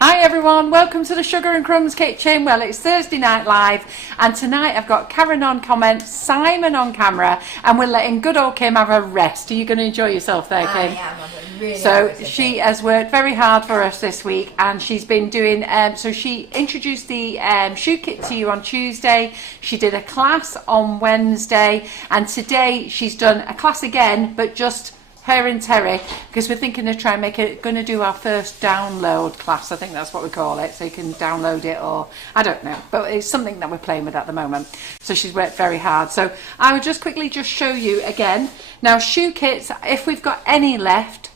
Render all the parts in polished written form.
Hi everyone, welcome to the Sugar and Crumbs kitchen. Well, it's Thursday Night Live and tonight I've got Karen on comment, Simon on camera, and we're letting good old Kim have a rest. Are you going to enjoy yourself there, Kim? I am. I'm really So she has worked very hard for us this week, and she's been doing, so she introduced the shoe kit to you on Tuesday, she did a class on Wednesday, and today she's done a class again, but just her and Terry, because we're thinking of trying to going to do our first download class. I think that's what we call it, so you can download it, or I don't know, but it's something that we're playing with at the moment. So she's worked very hard. So I will just quickly just show you again. Now, shoe kits, if we've got any left,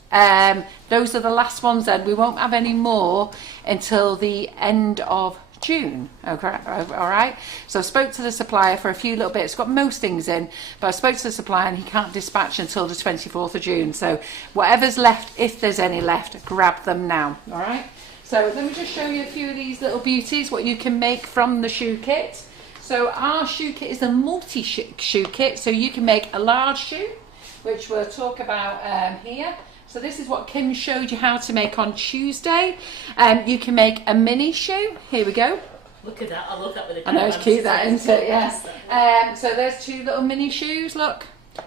those are the last ones then. We won't have any more until the end of June. Okay, all right. So I spoke to the supplier for a few little bits. Got most things in, but I spoke to the supplier and he can't dispatch until the 24th of June. So whatever's left, if there's any left, grab them now. All right. So let me just show you a few of these little beauties, what you can make from the shoe kit. So our shoe kit is a multi-shoe kit, so you can make a large shoe, which we'll talk about here. So this is what Kim showed you how to make on Tuesday. You can make a mini shoe. Here we go. Look at that. I love that with the I know, it's cute that, isn't it? Yeah. So there's two little mini shoes. Look.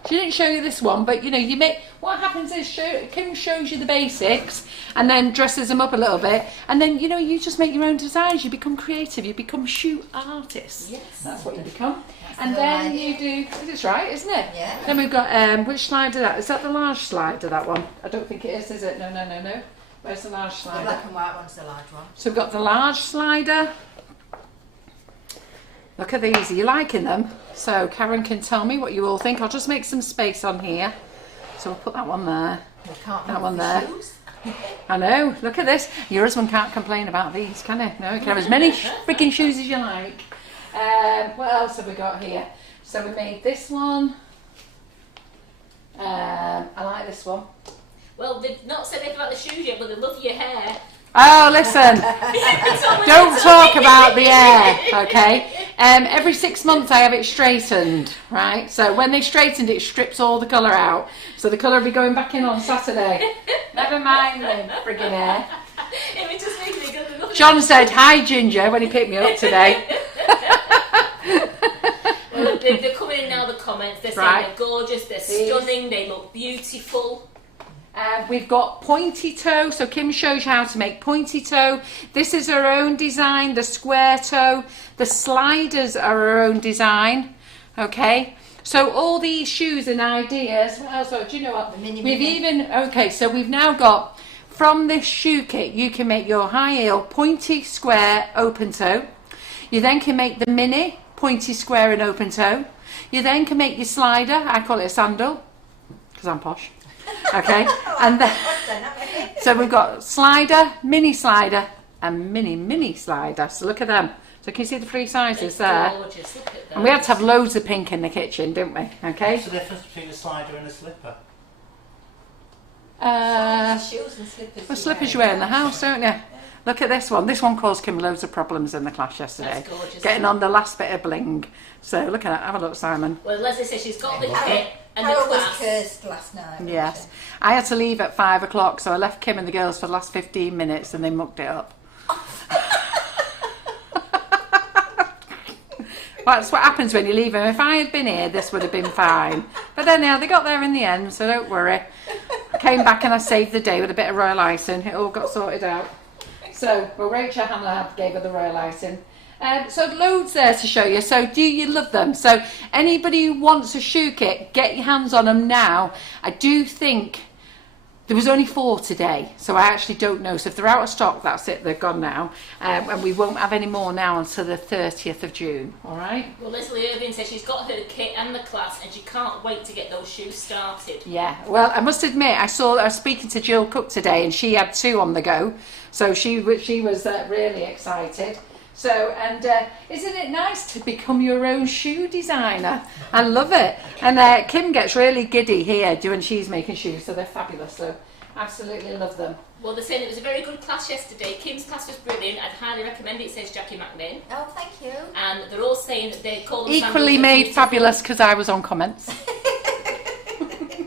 She didn't show you this one, but you know, you make, what happens is Kim shows you the basics and then dresses them up a little bit, and then you know, you just make your own designs. You become creative. You become shoe artists. Yes. That's what you become. And then you do, it's right, isn't it? Yeah. Then we've got, which slider that? Is that the large slider, that one? I don't think it is it? No. Where's the large slider? The black and white one's the large one. So we've got the large slider. Look at these, are you liking them? So Karen can tell me what you all think. I'll just make some space on here. So we'll put that one there. That one there. I know, look at this. Your husband can't complain about these, can he? No, he can have as many freaking shoes as you like. What else have we got here? So we made this one. I like this one. Well, they've not said anything about the shoes yet, but they love your hair. Oh, listen, don't talk about the hair, okay? Every 6 months I have it straightened, right? So when they straightened it, strips all the colour out. So the colour will be going back in on Saturday. Never mind the friggin' hair. It was just making it good. John said, hi Ginger, when he picked me up today. Well, they're coming in now, the comments. They're saying they're gorgeous, they're stunning, they look beautiful. We've got pointy toe, so Kim shows you how to make pointy toe. This is her own design, the square toe. The sliders are her own design, okay? So all these shoes and ideas, what else? Do you know what? So we've now got, from this shoe kit, you can make your high heel, pointy, square, open toe. You then can make the mini, pointy, square and open toe. You then can make your slider, I call it a sandal, because I'm posh. Okay, and then, so we've got slider, and mini slider. So look at them. So can you see the three sizes there? Gorgeous. Look at them. And we had to have loads of pink in the kitchen, didn't we? Okay. What's the difference between a slider and a slipper? Shoes and slippers. Well, slippers you wear in the house, don't you? Look at this one. This one caused Kim loads of problems in the class yesterday. That's gorgeous. Getting on the last bit of bling. So look at that. Have a look, Simon. Well, Leslie says she's got the kit and the Carol was class. cursed last night. Yes. I had to leave at 5 o'clock, so I left Kim and the girls for the last 15 minutes and they mucked it up. That's what happens when you leave them. If I had been here, this would have been fine. But then now they got there in the end, so don't worry. I came back and I saved the day with a bit of royal icing. It all got sorted out. So, well, Rachel Hannah gave her the royal icing. So loads there to show you. So do you love them? So anybody who wants a shoe kit, get your hands on them now. I do think there was only 4 today, so I actually don't know. So if they're out of stock, that's it, they're gone now. And we won't have any more now until the 30th of June, all right? Well, Leslie Irving says she's got her kit and the class and she can't wait to get those shoes started. Yeah, well, I must admit, I was speaking to Jill Cook today and she had 2 on the go. So she was really excited. So, and isn't it nice to become your own shoe designer? I love it. And Kim gets really giddy here when she's making shoes, so they're fabulous. So, absolutely love them. Well, they're saying it was a very good class yesterday. Kim's class was brilliant. I'd highly recommend it, says Jackie McMinn. Oh, thank you. And they're all saying that they call them Equally made fabulous because I was on comments.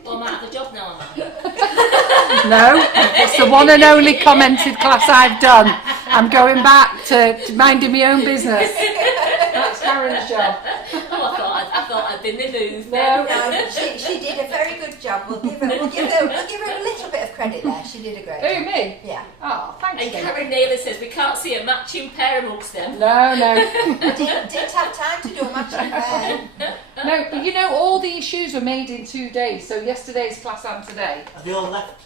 Well, I'm out of the job now, am I? No, it's the one and only commented class I've done. I'm going back to minding my own business. That's Karen's job. Oh, I thought I'd been removed. No. No, she did a very good job. We'll give her a little bit of credit there. She did a great Who, job. me? Yeah. Oh, thanks. And Kim. Karen Naylor says we can't see a matching pair amongst them. No. Didn't have time to do a matching pair. No, but you know, all these shoes were made in 2 days. So yesterday's class and today. Have they all left?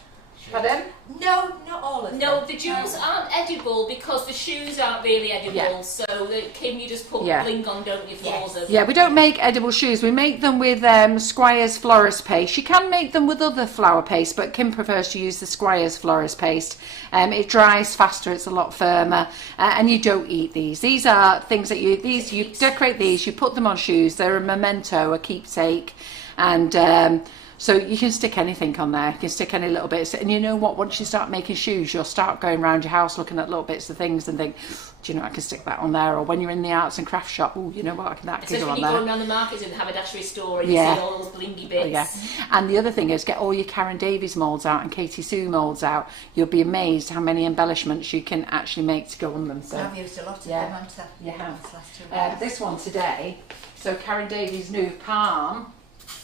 Pardon? No, not all of them. No, the jewels aren't edible because the shoes aren't really edible. Yeah. So, Kim, you just put Yeah. bling on, don't you, for Yes. them? Yeah, we don't make edible shoes. We make them with Squire's Florist Paste. You can make them with other flower paste, but Kim prefers to use the Squire's Florist Paste. It dries faster, it's a lot firmer, and you don't eat these. These are things that you decorate these, you put them on shoes. They're a memento, a keepsake, and so you can stick anything on there. You can stick any little bits. And you know what? Once you start making shoes, you'll start going around your house looking at little bits of things and think, do you know, I can stick that on there. Or when you're in the arts and crafts shop, oh, you know what, that can Especially go when on you're there. going around the markets and have a haberdashery store and Yeah. you see all those blingy bits. Oh, yeah. And the other thing is, get all your Karen Davies moulds out and Katie Sue moulds out. You'll be amazed how many embellishments you can actually make to go on them. So I've used a lot of Yeah. them, haven't I? you have. This last 2 days. This one today, so Karen Davies' new palm.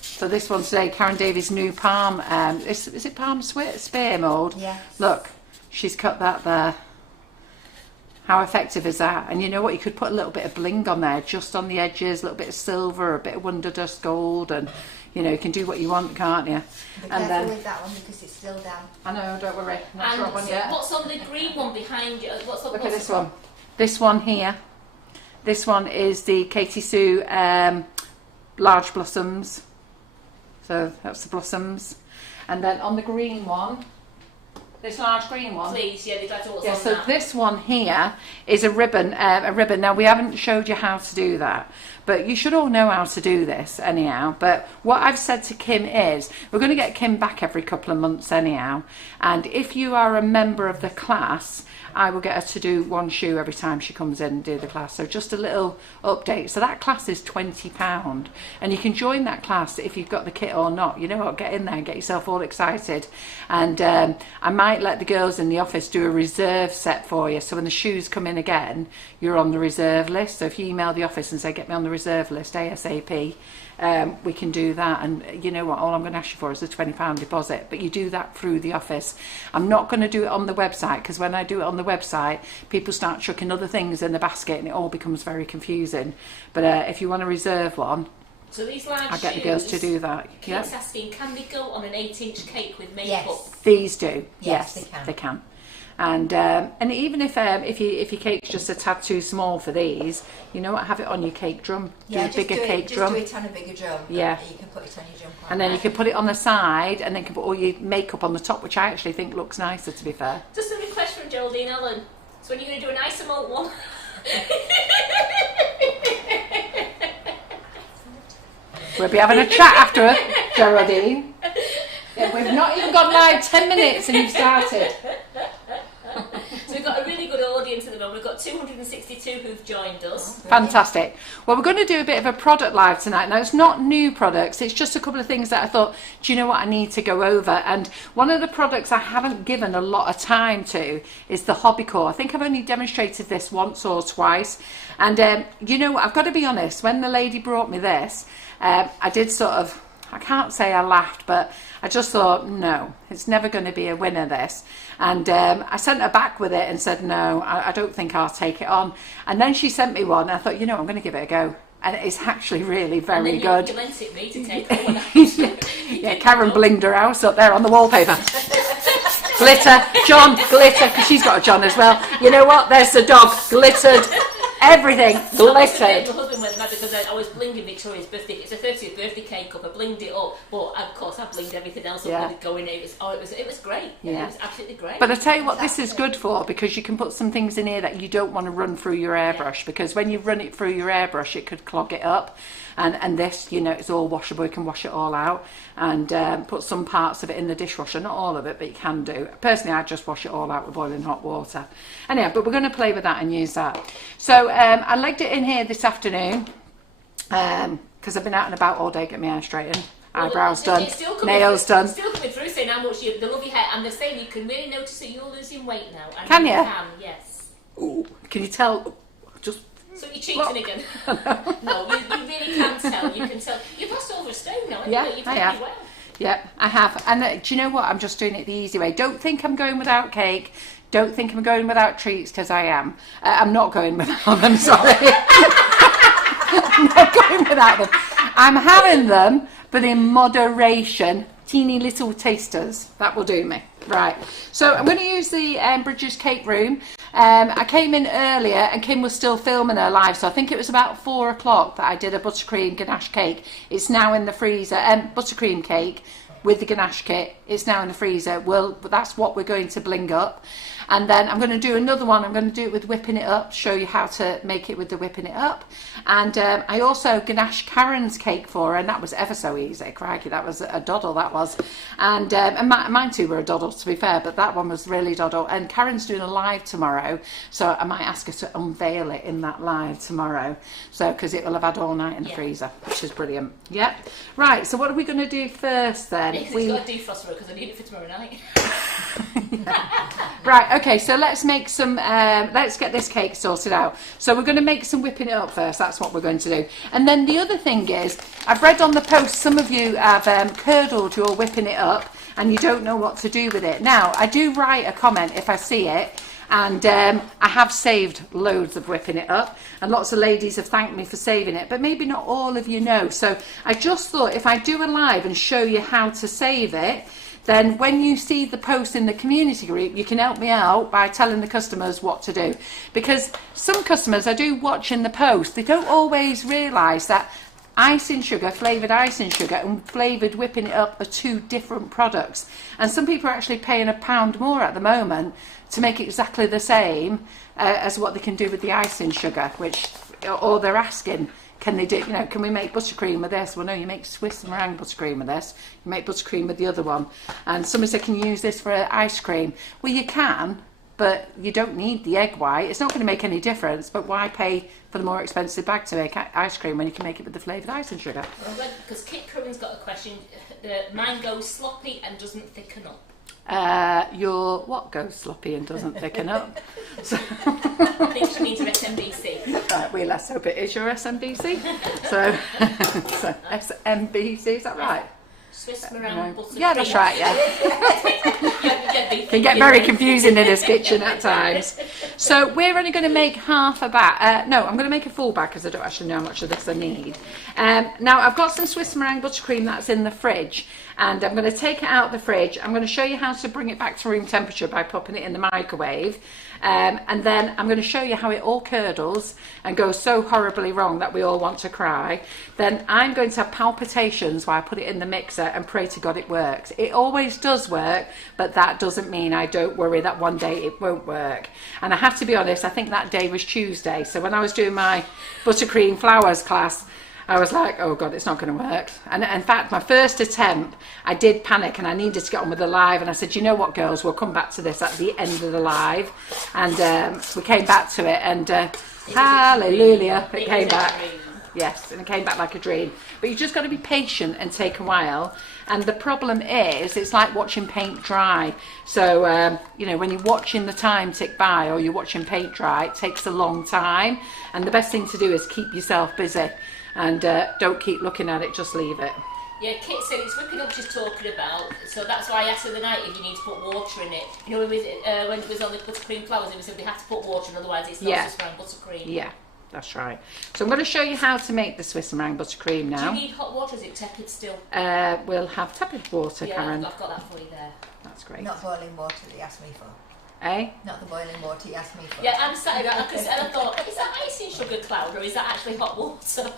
So this one today, Karen Davies' new palm. Is it palm sphere mould? Yes. Look, she's cut that there. How effective is that? And you know what? You could put a little bit of bling on there, just on the edges, a little bit of silver, a bit of WonderDust gold, and you know, you can do what you want, can't you? Be And careful with that one because it's still damp. I know, don't worry, I'm not And sure one yet. what's on the green one behind you? Look at this one. This one here. This one is the Katie Sue large blossoms. So that's the blossoms. And then on the green one, this large green one. Please, yeah, they'd like to what's Yeah, on so that. this one here is a ribbon. Now we haven't showed you how to do that, but you should all know how to do this anyhow. But what I've said to Kim is, we're going to get Kim back every couple of months anyhow. And if you are a member of the class, I will get her to do one shoe every time she comes in and do the class. So just a little update. So that class is £20, and you can join that class if you've got the kit or not. You know what? Get in there and get yourself all excited. And I might let the girls in the office do a reserve set for you. So when the shoes come in again, you're on the reserve list. So if you email the office and say, get me on the reserve list ASAP, we can do that. And you know what, all I'm going to ask you for is a £20 deposit, but you do that through the office. I'm not going to do it on the website, because when I do it on the website, people start chucking other things in the basket and it all becomes very confusing. But if you want to reserve one, So these large I get the girls to do that. Kate's asking, can they go on an 8-inch cake with makeup? Yes. These do. Yes, They can. And even if your cake's just a tad too small for these, you know what, have it on your cake drum. Do a bigger cake drum. Just do it on a bigger drum. Yeah. You can put it on your drum. And then you can put it on the side, and then you can put all your makeup on the top, which I actually think looks nicer, to be fair. Just a request from Geraldine Allen. So when you're going to do an isomalt one? We'll be having a chat after, Geraldine. Yeah, we've not even got live 10 minutes and you've started. So we've got a really good audience at the moment. We've got 262 who've joined us. Fantastic. Well, we're going to do a bit of a product live tonight. Now, it's not new products. It's just a couple of things that I thought, do you know what, I need to go over. And one of the products I haven't given a lot of time to is the Hobycore. I think I've only demonstrated this once or twice. And you know what, I've got to be honest, when the lady brought me this, I did sort of, I can't say I laughed, but I just thought, no, it's never going to be a winner, this. And I sent her back with it and said, no, I don't think I'll take it on. And then she sent me one, and I thought, you know, I'm going to give it a go. And it's actually really very and good. You lent it me to take one. Yeah, Karen blinged her house up there on the wallpaper. Glitter, John, glitter, because she's got a John as well. You know what? There's the dog, glittered. Everything glittered. My husband went mad because I was blinging Victoria's birthday. It's a 30th birthday cake up. I blinged it up, but of course I blinged everything else up with it going. It was great. Yeah. It was absolutely great. But I tell you what, this is good for, because you can put some things in here that you don't want to run through your airbrush, because when you run it through your airbrush, it could clog it up. And this, you know, it's all washable. You can wash it all out and put some parts of it in the dishwasher. Not all of it, but you can do. Personally, I just wash it all out with boiling hot water. Anyhow, but we're going to play with that and use that. So I legged it in here this afternoon because I've been out and about all day getting my hair straightened. Eyebrows done, nails done. It's still coming through saying how much they love your hair, and they're saying you can really notice that you're losing weight now. And Can you? Can, yes. Ooh, can you tell? Just So you're cheating again. No, you really can tell. You can tell. You've lost over a stone now, haven't Yeah, you? You've I done have. really well. Yeah, I have. And do you know what? I'm just doing it the easy way. Don't think I'm going without cake. Don't think I'm going without treats, because I am. I'm not going without them, sorry. I'm not going without them. I'm having them, but in moderation. Teeny little tasters. That will do me. Right. So I'm going to use the Bridgids cake room. I came in earlier and Kim was still filming her live, so I think it was about 4 o'clock that I did a buttercream ganache cake. It's now in the freezer. Buttercream cake with the ganache kit. It's now in the freezer. Well, that's what we're going to bling up. And then I'm going to do another one. I'm going to do it with whipping it up, show you how to make it with the whipping it up. And I also ganache Karen's cake for her, and that was ever so easy. Crikey, that was a doddle, that was. And mine too were a doddle, to be fair, but that one was really doddle. And Karen's doing a live tomorrow, so I might ask her to unveil it in that live tomorrow. So, because it will have had all night in the freezer, which is brilliant. Yep. Right, so what are we going to do first then? Because it's got a defrost for it, because I need it for tomorrow night. Right, okay, so let's make some, let's get this cake sorted out. So we're going to make some whipping it up first, that's what we're going to do. And then the other thing is, I've read on the post, some of you have curdled your whipping it up and you don't know what to do with it. Now, I do write a comment if I see it, and I have saved loads of whipping it up, and lots of ladies have thanked me for saving it, but maybe not all of you know. So I just thought if I do a live and show you how to save it, then when you see the post in the community group, you can help me out by telling the customers what to do. Because some customers, I do watch in the post, they don't always realise that icing sugar, flavoured icing sugar, and flavoured whipping it up are two different products. And some people are actually paying £1 more at the moment to make exactly the same as what they can do with the icing sugar, which, or they're asking, can they do, you know, can we make buttercream with this? Well, no, you make Swiss meringue buttercream with this. You make buttercream with the other one. And somebody said, can you use this for ice cream? Well, you can, but you don't need the egg white. It's not going to make any difference, but why pay for the more expensive bag to make ice cream when you can make it with the flavoured icing sugar? Well, because Kit Curran's got a question. Mine goes sloppy and doesn't thicken up. Your what goes sloppy and doesn't thicken up? So I think she means her SMBC. Right, well, let's hope it is your SMBC. So SMBC, is that right? Swiss meringue buttercream. Yeah, that's right, yeah. It can get very confusing in this kitchen at times. So we're only going to make half a bag. No, I'm going to make a full bag because I don't actually know how much of this I need. Now, I've got some Swiss meringue buttercream that's in the fridge, and I'm going to take it out of the fridge. I'm going to show you how to bring it back to room temperature by popping it in the microwave. And then I'm going to show you how it all curdles and goes so horribly wrong that we all want to cry. Then I'm going to have palpitations while I put it in the mixer and pray to God it works. It always does work, but that doesn't mean I don't worry that one day it won't work. And I have to be honest, I think that day was Tuesday. So when I was doing my buttercream flowers class, I was like, oh God, it's not going to work. And in fact, my first attempt, I did panic and I needed to get on with the live. And I said, you know what, girls, we'll come back to this at the end of the live. And we came back to it, and hallelujah, it came back. Yes, and it came back like a dream. But you've just got to be patient and take a while. And the problem is, it's like watching paint dry. So, you know, when you're watching the time tick by or you're watching paint dry, it takes a long time. And the best thing to do is keep yourself busy. And don't keep looking at it, just leave it. Yeah, Kit said it's whipping up she's talking about, so that's why I asked her the night if you need to put water in it. You know, when it was on the buttercream flowers, it said we have to put water in, otherwise it's not Swiss meringue buttercream. Yeah, that's right. So I'm going to show you how to make the Swiss meringue buttercream now. Do you need hot water, or is it tepid still? We'll have tepid water, Karen. I've got that for you there. That's great. Not boiling water that you asked me for. Eh? Not the boiling water you asked me for. Yeah, I'm sat there and I thought, is that icing sugar cloud or is that actually hot water?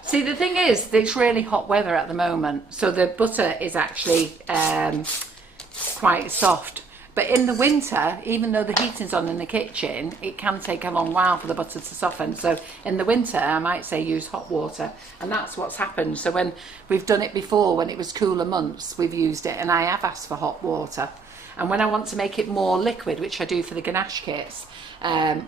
See, the thing is, it's really hot weather at the moment, so the butter is actually quite soft. But in the winter, even though the heating's on in the kitchen, it can take a long while for the butter to soften. So in the winter, I might say use hot water, and that's what's happened. So when we've done it before, when it was cooler months, we've used it, and I have asked for hot water. And when I want to make it more liquid, which I do for the ganache kits, I've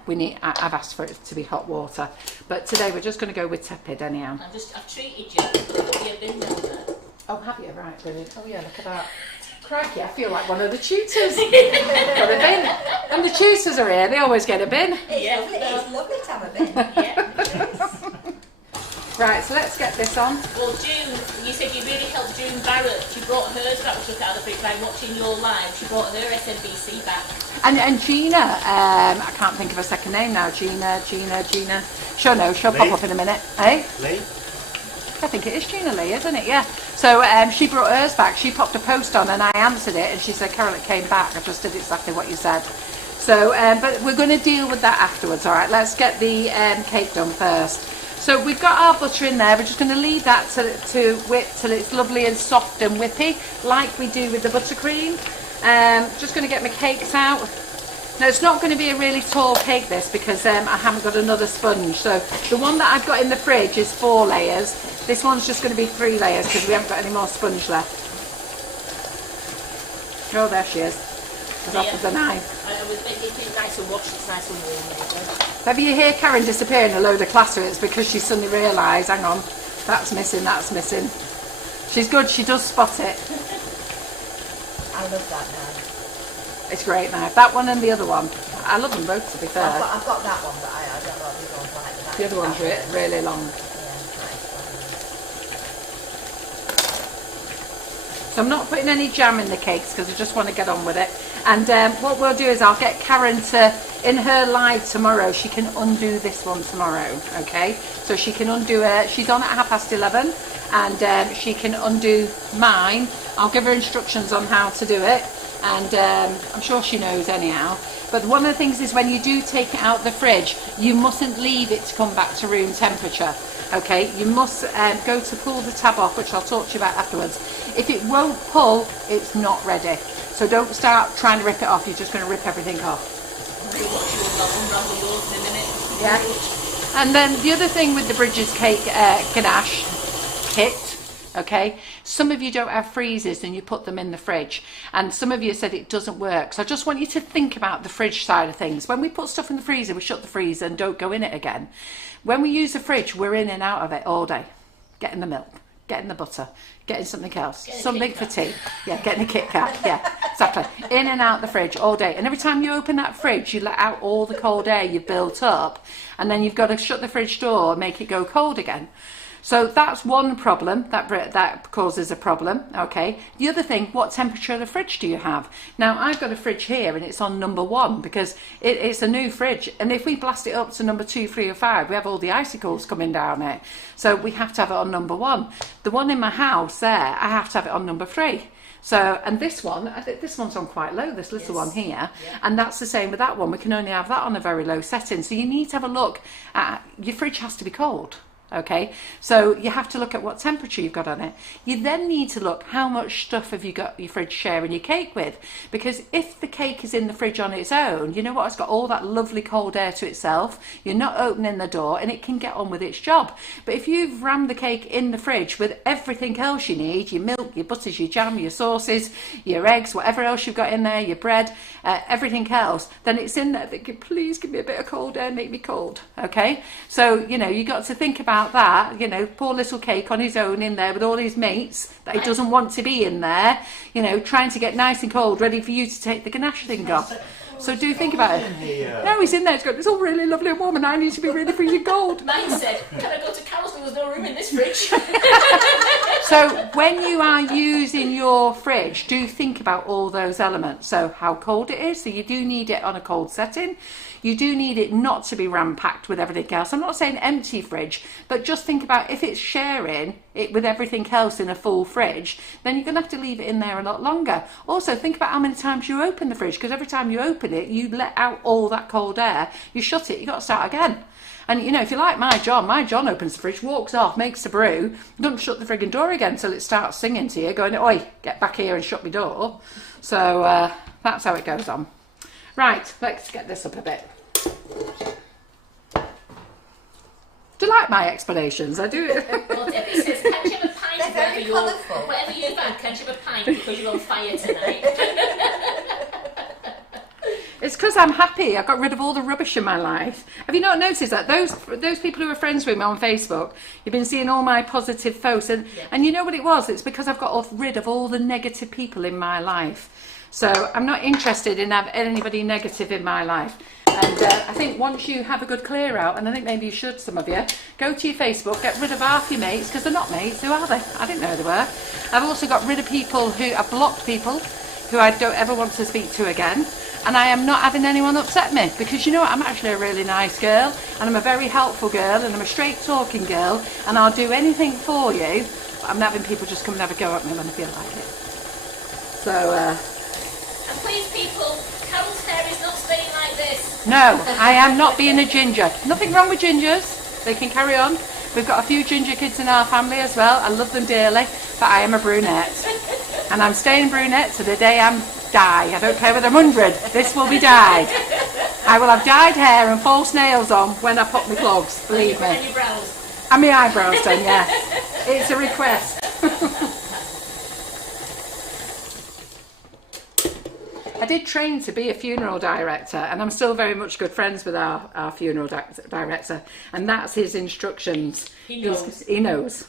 asked for it to be hot water. But today we're just going to go with tepid anyhow. I've treated you. I've got your bin down there. Oh, have you? Right, brilliant. Oh yeah, look at that. Crikey, I feel like one of the tutors. Got a bin. And the tutors are here, they always get a bin. It's lovely to have a bin. Yeah. Right, so let's get this on. Well, June, you said you really helped June Barrett. She brought hers back, which looked out of the fridge by watching your live. She brought her SMBC back. And Gina, I can't think of her second name now. Gina. She'll know, she'll pop up in a minute. Eh? Lee? I think it is Gina Lee, isn't it? Yeah. So she brought hers back. She popped a post on and I answered it and she said, Carol, it came back. I just did exactly what you said. So, but we're going to deal with that afterwards, all right? Let's get the cake done first. So we've got our butter in there. We're just going to leave that to whip till it's lovely and soft and whippy, like we do with the buttercream. Just going to get my cakes out. Now it's not going to be a really tall cake this because I haven't got another sponge. So the one that I've got in the fridge is 4 layers. This one's just going to be 3 layers because we haven't got any more sponge left. Oh, there she is. She's off with the knife. I was making it nice and washed. It's nice and warm. If you hear Karen disappear in a load of clatter, it's because she suddenly realised, hang on, that's missing, that's missing. She's good, she does spot it. I love that knife. It's a great knife. That one and the other one. I love them both, to be fair. I've got that one, but I don't know the other one's like that. The other one's really long. So I'm not putting any jam in the cakes because I just want to get on with it. And what we'll do is I'll get Karen to, in her live tomorrow, she can undo this one tomorrow, okay? So she can undo it. She's on at 11:30 and she can undo mine. I'll give her instructions on how to do it. And I'm sure she knows anyhow. But one of the things is when you do take it out the fridge, you mustn't leave it to come back to room temperature. Okay, you must go to pull the tab off, which I'll talk to you about afterwards. If it won't pull, it's not ready. So don't start trying to rip it off, you're just going to rip everything off. Yeah. And then the other thing with the Bridgids cake ganache kit, okay, some of you don't have freezers and you put them in the fridge, and some of you said it doesn't work. So I just want you to think about the fridge side of things. When we put stuff in the freezer, we shut the freezer and don't go in it again. When we use the fridge, we're in and out of it all day, getting the milk, getting the butter, getting something else, something for tea, yeah, getting a Kit Kat, yeah, exactly, in and out the fridge all day. And every time you open that fridge, you let out all the cold air you've built up, and then you've got to shut the fridge door and make it go cold again. So that's one problem, that causes a problem, okay. The other thing, what temperature of the fridge do you have? Now, I've got a fridge here and it's on number 1 because it's a new fridge. And if we blast it up to number 2, 3 or 5, we have all the icicles coming down it. So we have to have it on number 1. The one in my house there, I have to have it on number 3. So, and this one, I think this one's on quite low, this little one here, yeah. And that's the same with that one. We can only have that on a very low setting. So you need to have a look at, your fridge has to be cold. Okay, so you have to look at what temperature you've got on it. You then need to look how much stuff have you got your fridge sharing your cake with, because if the cake is in the fridge on its own, you know what, it's got all that lovely cold air to itself, you're not opening the door and it can get on with its job. But if you've rammed the cake in the fridge with everything else you need, your milk, your butters, your jam, your sauces, your eggs, whatever else you've got in there, your bread, everything else, then it's in there thinking, please give me a bit of cold air, make me cold. Okay, so you know, you got to think about that, you know, poor little cake on his own in there with all his mates that he doesn't want to be in there, you know, trying to get nice and cold, ready for you to take the ganache thing off. So do think about it. No, he's in there, it's all really lovely and warm and I need to be really freezing cold. Mine said, can I go to Carol's? There's no room in this fridge. So when you are using your fridge, do think about all those elements. So how cold it is, so you do need it on a cold setting. You do need it not to be ram-packed with everything else. I'm not saying empty fridge, but just think about if it's sharing it with everything else in a full fridge, then you're going to have to leave it in there a lot longer. Also, think about how many times you open the fridge, because every time you open it, you let out all that cold air, you shut it, you've got to start again. And, you know, if you like my John opens the fridge, walks off, makes the brew, doesn't shut the frigging door again until it starts singing to you, going, oi, get back here and shut my door. So that's how it goes on. Right, let's get this up a bit. Do you like my explanations? I do. Well, Debbie says, can you have a pint? They're very colourful. Whatever you've had, can you have a pint because you're on fire tonight? It's because I'm happy. I got rid of all the rubbish in my life. Have you not noticed that those people who are friends with me on Facebook, you've been seeing all my positive posts, and you know what it was? It's because I've got rid of all the negative people in my life. So I'm not interested in having anybody negative in my life. And I think once you have a good clear out, and I think maybe you should, some of you, go to your Facebook, get rid of half your mates, because they're not mates. Who are they? I didn't know they were. I've also got rid of people I've blocked people who I don't ever want to speak to again. And I am not having anyone upset me, because you know what, I'm actually a really nice girl, and I'm a very helpful girl, and I'm a straight talking girl, and I'll do anything for you, but I'm not having people just come and have a go at me when I feel like it. So, and please people, Carol's hair is not staying like this. No, I am not being a ginger. Nothing wrong with gingers, they can carry on. We've got a few ginger kids in our family as well, I love them dearly, but I am a brunette. And I'm staying brunette to the day I'm die. I don't care whether I'm 100, this will be dyed. I will have dyed hair and false nails on when I put my clogs, believe me. And your brows. And my eyebrows done, yeah. It's a request. I did train to be a funeral director, and I'm still very much good friends with our funeral director, and that's his instructions. He knows. He knows.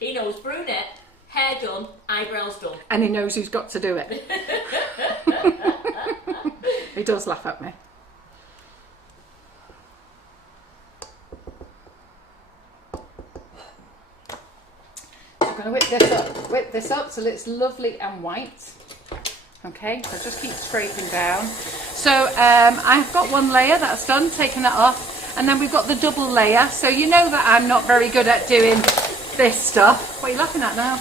He knows brunette, hair done, eyebrows done. And he knows who's got to do it. He does laugh at me. So I'm going to whip this up till it's lovely and white. Okay, so just keep scraping down. So I've got one layer that's done, taking that off, and then we've got the double layer. So you know that I'm not very good at doing this stuff. What are you laughing at now?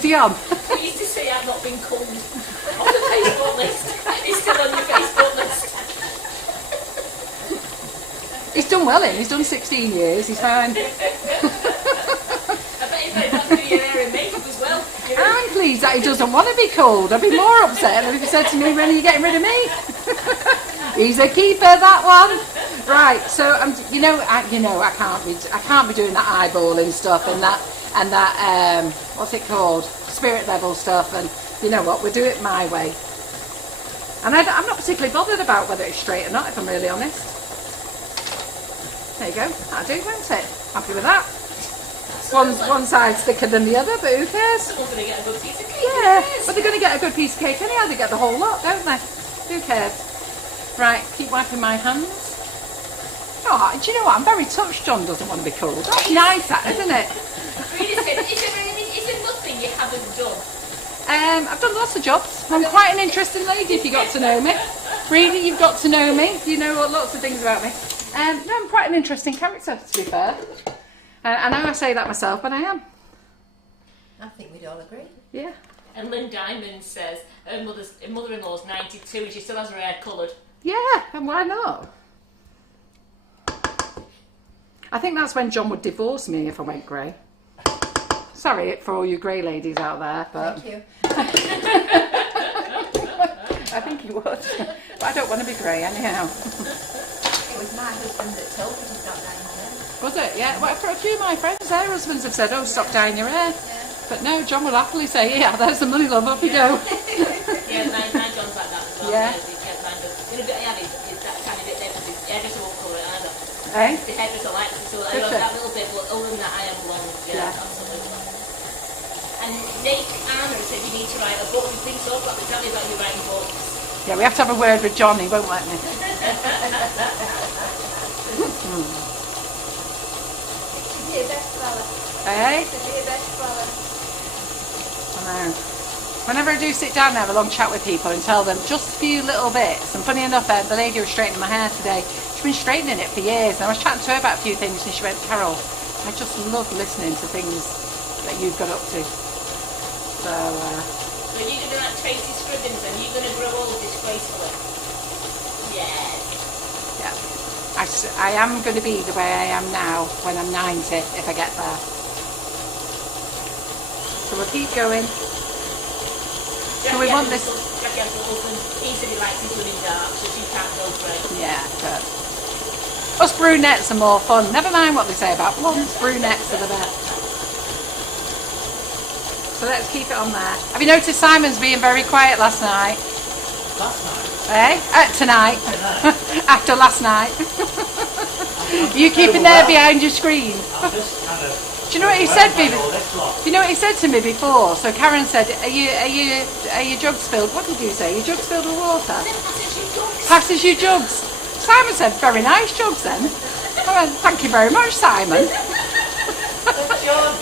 Dion. We used to say I've not been called on the Facebook list. He's still on your Facebook list. He's done well in. He's done 16 years. He's fine. I bet he's very happy with your hair and makeup as well. I'm pleased that he doesn't want to be called. I'd be more upset if he said to me, "When are you getting rid of me?" He's a keeper, that one. Right. So I can't be doing that eyeballing stuff and that what's it called? Spirit level stuff. And you know what? We'll do it my way. And I'm not particularly bothered about whether it's straight or not, if I'm really honest. There you go. That'll do, won't it? Happy with that. One side's thicker than the other, but who cares? Someone's going to get a good piece of cake. Yeah, but they're going to get a good piece of cake anyhow. They get the whole lot, don't they? Who cares? Right, keep wiping my hands. Oh, do you know what? I'm very touched John doesn't want to be called. That's nice, that, isn't it? Really, is there nothing you haven't done? I've done lots of jobs. I'm quite an interesting lady if you got to know me. Really, you've got to know me. You know lots of things about me. No, I'm quite an interesting character, to be fair. I know I say that myself, but I am. I think we'd all agree. Yeah. And Lynn Diamond says her mother-in-law's 92 and she still has her hair coloured. Yeah, and why not? I think that's when John would divorce me if I went grey. Sorry for all you grey ladies out there, but... Thank you. I think he would. But I don't want to be grey anyhow. It was my husband that told me to stop dyeing my hair. Was it? Yeah. Well, for a few of my friends, their husbands have said, "Oh, stop dyeing your hair." Yeah. But no, John will happily say, "Yeah, there's the money, love. Off you go." Yeah, my John's like that as well. Yeah. It's that tiny bit there, but the hairdresser won't colour it either. Eh? The hairdresser likes it, so I Does love she? that little bit, but other than that, I am long. Yeah, Yeah. absolutely. And Nick Anna said you need to write a book. We've been so about tell me about you writing books. Yeah, we have to have a word with John. He won't let me. Be a bestseller. Eh? Be a bestseller. I know. Whenever I do sit down and have a long chat with people and tell them just a few little bits, and funny enough, the lady who was straightening my hair today, she's been straightening it for years, and I was chatting to her about a few things, and she went, "Carol, I just love listening to things that you've got up to." So, So you're going to like Tracy Scribbins and you're going to grow old disgracefully. Yes. yeah. I am going to be the way I am now when I'm 90, if I get there. So we'll keep going. So we want this... Jackie has a husband, he said he likes his women dark, so she can't go for it. Yeah, good. Us brunettes are more fun. Never mind what they say about blondes, brunettes are the best. So let's keep it on there. Have you noticed Simon's being very quiet last night? Last night? Eh? Tonight. After last night. You keeping there behind your screen? I'm just kind of... Do you know what he said, Vivi? all this lot. Do you know what he said to me before? So Karen said, are your jugs filled? What did you say? Your jugs filled with water? Passes you jugs. Simon said, very nice jugs then. I went, thank you very much, Simon.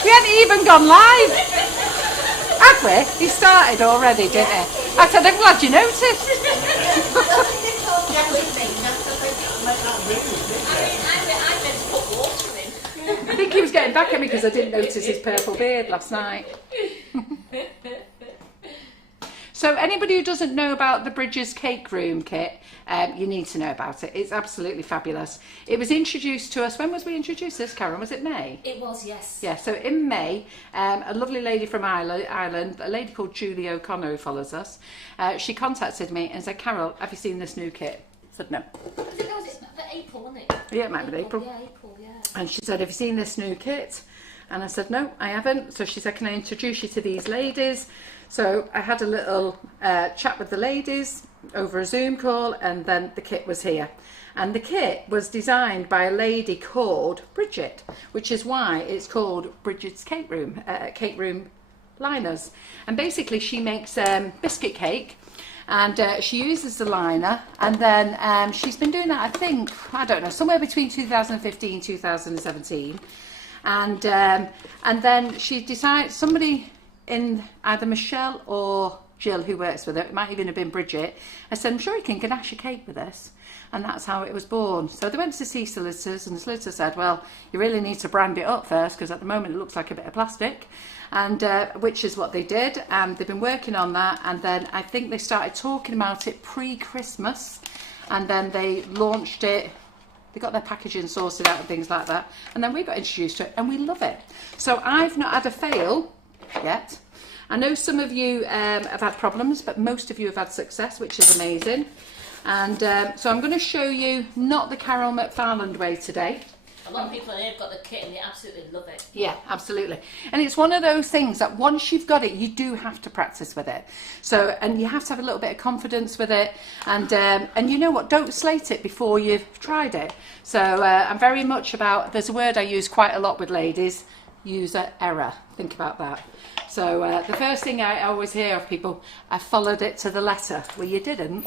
We hadn't even gone live. Had we? He started already, didn't he? I said, I'm glad you noticed. I think he was getting back at me because I didn't notice his purple beard last night. So anybody who doesn't know about the Bridgids Cake Room kit, you need to know about it. It's absolutely fabulous. It was introduced to us, when was we introduced this, Karen? Was it May? It was, yes. Yeah, so in May, a lovely lady from Ireland, a lady called Julie O'Connor who follows us, she contacted me and said, Carol, have you seen this new kit? I said, no. I think that was the April, wasn't it? Yeah, it might be April. Yeah, April, yeah. And she said, have you seen this new kit? And I said, no, I haven't. So she said, can I introduce you to these ladies? So I had a little chat with the ladies over a Zoom call, and then the kit was here. And the kit was designed by a lady called Bridgid, which is why it's called Bridgids Cake Room liners. And basically she makes biscuit cake, and she uses the liner, and then she's been doing that, I think, I don't know, somewhere between 2015 and 2017. And then she decided, somebody in either Michelle or Jill who works with her, it might even have been Bridget, I said, I'm sure you can ganache a cake with this. And that's how it was born. So they went to see solicitors, and the solicitor said, well, you really need to brand it up first, because at the moment it looks like a bit of plastic, and which is what they did, and they've been working on that. And then I think they started talking about it pre-Christmas, and then they launched it. They got their packaging sorted out and things like that, and then we got introduced to it, and we love it. So I've not had a fail yet. I know some of you have had problems, but most of you have had success, which is amazing. And so I'm going to show you not the Carol McFarland way today. A lot of people in here have got the kit and they absolutely love it. Yeah, absolutely. And it's one of those things that once you've got it, you do have to practice with it. So, and you have to have a little bit of confidence with it. And you know what? Don't slate it before you've tried it. So I'm very much about, there's a word I use quite a lot with ladies, user error. Think about that. So the first thing I always hear of people, I followed it to the letter. Well, you didn't,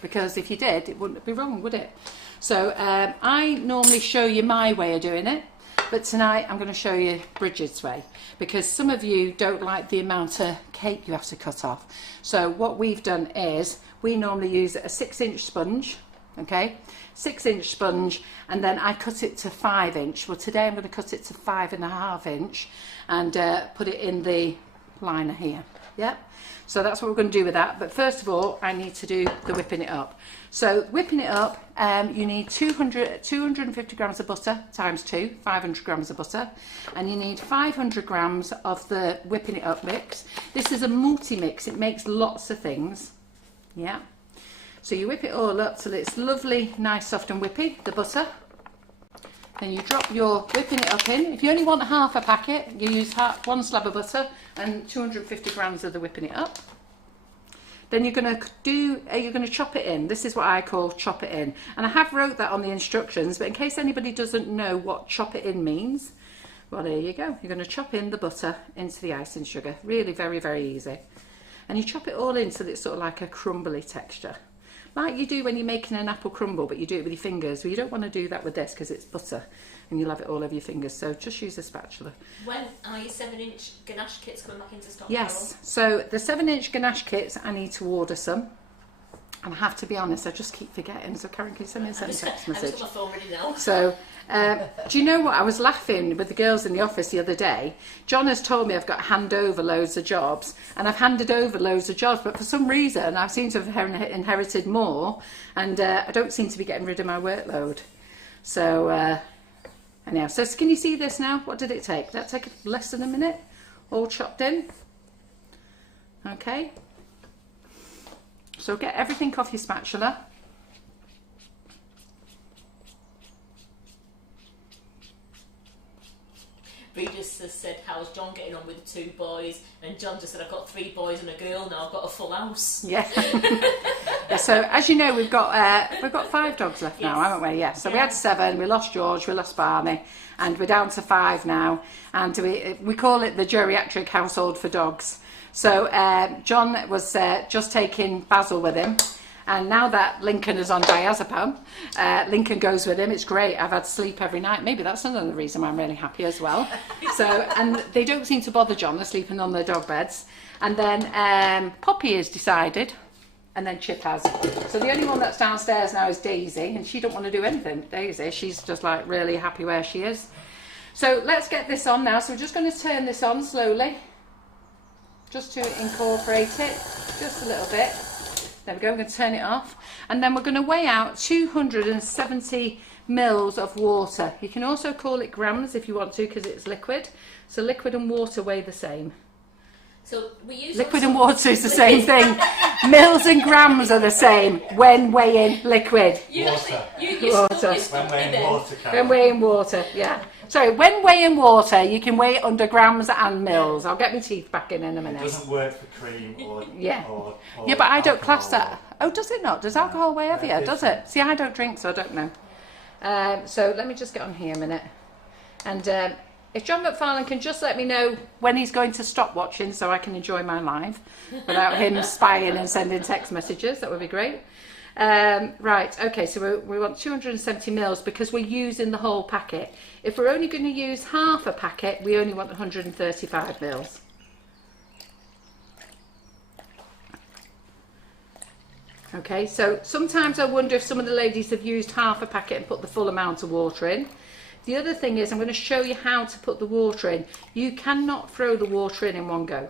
because if you did, it wouldn't be wrong, would it? So I normally show you my way of doing it, but tonight I'm going to show you Bridget's way, because some of you don't like the amount of cake you have to cut off. So what we've done is, we normally use a 6-inch sponge, okay, 6-inch sponge, and then I cut it to 5-inch. Well, today I'm going to cut it to 5.5-inch and put it in the liner here. Yep. So that's what we're going to do with that. But first of all, I need to do the whipping it up. So whipping it up, you need 250 grams of butter times 2, 500 grams of butter, and you need 500 grams of the whipping it up mix. This is a multi-mix. It makes lots of things. Yeah. So you whip it all up till it's lovely, nice, soft and whippy, the butter. Then you drop your whipping it up in. If you only want half a packet, you use one slab of butter and 250 grams of the whipping it up. Then you're going to chop it in. This is what I call chop it in. And I have wrote that on the instructions, but in case anybody doesn't know what chop it in means, well, there you go. You're going to chop in the butter into the icing sugar. Really very, very easy. And you chop it all in so that it's sort of like a crumbly texture. Like you do when you're making an apple crumble, but you do it with your fingers. Well, you don't want to do that with this because it's butter and you'll have it all over your fingers. So just use a spatula. When are your 7-inch ganache kits coming back into stock? Yes, so the 7-inch ganache kits, I need to order some. And I have to be honest, I just keep forgetting. So Karen, can you send me a text message? I've got my phone ready now. So, do you know what? I was laughing with the girls in the office the other day. John has told me I've got to hand over loads of jobs, and I've handed over loads of jobs, but for some reason I seem to have inherited more, and I don't seem to be getting rid of my workload. So, anyhow, so can you see this now? What did it take? Did that take less than a minute? All chopped in. Okay. So get everything off your spatula. Bree just said, how's John getting on with the 2 boys? And John just said, I've got 3 boys and a girl now, I've got a full house. Yeah. So as you know, we've got 5 dogs left now, haven't we? Yeah. So we had 7. We lost George. We lost Barney, and we're down to 5 now. And we call it the geriatric household for dogs. So John was just taking Basil with him. And now that Lincoln is on diazepam, Lincoln goes with him. It's great. I've had sleep every night. Maybe that's another reason why I'm really happy as well. So, and they don't seem to bother John. They're sleeping on their dog beds. And then Poppy has decided, and then Chip has. So the only one that's downstairs now is Daisy, and she don't want to do anything. Daisy, she's just like really happy where she is. So let's get this on now. So we're just going to turn this on slowly, just to incorporate it, just a little bit. There we go, we're going to turn it off. And then we're going to weigh out 270 mils of water. You can also call it grams if you want to, because it's liquid. So liquid and water weigh the same. So we use liquid and water is the same thing. Mils and grams are the same when weighing liquid. Water. Water. When weighing water, Karen. When weighing water, yeah. Sorry, when weighing water, you can weigh it under grams and mils. I'll get my teeth back in a minute. It doesn't work for cream or yeah. Or yeah, but I don't alcohol. class that. Oh, does it not? Does alcohol weigh heavier? Does it? See, I don't drink, so I don't know. So let me just get on here a minute. And if John McFarlane can just let me know when he's going to stop watching so I can enjoy my life without him spying and sending text messages, that would be great. Right, okay, so we want 270 mils because we're using the whole packet. If we're only going to use half a packet, we only want 135 mils. Okay, so sometimes I wonder if some of the ladies have used half a packet and put the full amount of water in. The other thing is I'm going to show you how to put the water in. You cannot throw the water in one go.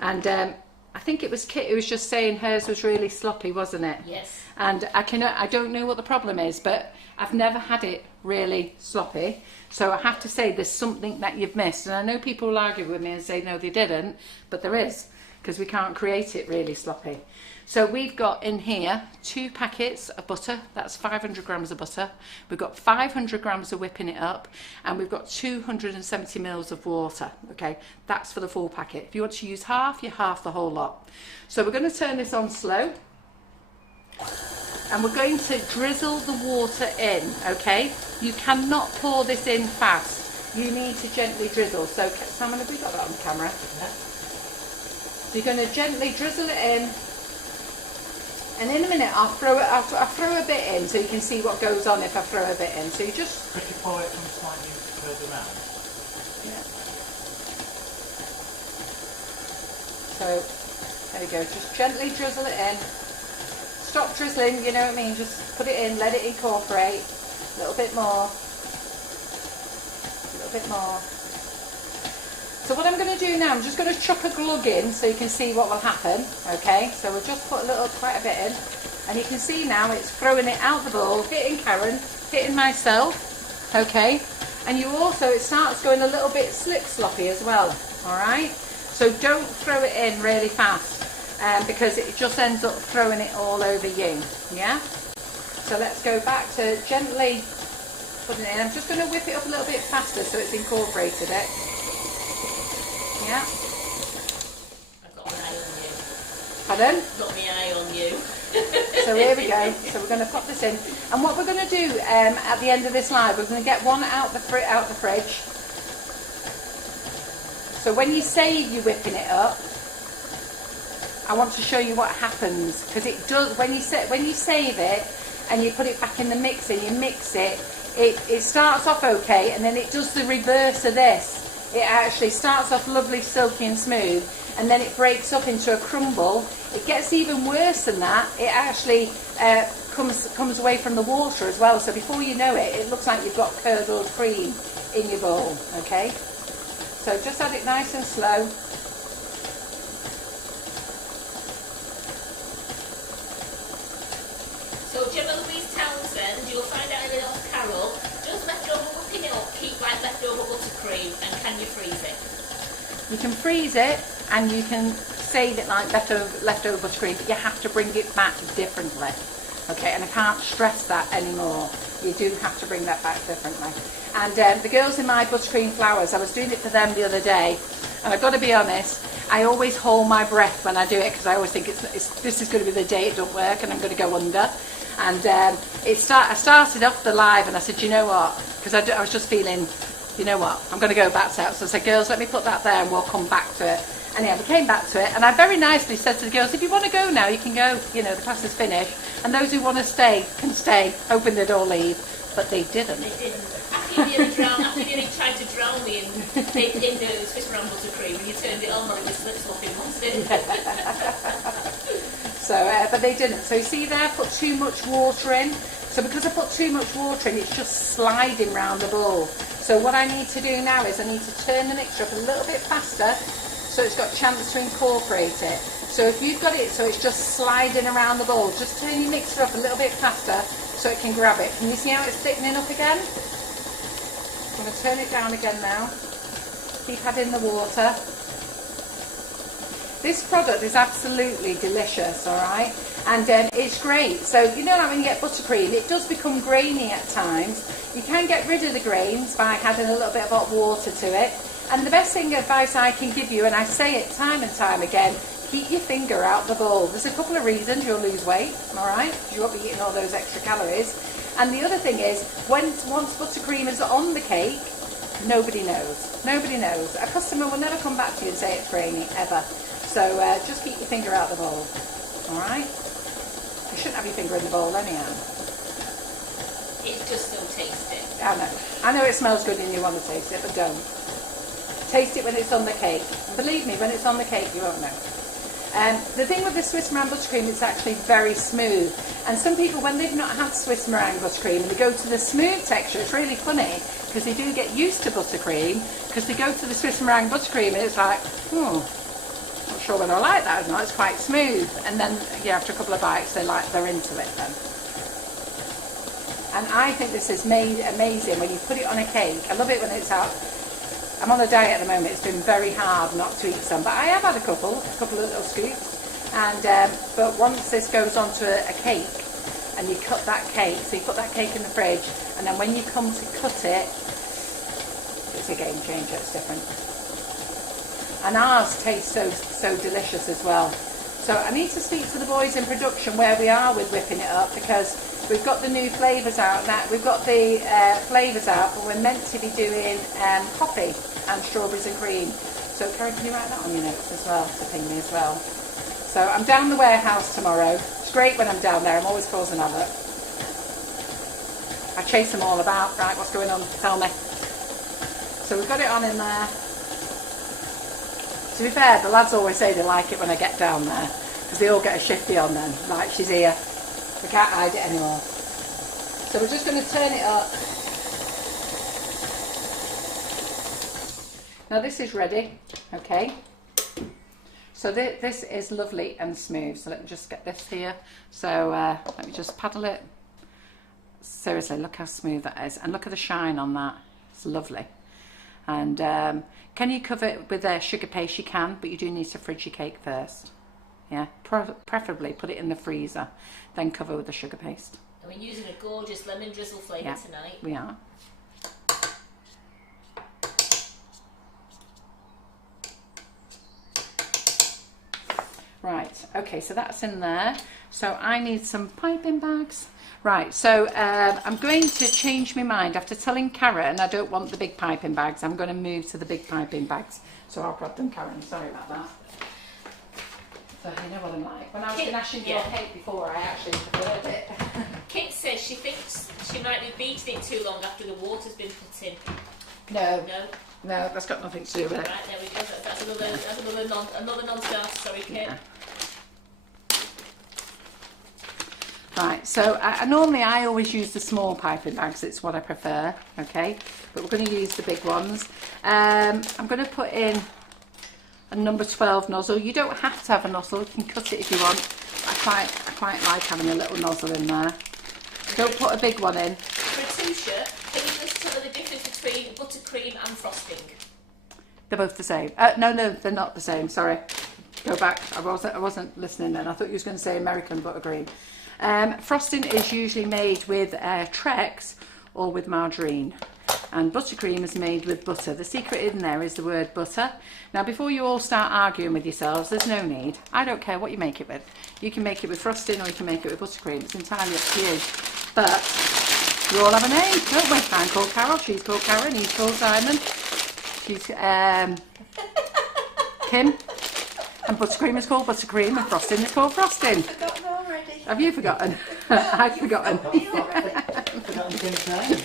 And I think it was Kit who was just saying hers was really sloppy, wasn't it? Yes. And I don't know what the problem is, but I've never had it really sloppy. So I have to say there's something that you've missed. And I know people will argue with me and say no, they didn't, but there is, because we can't create it really sloppy. So we've got in here 2 packets of butter. That's 500 grams of butter. We've got 500 grams of whipping it up, and we've got 270 mils of water. Okay, that's for the full packet. If you want to use half, you half the whole lot. So we're going to turn this on slow, and we're going to drizzle the water in. Okay, you cannot pour this in fast. You need to gently drizzle. So Simon, have we got that on camera? Yeah. So you're going to gently drizzle it in. And in a minute, I'll throw a bit in so you can see what goes on if I throw a bit in. So you just... Could you pour it from slightly further round? Yeah. So, there you go. Just gently drizzle it in. Stop drizzling, you know what I mean? Just put it in, let it incorporate. A little bit more. A little bit more. So what I'm going to do now, I'm just going to chuck a glug in so you can see what will happen. Okay, so we'll just put quite a bit in, and you can see now it's throwing it out the bowl, hitting Karen, hitting myself. Okay, and you also, it starts going a little bit sloppy as well. All right, so don't throw it in really fast, because it just ends up throwing it all over you. Yeah. So let's go back to gently putting it in. I'm just going to whip it up a little bit faster so it's incorporated it. Yeah. I've got my eye on you. Pardon? I've got my eye on you. So here we go. So we're going to pop this in, and what we're going to do at the end of this live, we're going to get one out the fridge. So when you say you're whipping it up, I want to show you what happens, because it does when you save it and you put it back in the mixer, you mix it. It starts off okay, and then it does the reverse of this. It actually starts off lovely, silky and smooth, and then it breaks up into a crumble. It gets even worse than that. It actually comes away from the water as well. So before you know it, it looks like you've got curdled cream in your bowl. Okay? So just add it nice and slow. So Gemma Louise Townsend, you'll find out in the off Carol, just leftover whipping it up, keep like leftover buttercream, and can you freeze it? You can freeze it, and you can save it like leftover buttercream, but you have to bring it back differently. Okay, and I can't stress that anymore. You do have to bring that back differently. And the girls in my buttercream flowers, I was doing it for them the other day, and I've got to be honest, I always hold my breath when I do it because I always think this is going to be the day it don't work and I'm going to go under. And I started off the live and I said, you know what, because I was just feeling, you know what, I'm going to go back to it. So I said, girls, let me put that there and we'll come back to it. And yeah, we came back to it and I very nicely said to the girls, if you want to go now, you can go, you know, the class is finished. And those who want to stay can stay, hoping they'd all leave. But they didn't. They didn't. After you nearly tried to drown me in the Swiss round buttercream, and you turned it on while it was slip-slopping, wasn't it? So, but they didn't. So you see there, put too much water in. So because I put too much water in, it's just sliding round the bowl. So what I need to do now is I need to turn the mixture up a little bit faster so it's got a chance to incorporate it. So if you've got it so it's just sliding around the bowl, just turn your mixer up a little bit faster so it can grab it. Can you see how it's thickening up again? I'm going to turn it down again now. Keep adding the water. This product is absolutely delicious, alright? And it's great. So, you know, when you get buttercream, it does become grainy at times. You can get rid of the grains by adding a little bit of hot water to it. And the best advice I can give you, and I say it time and time again, keep your finger out the bowl. There's a couple of reasons you'll lose weight, alright? You won't be eating all those extra calories. And the other thing is, once buttercream is on the cake, nobody knows. Nobody knows. A customer will never come back to you and say it's grainy, ever. So just keep your finger out the bowl, alright? You shouldn't have your finger in the bowl anyhow. It's just still tasty. I know. I know it smells good and you want to taste it, but don't. Taste it when it's on the cake. And believe me, when it's on the cake, you won't know. The thing with the Swiss meringue buttercream, it's actually very smooth. And some people, when they've not had Swiss meringue buttercream and they go to the smooth texture, it's really funny because they do get used to buttercream because they go to the Swiss meringue buttercream and it's like, not sure whether I like that or not. It's quite smooth. And then, yeah, after a couple of bites, they're into it then. And I think this is made amazing when you put it on a cake. I love it when it's out. I'm on a diet at the moment. It's been very hard not to eat some, but I have had a couple of little scoops. And but once this goes onto a cake, and you cut that cake, so you put that cake in the fridge, and then when you come to cut it, it's a game changer. It's different. And ours tastes so delicious as well. So I need to speak to the boys in production where we are with whipping it up because we've got the new flavours out now. We've got the flavours out, but we're meant to be doing coffee and strawberries and cream. So Karen, can you write that on your notes as well to ping me as well? So I'm down the warehouse tomorrow. It's great when I'm down there. I'm always causing havoc. I chase them all about. Right, what's going on? Tell me. So we've got it on in there. To be fair, the lads always say they like it when I get down there because they all get a shifty on then. Like, she's here. We can't hide it anymore. So we're just going to turn it up. Now this is ready, okay? So this is lovely and smooth. So let me just get this here. So let me just paddle it. Seriously, look how smooth that is. And look at the shine on that. It's lovely. And can you cover it with sugar paste? You can, but you do need to fridge your cake first. Yeah, preferably put it in the freezer, then cover with the sugar paste. And we're using a gorgeous lemon drizzle flavour tonight. We are. Right, okay, so that's in there. So I need some piping bags. Right, so I'm going to change my mind. After telling Karen I don't want the big piping bags, I'm going to move to the big piping bags. So I'll grab them, Karen. Sorry about that. So you know what I'm like. When I was ganaching your cake before, I actually preferred it. Kit says she thinks she might be beating it too long after the water's been put in. No, that's got nothing to do with it. Right, there we go. That's another non-starter. Sorry, Kit. Yeah. Right, so normally I always use the small piping bags. It's what I prefer. Okay, but we're going to use the big ones. I'm going to put in a number 12 nozzle. You don't have to have a nozzle. You can cut it if you want. I quite like having a little nozzle in there. Don't put a big one in. Pratusha, can you just tell me the difference between buttercream and frosting? They're both the same. No, they're not the same. Sorry. Go back. I wasn't listening then. I thought you was going to say American buttercream. Frosting is usually made with Trex or with margarine. And buttercream is made with butter. The secret in there is the word butter. Now, before you all start arguing with yourselves, there's no need. I don't care what you make it with. You can make it with frosting or you can make it with buttercream. It's entirely up to you. But we all have a name, don't we? I'm called Carol, she's called Karen, he's called Simon. She's Kim. And buttercream is called buttercream and frosting is called frosting. I've forgotten already. Have you forgotten? I've forgotten. Forgotten Kim's name.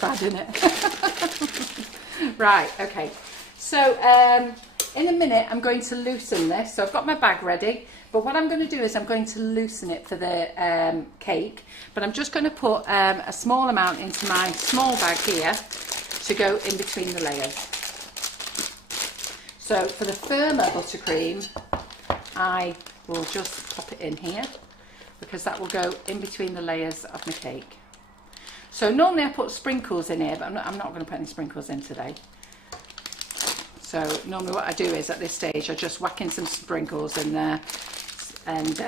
Bad, isn't it? Right, okay. So in a minute I'm going to loosen this. So I've got my bag ready, but what I'm going to do is I'm going to loosen it for the cake. But I'm just going to put a small amount into my small bag here to go in between the layers. So for the firmer buttercream, I will just pop it in here because that will go in between the layers of my cake. So normally I put sprinkles in here, but I'm not going to put any sprinkles in today. So normally what I do is at this stage I just whack in some sprinkles in there and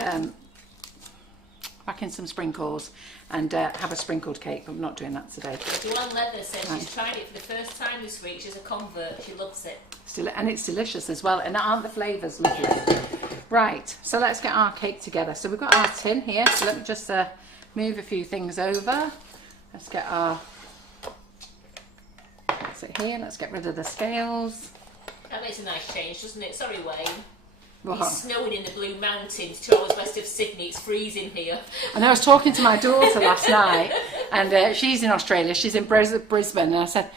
whack in some sprinkles and have a sprinkled cake, but I'm not doing that today. Joanne Leather said she's tried it for the first time this week. She's a convert. She loves it. And it's delicious as well, and aren't the flavours lovely? Right, so let's get our cake together. So we've got our tin here, so let me just move a few things over. Let's get our, that's it here, let's get rid of the scales. That makes a nice change, doesn't it? Sorry, Wayne. What? It's snowing in the Blue Mountains, 2 hours west of Sydney. It's freezing here. And I was talking to my daughter last night, and she's in Australia, she's in Brisbane, and I said,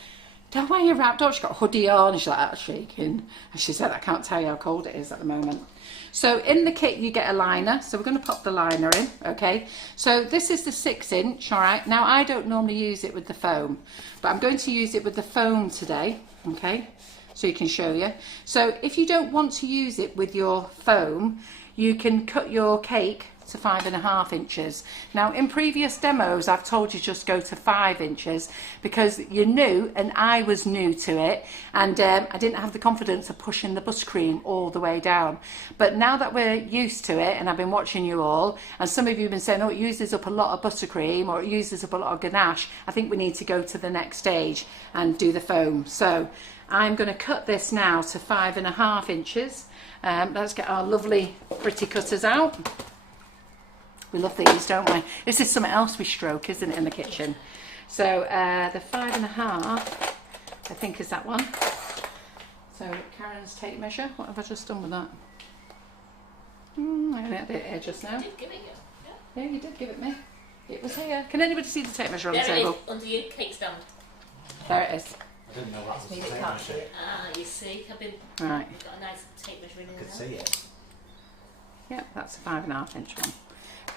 don't wear your wrapped up, she's got a hoodie on, and she's like, that's shaking. And she said, I can't tell you how cold it is at the moment. So in the kit you get a liner, so we're going to pop the liner in, okay? So this is the 6-inch, all right? Now I don't normally use it with the foam, but I'm going to use it with the foam today, okay? So you can show you. So if you don't want to use it with your foam, you can cut your cake to 5.5 inches. Now in previous demos I've told you just go to 5 inches because you're new and I was new to it, and I didn't have the confidence of pushing the buttercream all the way down. But now that we're used to it and I've been watching you all, and some of you have been saying, oh, it uses up a lot of buttercream or it uses up a lot of ganache, I think we need to go to the next stage and do the foam. So I'm going to cut this now to 5.5 inches. Let's get our lovely pretty cutters out. We love these, don't we? This is something else we stroke, isn't it, in the kitchen? So the 5.5, I think is that one. So Karen's tape measure. What have I just done with that? I had it here just now. You did give it you. Yeah, you did give it me. It was here. Can anybody see the tape measure on the There it table? is, under your cake stand. There it is. I didn't know that was the Me that same can't see actually. it. Ah, you see, I've Right. got a nice tape measure in I there. could see it. Yep, that's a 5.5 inch one.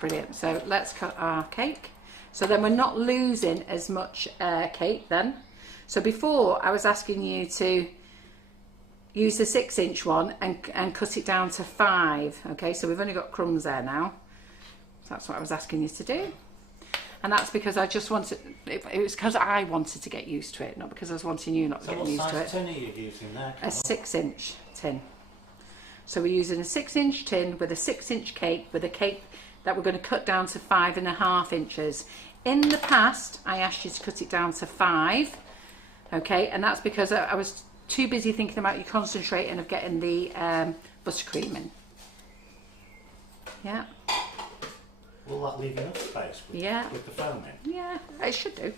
Brilliant. So let's cut our cake. So then we're not losing as much cake then. So before I was asking you to use the 6-inch one and cut it down to 5. Okay, so we've only got crumbs there now. So that's what I was asking you to do. And that's because I just wanted, it was because I wanted to get used to it, not because I was wanting you not to So get what used to size it. tin are you using there? A 6-inch tin. So we're using a 6-inch tin with a 6-inch cake, with a cake that we're going to cut down to 5.5 inches. In the past, I asked you to cut it down to 5, okay, and that's because I was too busy thinking about you concentrating of getting the buttercream in. Yeah. Will that leave enough space with, with the foam in? Yeah, it should do.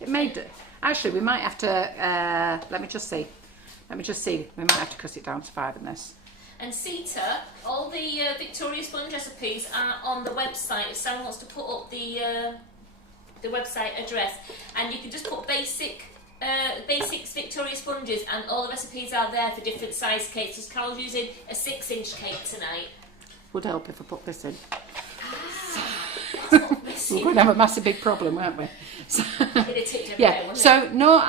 It may do. Actually, we might have to, let me just see. We might have to cut it down to 5 in this. And Sita, all the Victoria Sponge recipes are on the website. If someone wants to put up the website address, and you can just put basics Victoria Sponges, and all the recipes are there for different size cakes. Because Carol's using a 6-inch cake tonight. Would help if I put this in. That's not missing. We're going to have a massive big problem, weren't we? So, yeah. So no,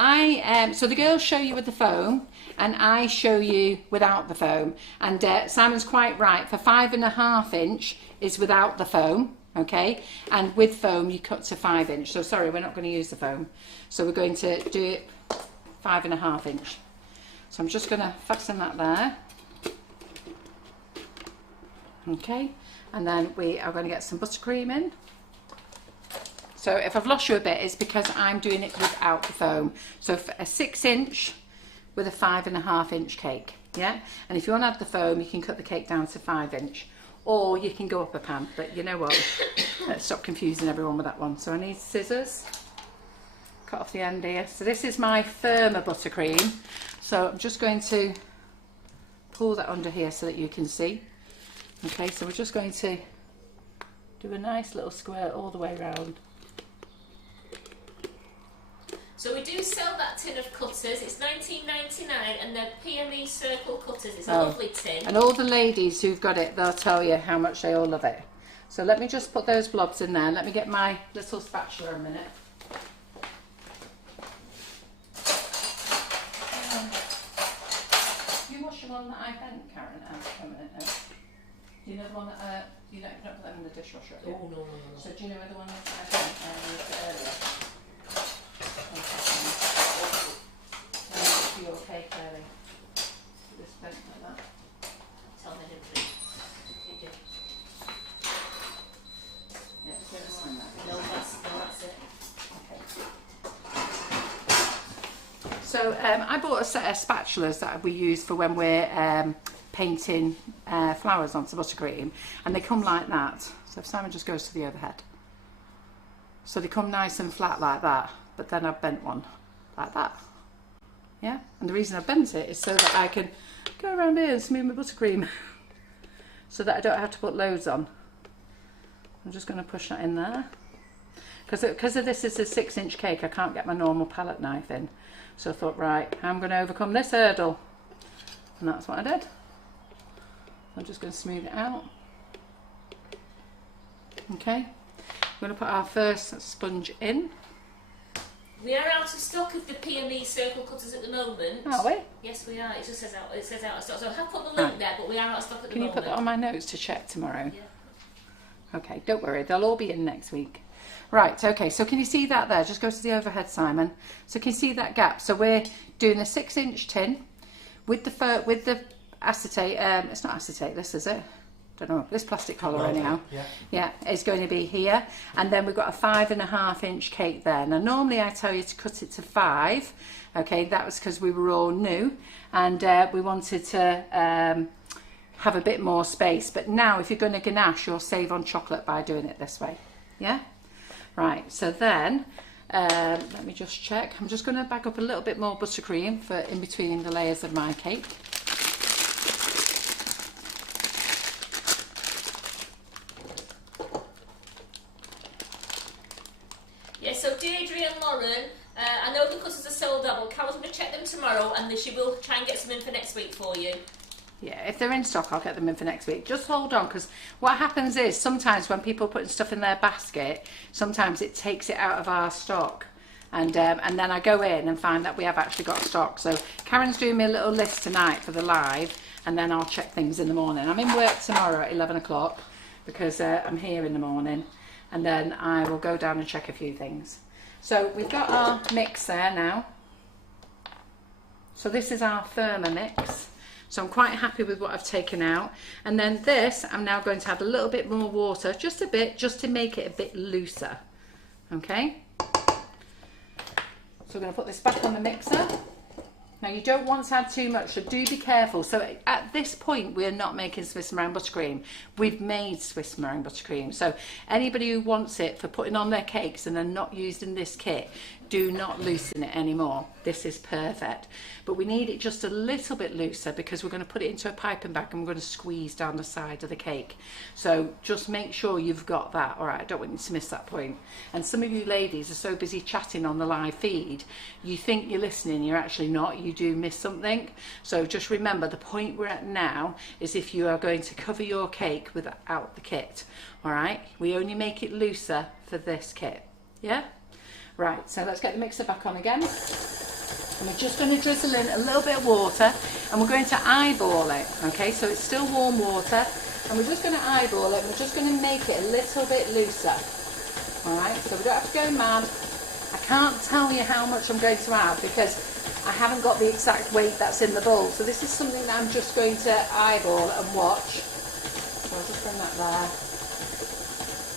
so the girls show you with the foam, and I show you without the foam. And Simon's quite right. For 5.5 inch is without the foam, okay? And with foam you cut to 5 inch. So sorry, we're not going to use the foam. So we're going to do it 5.5 inch. So I'm just going to fasten that there. Okay, and then we are going to get some buttercream in. So So if I've lost you a bit, it's because I'm doing it without the foam. So for a 6-inch with a 5.5-inch cake, yeah? And if you want to add the foam, you can cut the cake down to 5-inch, or you can go up a pan, but you know what? Let's stop confusing everyone with that one. So I need scissors, cut off the end here. So this is my firmer buttercream. So I'm just going to pull that under here so that you can see. Okay, so we're just going to do a nice little square all the way around. So we do sell that tin of cutters. It's $19.99, and they're PME circle cutters. It's a lovely tin. And all the ladies who've got it, they'll tell you how much they all love it. So let me just put those blobs in there. Let me get my little spatula a minute. You wash the one that I bent, Karen, out a minute now. Do you know the one that you don't put them in the dishwasher? Oh, no. So do you know the one that I bent earlier? Your cake early. This bent like that. Tell me to Yeah, it's a bit of line that. No, that's it. Okay. So I bought a set of spatulas that we use for when we're painting flowers onto buttercream, and they come like that. So if Simon just goes to the overhead. So they come nice and flat like that, but then I've bent one like that. Yeah, and the reason I've bent it is so that I can go around here and smooth my buttercream so that I don't have to put loads on. I'm just going to push that in there. Because of this is a 6-inch cake, I can't get my normal palette knife in. So I thought, right, I'm going to overcome this hurdle. And that's what I did. I'm just going to smooth it out. Okay, I'm going to put our first sponge in. We are out of stock of the PME circle cutters at the moment. Are we? Yes, we are. It just says out. It says out of stock. So I have put the link there, but we are out of stock at the moment. Can you put that on my notes to check tomorrow? Yeah. Okay, don't worry. They'll all be in next week. Right. Okay. So can you see that there? Just go to the overhead, Simon. So can you see that gap? So we're doing a 6-inch tin with the acetate. It's not acetate. This is it. Don't know, this plastic collar anyhow. Yeah, it's going to be here, and then we've got a 5.5-inch cake there. Now normally I tell you to cut it to 5. Okay, that was because we were all new and we wanted to have a bit more space, but now if you're going to ganache, you'll save on chocolate by doing it this way. Yeah, right. So then let me just check. I'm just going to bag up a little bit more buttercream for in between the layers of my cake. So Deirdre and Lauren, I know the cutters are sold out, but Carol's going to check them tomorrow, and then she will try and get some in for next week for you. Yeah, if they're in stock, I'll get them in for next week. Just hold on, because what happens is sometimes when people are putting stuff in their basket, sometimes it takes it out of our stock. And then I go in and find that we have actually got stock. So Karen's doing me a little list tonight for the live, and then I'll check things in the morning. I'm in work tomorrow at 11 o'clock because I'm here in the morning. And then I will go down and check a few things. So we've got our mix there now. So this is our firmer mix. So I'm quite happy with what I've taken out. And then this, I'm now going to add a little bit more water, just a bit, just to make it a bit looser. Okay? So we're going to put this back on the mixer. Now you don't want to add too much, so do be careful. So at this point, we're not making Swiss meringue buttercream. We've made Swiss meringue buttercream. So anybody who wants it for putting on their cakes and they're not using this kit, do not loosen it anymore. This is perfect. But we need it just a little bit looser because we're going to put it into a piping bag and we're going to squeeze down the side of the cake. So just make sure you've got that. All right, I don't want you to miss that point. And some of you ladies are so busy chatting on the live feed, you think you're listening, you're actually not. You do miss something. So just remember, the point we're at now is if you are going to cover your cake without the kit. All right, we only make it looser for this kit. Yeah? Right, so let's get the mixer back on again. And we're just going to drizzle in a little bit of water and we're going to eyeball it. Okay, so it's still warm water and we're just going to eyeball it. We're just going to make it a little bit looser. Alright, so we don't have to go mad. I can't tell you how much I'm going to add because I haven't got the exact weight that's in the bowl. So this is something that I'm just going to eyeball and watch. So I'll just bring that there.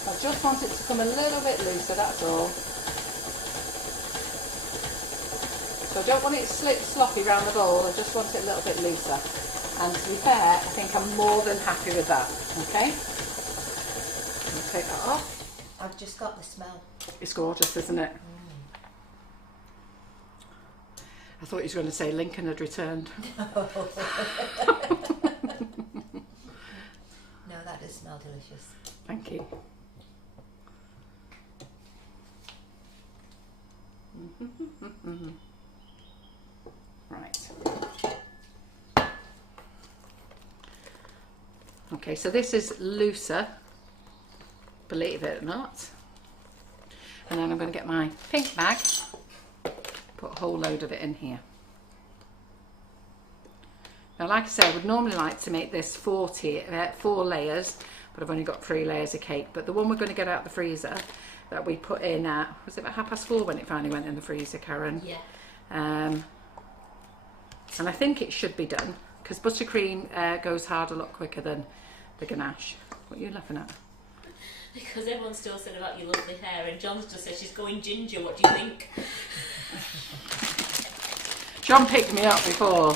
I just want it to come a little bit looser, that's all. So I don't want it sloppy around the bowl, I just want it a little bit looser. And to be fair, I think I'm more than happy with that, okay? I'll take that off. I've just got the smell. It's gorgeous, isn't it? I thought you were going to say Lincoln had returned. No, that does smell delicious. Thank you. Right. Okay, so this is looser, believe it or not. And then I'm going to get my pink bag, put a whole load of it in here. Now, like I said, I would normally like to make this 4 layers, but I've only got 3 layers of cake. But the one we're going to get out of the freezer that we put in at, was it about 4:30 when it finally went in the freezer, Karen? Yeah. And I think it should be done, because buttercream goes hard a lot quicker than the ganache. What are you laughing at? Because everyone's still saying about your lovely hair, and John's just said she's going ginger. What do you think? John picked me up before.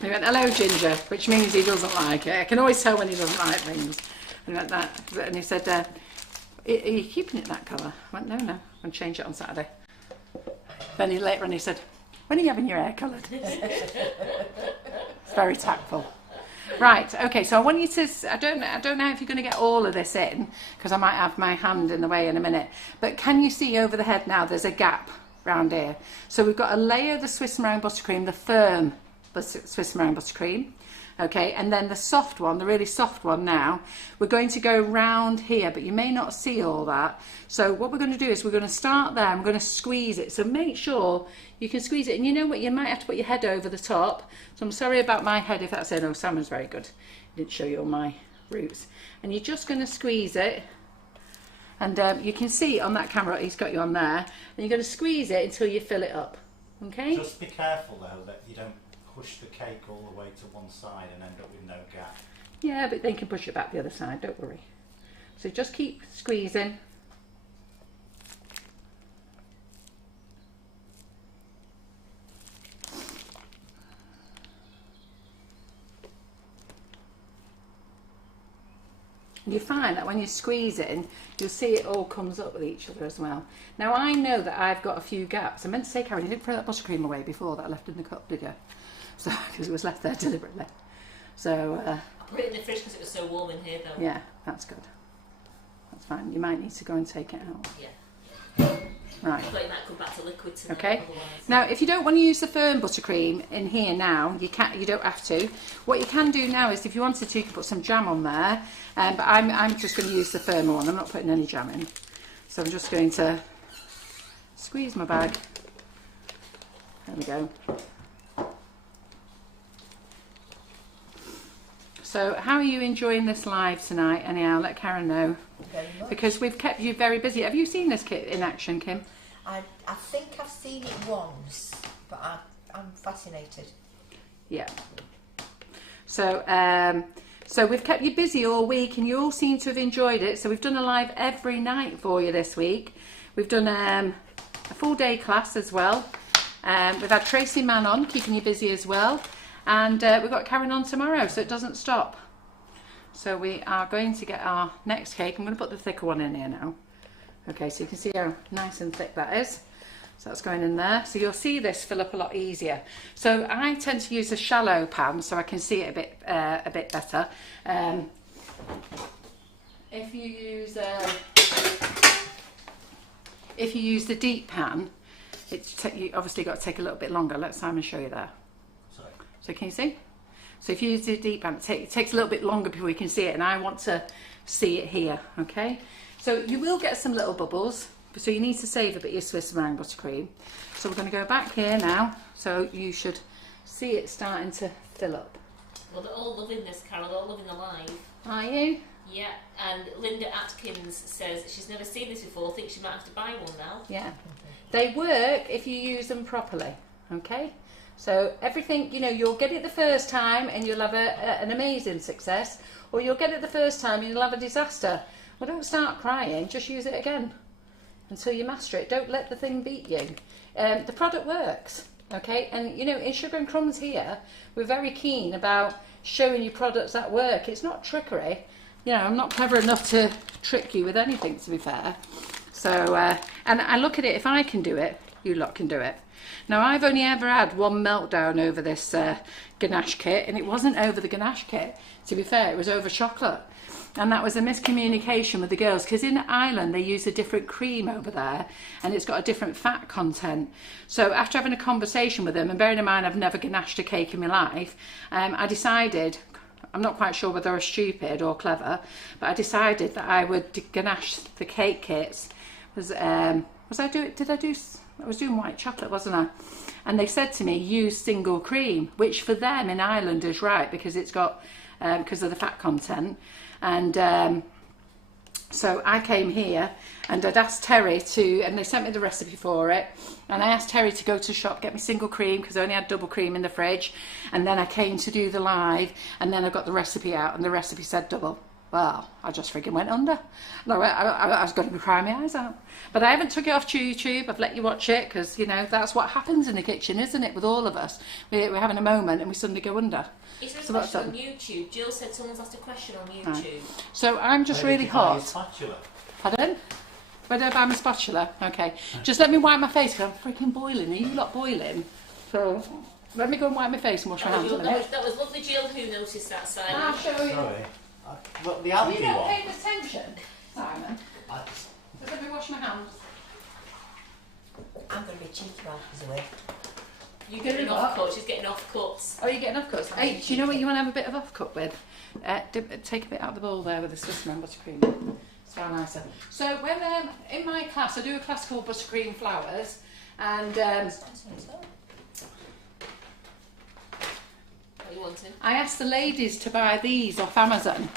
He went, hello, Ginger, which means he doesn't like it. I can always tell when he doesn't like things. And, like that. And he said, are you keeping it that colour? I went, no, I'm going to change it on Saturday. Then later on he said, when are you having your hair coloured? It's very tactful. Right, okay, so I want you to, I don't know if you're going to get all of this in, because I might have my hand in the way in a minute, but can you see over the head now there's a gap round here? So we've got a layer of the Swiss Meringue Buttercream, the firm Swiss Meringue Buttercream, okay, and then the soft one, the really soft one now, we're going to go round here, but you may not see all that. So what we're going to do is we're going to start there and we're going to squeeze it. So make sure you can squeeze it, and you know what, you might have to put your head over the top. So I'm sorry about my head if that's it. No, Salmon's very good. Didn't show you all my roots. And you're just going to squeeze it, and you can see on that camera, he's got you on there, and you're going to squeeze it until you fill it up, okay? Just be careful though that you don't push the cake all the way to one side and end up with no gap. Yeah, but then you can push it back the other side, don't worry. So just keep squeezing. And you find that when you're squeezing, you'll see it all comes up with each other as well. Now I know that I've got a few gaps. I meant to say, Karen, you didn't throw that buttercream away before that I left in the cup, did you? So, because it was left there deliberately. So I put it in the fridge because it was so warm in here though. Yeah, that's good. That's fine. You might need to go and take it out. Yeah. Right. But it might come back to liquid tonight. Okay. Otherwise. Now, if you don't want to use the firm buttercream in here now, you don't have to. What you can do now is, if you wanted to, you can put some jam on there. But I'm just going to use the firmer one. I'm not putting any jam in. So I'm just going to squeeze my bag. There we go. So how are you enjoying this live tonight? Anyhow, let Karen know. Very much. Because we've kept you very busy. Have you seen this kit in action, Kim? I think I've seen it once, but I'm fascinated. Yeah. So so we've kept you busy all week, and you all seem to have enjoyed it. So we've done a live every night for you this week. We've done a full day class as well. We've had Tracy Mann on, keeping you busy as well. And we've got Karen on tomorrow, so it doesn't stop. So we are going to get our next cake. I'm going to put the thicker one in here now. Okay, so you can see how nice and thick that is. So that's going in there. So you'll see this fill up a lot easier. So I tend to use a shallow pan so I can see it a bit better. If you use the deep pan, you obviously got to take a little bit longer. Let Simon show you that. So can you see? So if you use the deep pan, it takes a little bit longer before you can see it, and I want to see it here, okay? So you will get some little bubbles, so you need to save a bit of your Swiss Meringue Buttercream. So we're going to go back here now, so you should see it starting to fill up. Well, they're all loving this, Carol. They're all loving the live. Are you? Yeah, and Linda Atkins says she's never seen this before, thinks she might have to buy one now. Yeah. They work if you use them properly, okay? So everything, you know, you'll get it the first time and you'll have an amazing success, or you'll get it the first time and you'll have a disaster. Well, don't start crying, just use it again until you master it. Don't let the thing beat you. The product works, okay? And you know, in Sugar and Crumbs here, we're very keen about showing you products that work. It's not trickery. You know, I'm not clever enough to trick you with anything, to be fair. So, and I look at it, if I can do it, you lot can do it. Now, I've only ever had one meltdown over this ganache kit, and it wasn't over the ganache kit, to be fair, it was over chocolate. And that was a miscommunication with the girls, because in Ireland they use a different cream over there, and it's got a different fat content. So after having a conversation with them, and bearing in mind I've never ganached a cake in my life, I decided, I'm not quite sure whether I was stupid or clever, but I decided that I would ganache the cake kits. I was doing white chocolate, wasn't I? And they said to me, use single cream, which for them in Ireland is right, because it's got, because of the fat content. And so I came here and I'd asked Terry to, and they sent me the recipe for it, and I asked Terry to go to the shop, get me single cream, because I only had double cream in the fridge. And then I came to do the live, and then I got the recipe out, and the recipe said double. Well, I just freaking went under. And I was going to be crying my eyes out. But I haven't took it off to YouTube. I've let you watch it, because, you know, that's what happens in the kitchen, isn't it, with all of us? We're having a moment and we suddenly go under. Is there a question on YouTube? Jill said someone's asked a question on YouTube. Right. So I'm just really hot. Spatula? Pardon? Where do I buy my spatula? Okay. Just let me wipe my face, because I'm freaking boiling. Are you lot boiling? So let me go and wipe my face and wash my hands. That was lovely, Jill, who noticed that, Simon. I'll show you. Sorry. Look, the algae You don't one. pay attention, Simon. Just let me wash my hands. I'm going to be cheeky while she's away. You're getting off cut. She's getting off cuts. Oh, you're getting off cuts. Hey, do you know what you want to have a bit of off cut with? Take a bit out of the bowl there with the Swiss and buttercream. It's far nicer. So when in my class, I do a class called Buttercream Flowers, and I asked the ladies to buy these off Amazon.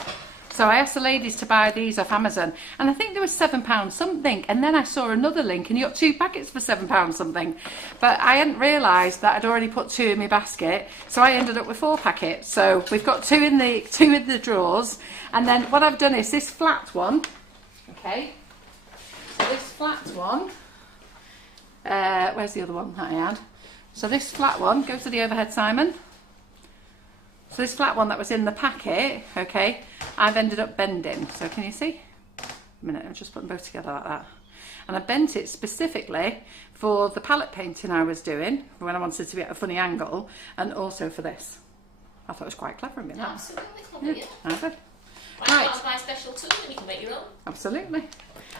So I asked the ladies to buy these off Amazon, and I think they were £7 something, and then I saw another link and you got 2 packets for £7 something, but I hadn't realised that I'd already put 2 in my basket, so I ended up with 4 packets. So we've got 2 in the drawers, and then what I've done is this flat one, okay, so this flat one, where's the other one that I had? So this flat one, go to the overhead, Simon. So this flat one that was in the packet, okay, I've ended up bending. So can you see? A minute, I'll just put them both together like that. And I bent it specifically for the palette painting I was doing, when I wanted to be at a funny angle, and also for this. I thought it was quite clever of me, that. Absolutely, clever, yeah. I did. Right. Buy special too, and you can make your own. Absolutely.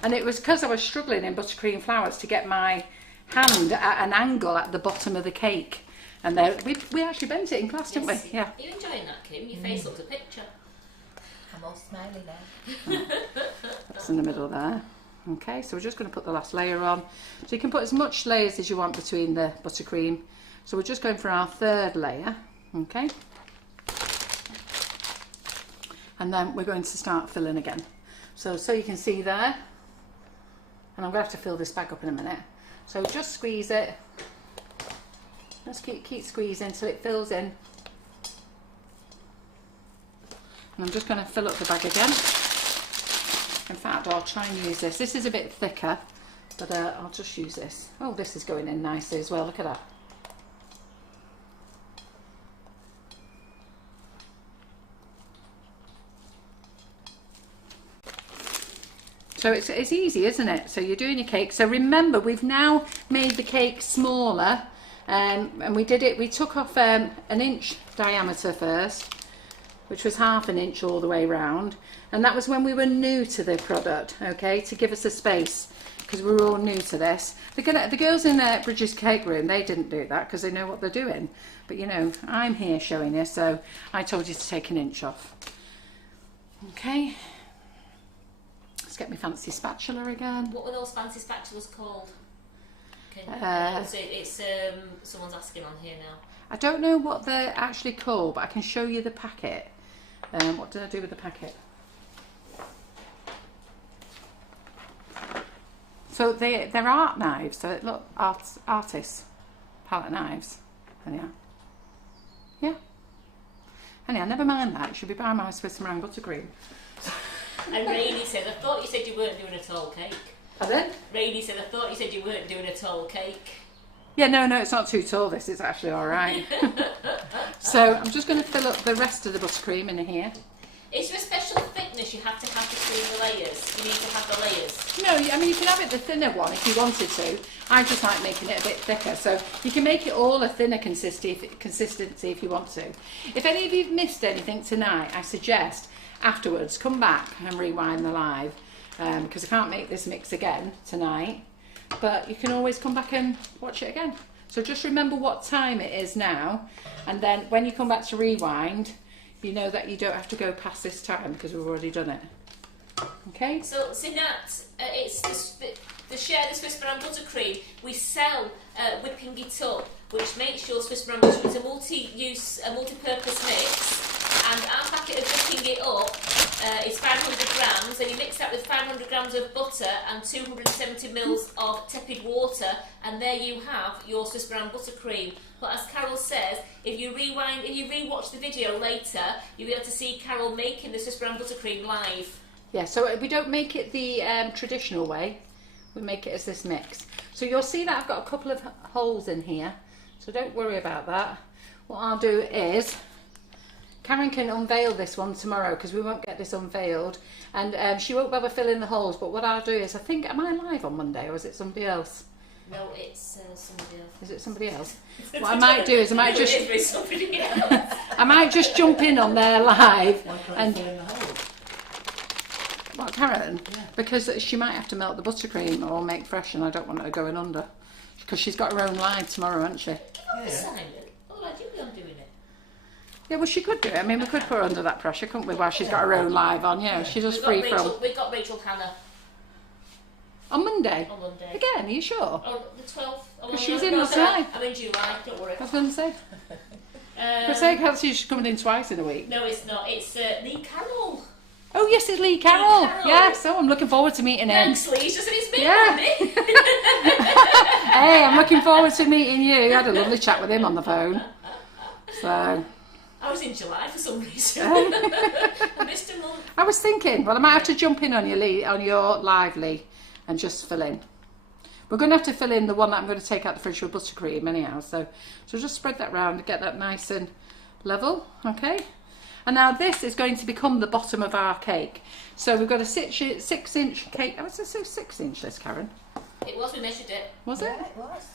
And it was because I was struggling in Buttercream Flowers to get my hand at an angle at the bottom of the cake. And we actually bent it in class, didn't we? Yeah. Are you enjoying that, Kim? Your face looks a picture. I'm all smiley now. That's in the middle there. Okay, so we're just going to put the last layer on. So you can put as much layers as you want between the buttercream. So we're just going for our 3rd layer. Okay. And then we're going to start filling again. So you can see there. And I'm going to have to fill this bag up in a minute. So just squeeze it. Just keep squeezing until it fills in. And I'm just going to fill up the bag again. In fact, I'll try and use this. This is a bit thicker, but I'll just use this. Oh, this is going in nicely as well. Look at that. So it's easy, isn't it? So you're doing your cake. So remember, we've now made the cake smaller. And we took off an inch diameter first, which was ½ an inch all the way round, and that was when we were new to the product, okay, to give us a space, because we were all new to this. The girls in Bridgid's cake room, they didn't do that because they know what they're doing, but you know, I'm here showing you, so I told you to take an inch off. Okay, let's get my fancy spatula again. What were those fancy spatulas called? It's someone's asking on here now. I don't know what they're actually called, but I can show you the packet. What did I do with the packet? So they're art knives. So look, artists, palette knives. Anyhow, yeah. Anyhow, never mind that. You should be buying my Swiss meringue buttercream. And Rainey said, I thought you said you weren't doing a tall cake. Pardon? Rainey said, I thought you said you weren't doing a tall cake. Yeah, no, it's not too tall, this is actually alright. So I'm just going to fill up the rest of the buttercream in here. Is there a special thickness you have between the layers? You need to have the layers. No, I mean you can have it the thinner one if you wanted to. I just like making it a bit thicker, so you can make it all a thinner consistency if you want to. If any of you've missed anything tonight, I suggest afterwards come back and rewind the live, because I can't make this mix again tonight, but you can always come back and watch it again. So just remember what time it is now, and then when you come back to rewind, you know that you don't have to go past this time because we've already done it. Okay? So, Nat, it's the share the Swiss brand buttercream. We sell whipping it up, which makes your Swiss brand buttercream is a multi-purpose mix. And our packet of whipping it up is 500 grams, and you mix that with 500 grams of butter and 270 mils of tepid water, and there you have your Swiss brand buttercream. But as Carol says, if you rewatch the video later, you'll be able to see Carol making the Swiss brand buttercream live. Yeah, so we don't make it the traditional way, we make it as this mix. So you'll see that I've got a couple of holes in here, so don't worry about that. What I'll do is, Karen can unveil this one tomorrow because we won't get this unveiled, and she won't be able to fill in the holes, but what I'll do is, I think, am I live on Monday or is it somebody else? No, it's somebody else. Is it somebody else? What I might do is I might just somebody else. I might just jump in on their live and fill in the hole? what, Karen? Yeah. Because she might have to melt the buttercream or make fresh, and I don't want her going under because she's got her own live tomorrow, hasn't she? Give up assignment. All I do is I'm doing it. Yeah, well, she could do it. I mean, we could put her under that pressure, couldn't we? While she's got her own live on. Yeah, she's just free from. We've got Rachel Hannah on Monday. on Monday. Again, are you sure? On the 12th. Because she was in last night. I'm in July. Don't worry. I was going to say. For sake, she's coming in twice in a week. No, it's not. It's Lee Carroll. Oh yes, it's Lee Carroll. Lee Carroll. Yeah, so I'm looking forward to meeting him. Thanks, Lee. Just it's me. Yeah. Me. Hey, I'm looking forward to meeting you. I had a lovely chat with him on the phone. So. I was in July for some reason. I missed a month. I was thinking, well, I might have to jump in on your live, Lee, and just fill in. We're going to have to fill in the one that I'm going to take out the fridge with buttercream anyhow. So just spread that round to get that nice and level, okay? And now this is going to become the bottom of our cake. So we've got a 6-inch cake. Oh, it's a 6-inch, this, Karen. It was. We measured it. Was it? Yeah, it was.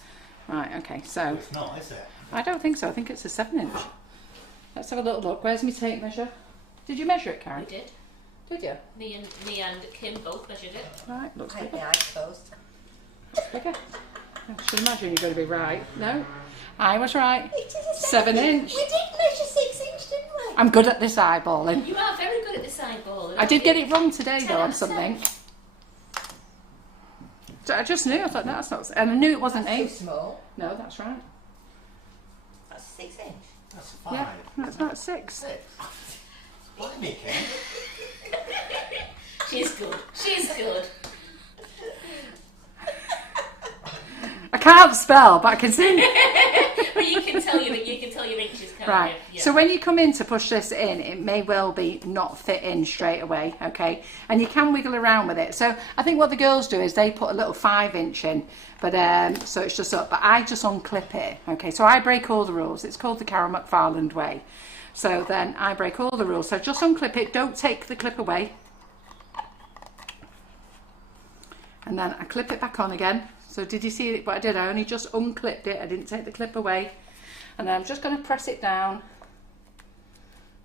Right, okay, so. It's not, is it? I don't think so. I think it's a 7-inch. Let's have a little look. Where's my tape measure? Did you measure it, Karen? We did. Did you? Me and Kim both measured it. Right, looks I, bigger. yeah, I suppose. Looks bigger. I should imagine you're going to be right. No? I was right. It is a 7 inch. We did measure 6 inch, didn't we? I'm good at this eyeballing. You are very good at this eyeball. I did get it wrong today, though, on 10 something. So I just knew. I thought, no, that's not... And I knew it wasn't That's 8. too small. No, that's right. That's 6 inch. That's 5. Yeah, that's not 6. 6. Blimey, Kim. She's good. She's good. I can't spell, but I can sing. But you can tell your inches, can't Right, you? Yeah. so when you come in to push this in, it may well be not fit in straight away, okay? And you can wiggle around with it. So I think what the girls do is they put a little 5-inch in, but so it's just up. But I just unclip it, okay? So I break all the rules. It's called the Carol McFarland way. So then I break all the rules. So just unclip it. Don't take the clip away. And then I clip it back on again. So did you see what I did? I only just unclipped it. I didn't take the clip away. And then I'm just going to press it down.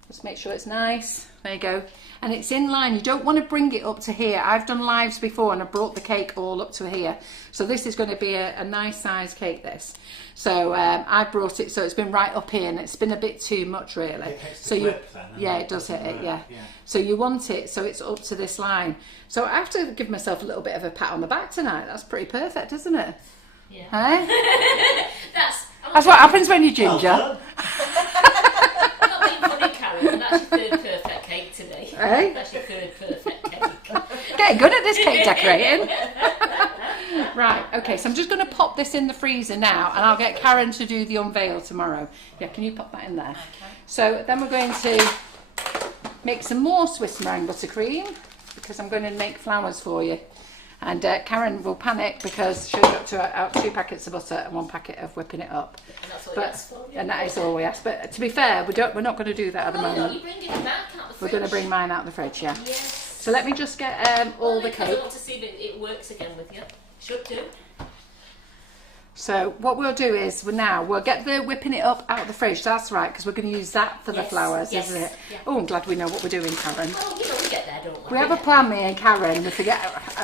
Just make sure it's nice. There you go. And it's in line. You don't want to bring it up to here. I've done lives before and I brought the cake all up to here. So this is going to be a nice size cake, this. So I brought it so it's been right up here and it's been a bit too much, really. It hits the So you, clip then, yeah, it does hit it, yeah. Yeah. So you want it so it's up to this line. So I have to give myself a little bit of a pat on the back tonight. That's pretty perfect, isn't it? Yeah. Hey? That's what happens when you're ginger. Well not being funny, Karen. That's your third perfect cake today. Hey? That's your third perfect cake. Getting good at this cake decorating. Right, okay, so I'm just going to pop this in the freezer now and I'll get Karen to do the unveil tomorrow. Yeah, can you pop that in there? Okay. So then we're going to make some more Swiss meringue buttercream. because I'm going to make flowers for you. And Karen will panic because she'll got to out 2 packets of butter and 1 packet of whipping it up. And that's all you asked for. And that is all we ask. But to be fair, we're not going to do that at the moment. No, you're bringing it back out the fridge. We're going to bring mine out of the fridge, yeah. Yes. So let me just get all the because cake. I want to see that it works again with you. Should do. So what we'll do is we'll get the whipping it up out of the fridge. That's right, because we're going to use that for the flowers, isn't it? Yeah. Oh, I'm glad we know what we're doing, Karen. Oh, you know, we get there, don't we? We have a plan, me and Karen. We forget.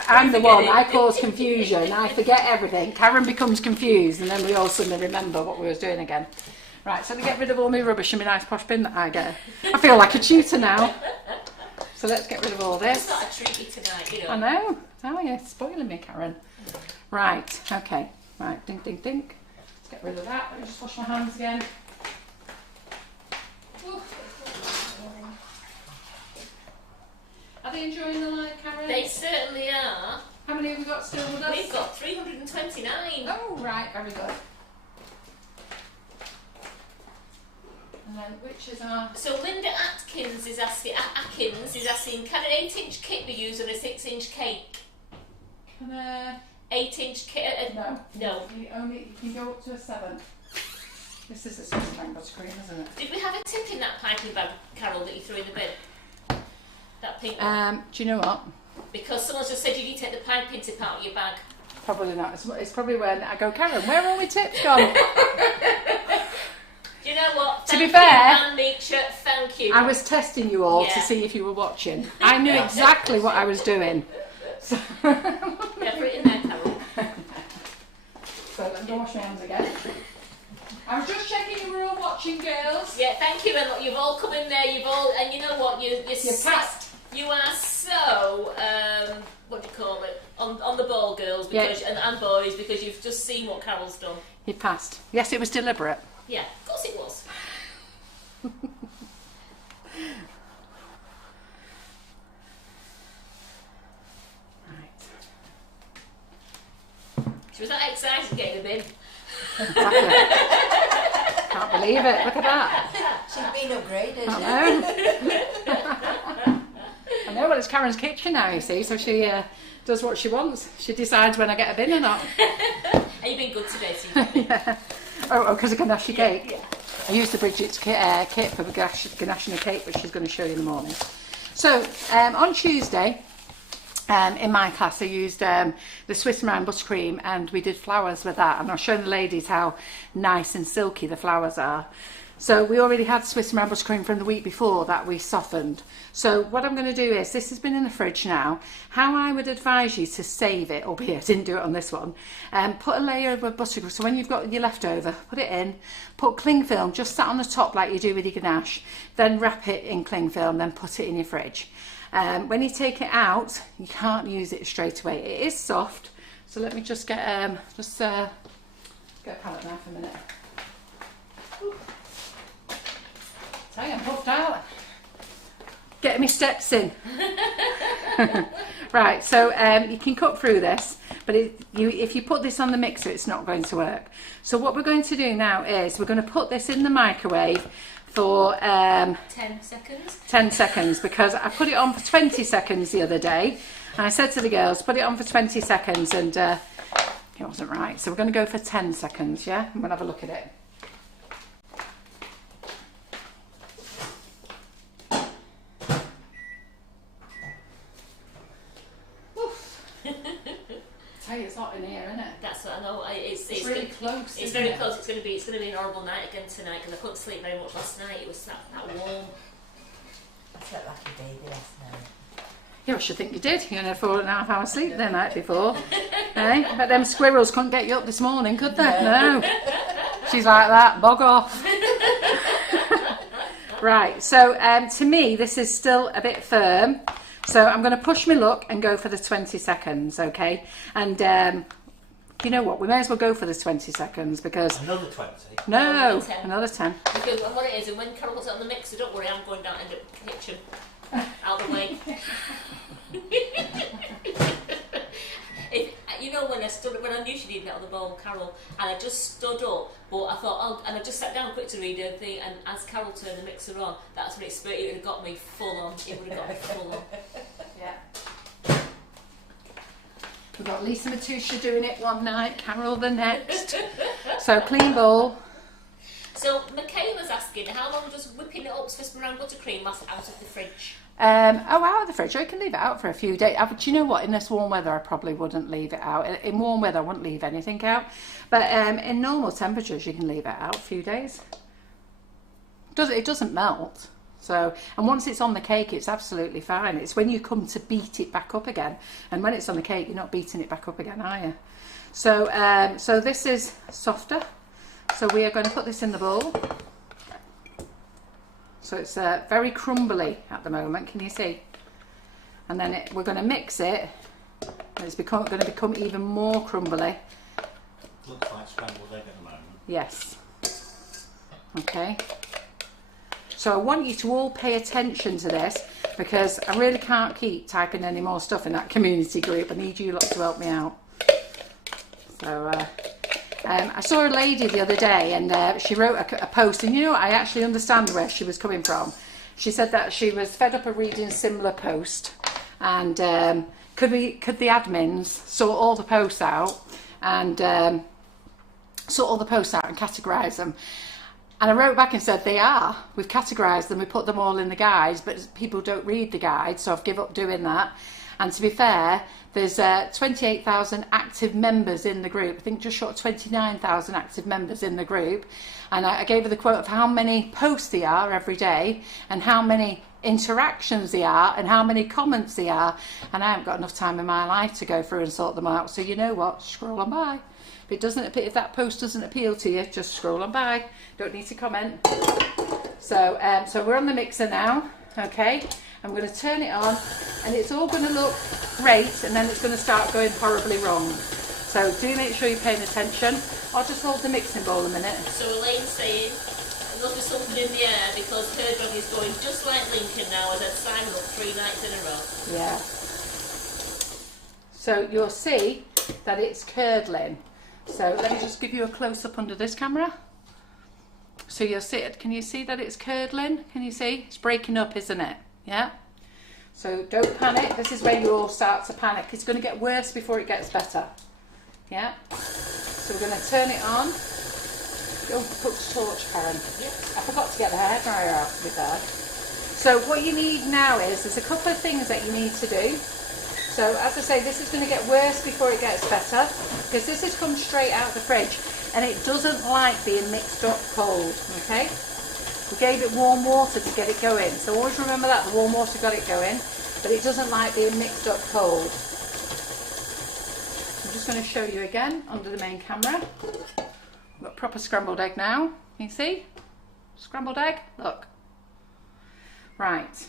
I'm the one. I cause confusion. I forget everything. Karen becomes confused, and then we all suddenly remember what we was doing again. Right, so let me get rid of all my rubbish in my nice posh bin that I get. I feel like a tutor now. So let's get rid of all this. It's not a treaty tonight, you know. I know. Oh, you're spoiling me, Karen. Right, okay. Right, ding, ding, ding. Let's get rid of that. Let me just wash my hands again. Are they enjoying the live, Karen? They certainly are. How many have we got still with us? We've got 329. Oh, right, very good. And then which is our... So Linda Atkins is asking, can an 8-inch kit be used on a 6-inch cake? Can 8-inch kit? No. No. You can go up to a 7. This is a Meringue Buttercream, isn't it? Did we have a tip in that piping bag, Carol, that you threw in the bin? That pink one? Do you know what? Because someone just said you need to take the piping tip out of your bag. Probably not. It's probably when I go, Karen, where are all my tips gone? Do you know what? To be Thank fair, you, Anne Meacher, thank you. I was testing you all to Yeah. see if you were watching. I knew exactly what I was doing. So, Yeah, put it in there, Carol. so let me go wash my hands again. I was just checking you were all watching, girls. Yeah, thank you, and you've all come in there. And you know what? You're passed. You are so what do you call it? On the ball, girls, because and boys, because you've just seen what Carol's done. You passed. Yes, it was deliberate. Yeah, of course it was. She was that excited getting the bin. Exactly. Can't believe it. Look at that. She's been upgraded. I know, well, it's Karen's kitchen now, you see, so she does what she wants. She decides when I get a bin or not. And you've been good today, Susan. Yeah. Oh, because of Ganaching cake. Yeah. I used the Bridgids kit for the Ganaching Kit, which she's going to show you in the morning. So, on Tuesday, in my class, I used the Swiss Meringue Buttercream, and we did flowers with that. And I was showing the ladies how nice and silky the flowers are. So we already had Swiss Meringue Buttercream from the week before that we softened. So what I'm going to do is, this has been in the fridge now, how I would advise you to save it, albeit I didn't do it on this one, put a layer of buttercream, so when you've got your leftover, put it in, put cling film just sat on the top like you do with your ganache, then wrap it in cling film, then put it in your fridge. When you take it out, you can't use it straight away. It is soft, so let me just get a palette knife a minute. Tell you, I'm puffed out. Getting my steps in. Right, so you can cut through this, but if you put this on the mixer, it's not going to work. So what we're going to do now is we're going to put this in the microwave for 10 seconds. 10 seconds, because I put it on for 20 seconds the other day, and I said to the girls, put it on for 20 seconds, and it wasn't right. So we're going to go for 10 seconds, yeah? And we'll have a look at it. It's hot in here, isn't it? That's what I know. It's really close. It's very close. It's going to be an horrible night again tonight because I couldn't sleep very much last night. It was that warm. I slept like a baby last night. Yeah, I should think you did. You only had 4.5 hours sleep the night before. Eh? But them squirrels couldn't get you up this morning, could they? No. She's like that. Bog off. Right. So to me, this is still a bit firm. So I'm going to push my luck and go for the 20 seconds, okay? And you know what? We may as well go for the 20 seconds because... Another 20? No, another 10. Because what it is, and when Carol puts it on the mixer, don't worry, I'm going down into the kitchen. Out of the way. You know, when I knew she needed it out of the bowl, Carol, and I just stood up, but I thought, and I just sat down quick to read her thing, and as Carol turned the mixer on, that's when it would have got me full on. It would have got me full on. Yeah. We've got Lisa Matusha doing it one night, Carol the next. So clean bowl. So Michaela's asking, how long does whipping it up for meringue buttercream last out of the fridge? Out of the fridge. I can leave it out for a few days. Do you know what? In this warm weather, I probably wouldn't leave it out. In warm weather, I wouldn't leave anything out. But in normal temperatures, you can leave it out a few days. It doesn't melt. So, and once it's on the cake, it's absolutely fine. It's when you come to beat it back up again, and when it's on the cake, you're not beating it back up again, are you? So, so this is softer. So we are going to put this in the bowl. So it's very crumbly at the moment, can you see? And then we're going to mix it, and it's going to become even more crumbly. Looks like scrambled egg at the moment. Yes. Okay. So I want you to all pay attention to this, because I really can't keep typing any more stuff in that community group. I need you lot to help me out. So I saw a lady the other day, and she wrote a post, and you know, I actually understand where she was coming from. She said that she was fed up of reading a similar post, and could the admins sort all the posts out and categorise them. And I wrote back and said, we've categorised them, we put them all in the guides, but people don't read the guides, so I've given up doing that. And to be fair, there's 28,000 active members in the group. I think just short of 29,000 active members in the group. And I gave her the quote of how many posts there are every day, and how many interactions there are, and how many comments there are. And I haven't got enough time in my life to go through and sort them out. So you know what, scroll on by. If that post doesn't appeal to you, just scroll on by. Don't need to comment. So so we're on the mixer now. Okay, I'm going to turn it on, and it's all going to look great, and then it's going to start going horribly wrong. So do make sure you're paying attention. I'll just hold the mixing bowl a minute. So Elaine's saying, look at something in the air, because her dog is going just like Lincoln now, as had Simon up 3 nights in a row. Yeah. So you'll see that it's curdling. So let me just give you a close-up under this camera. So you'll see it. Can you see that it's curdling? Can you see? It's breaking up, isn't it? Yeah? So don't panic. This is where you all start to panic. It's going to get worse before it gets better. Yeah? So we're going to turn it on. Oh, put the torch, Karen. I forgot to get the hairdryer out, to be fair. So what you need now is, there's a couple of things that you need to do. So as I say, this is going to get worse before it gets better, because this has come straight out of the fridge, and it doesn't like being mixed up cold, okay? We gave it warm water to get it going, so always remember that, the warm water got it going, but it doesn't like being mixed up cold. I'm just going to show you again under the main camera. We've got proper scrambled egg now, can you see? Scrambled egg, look. Right.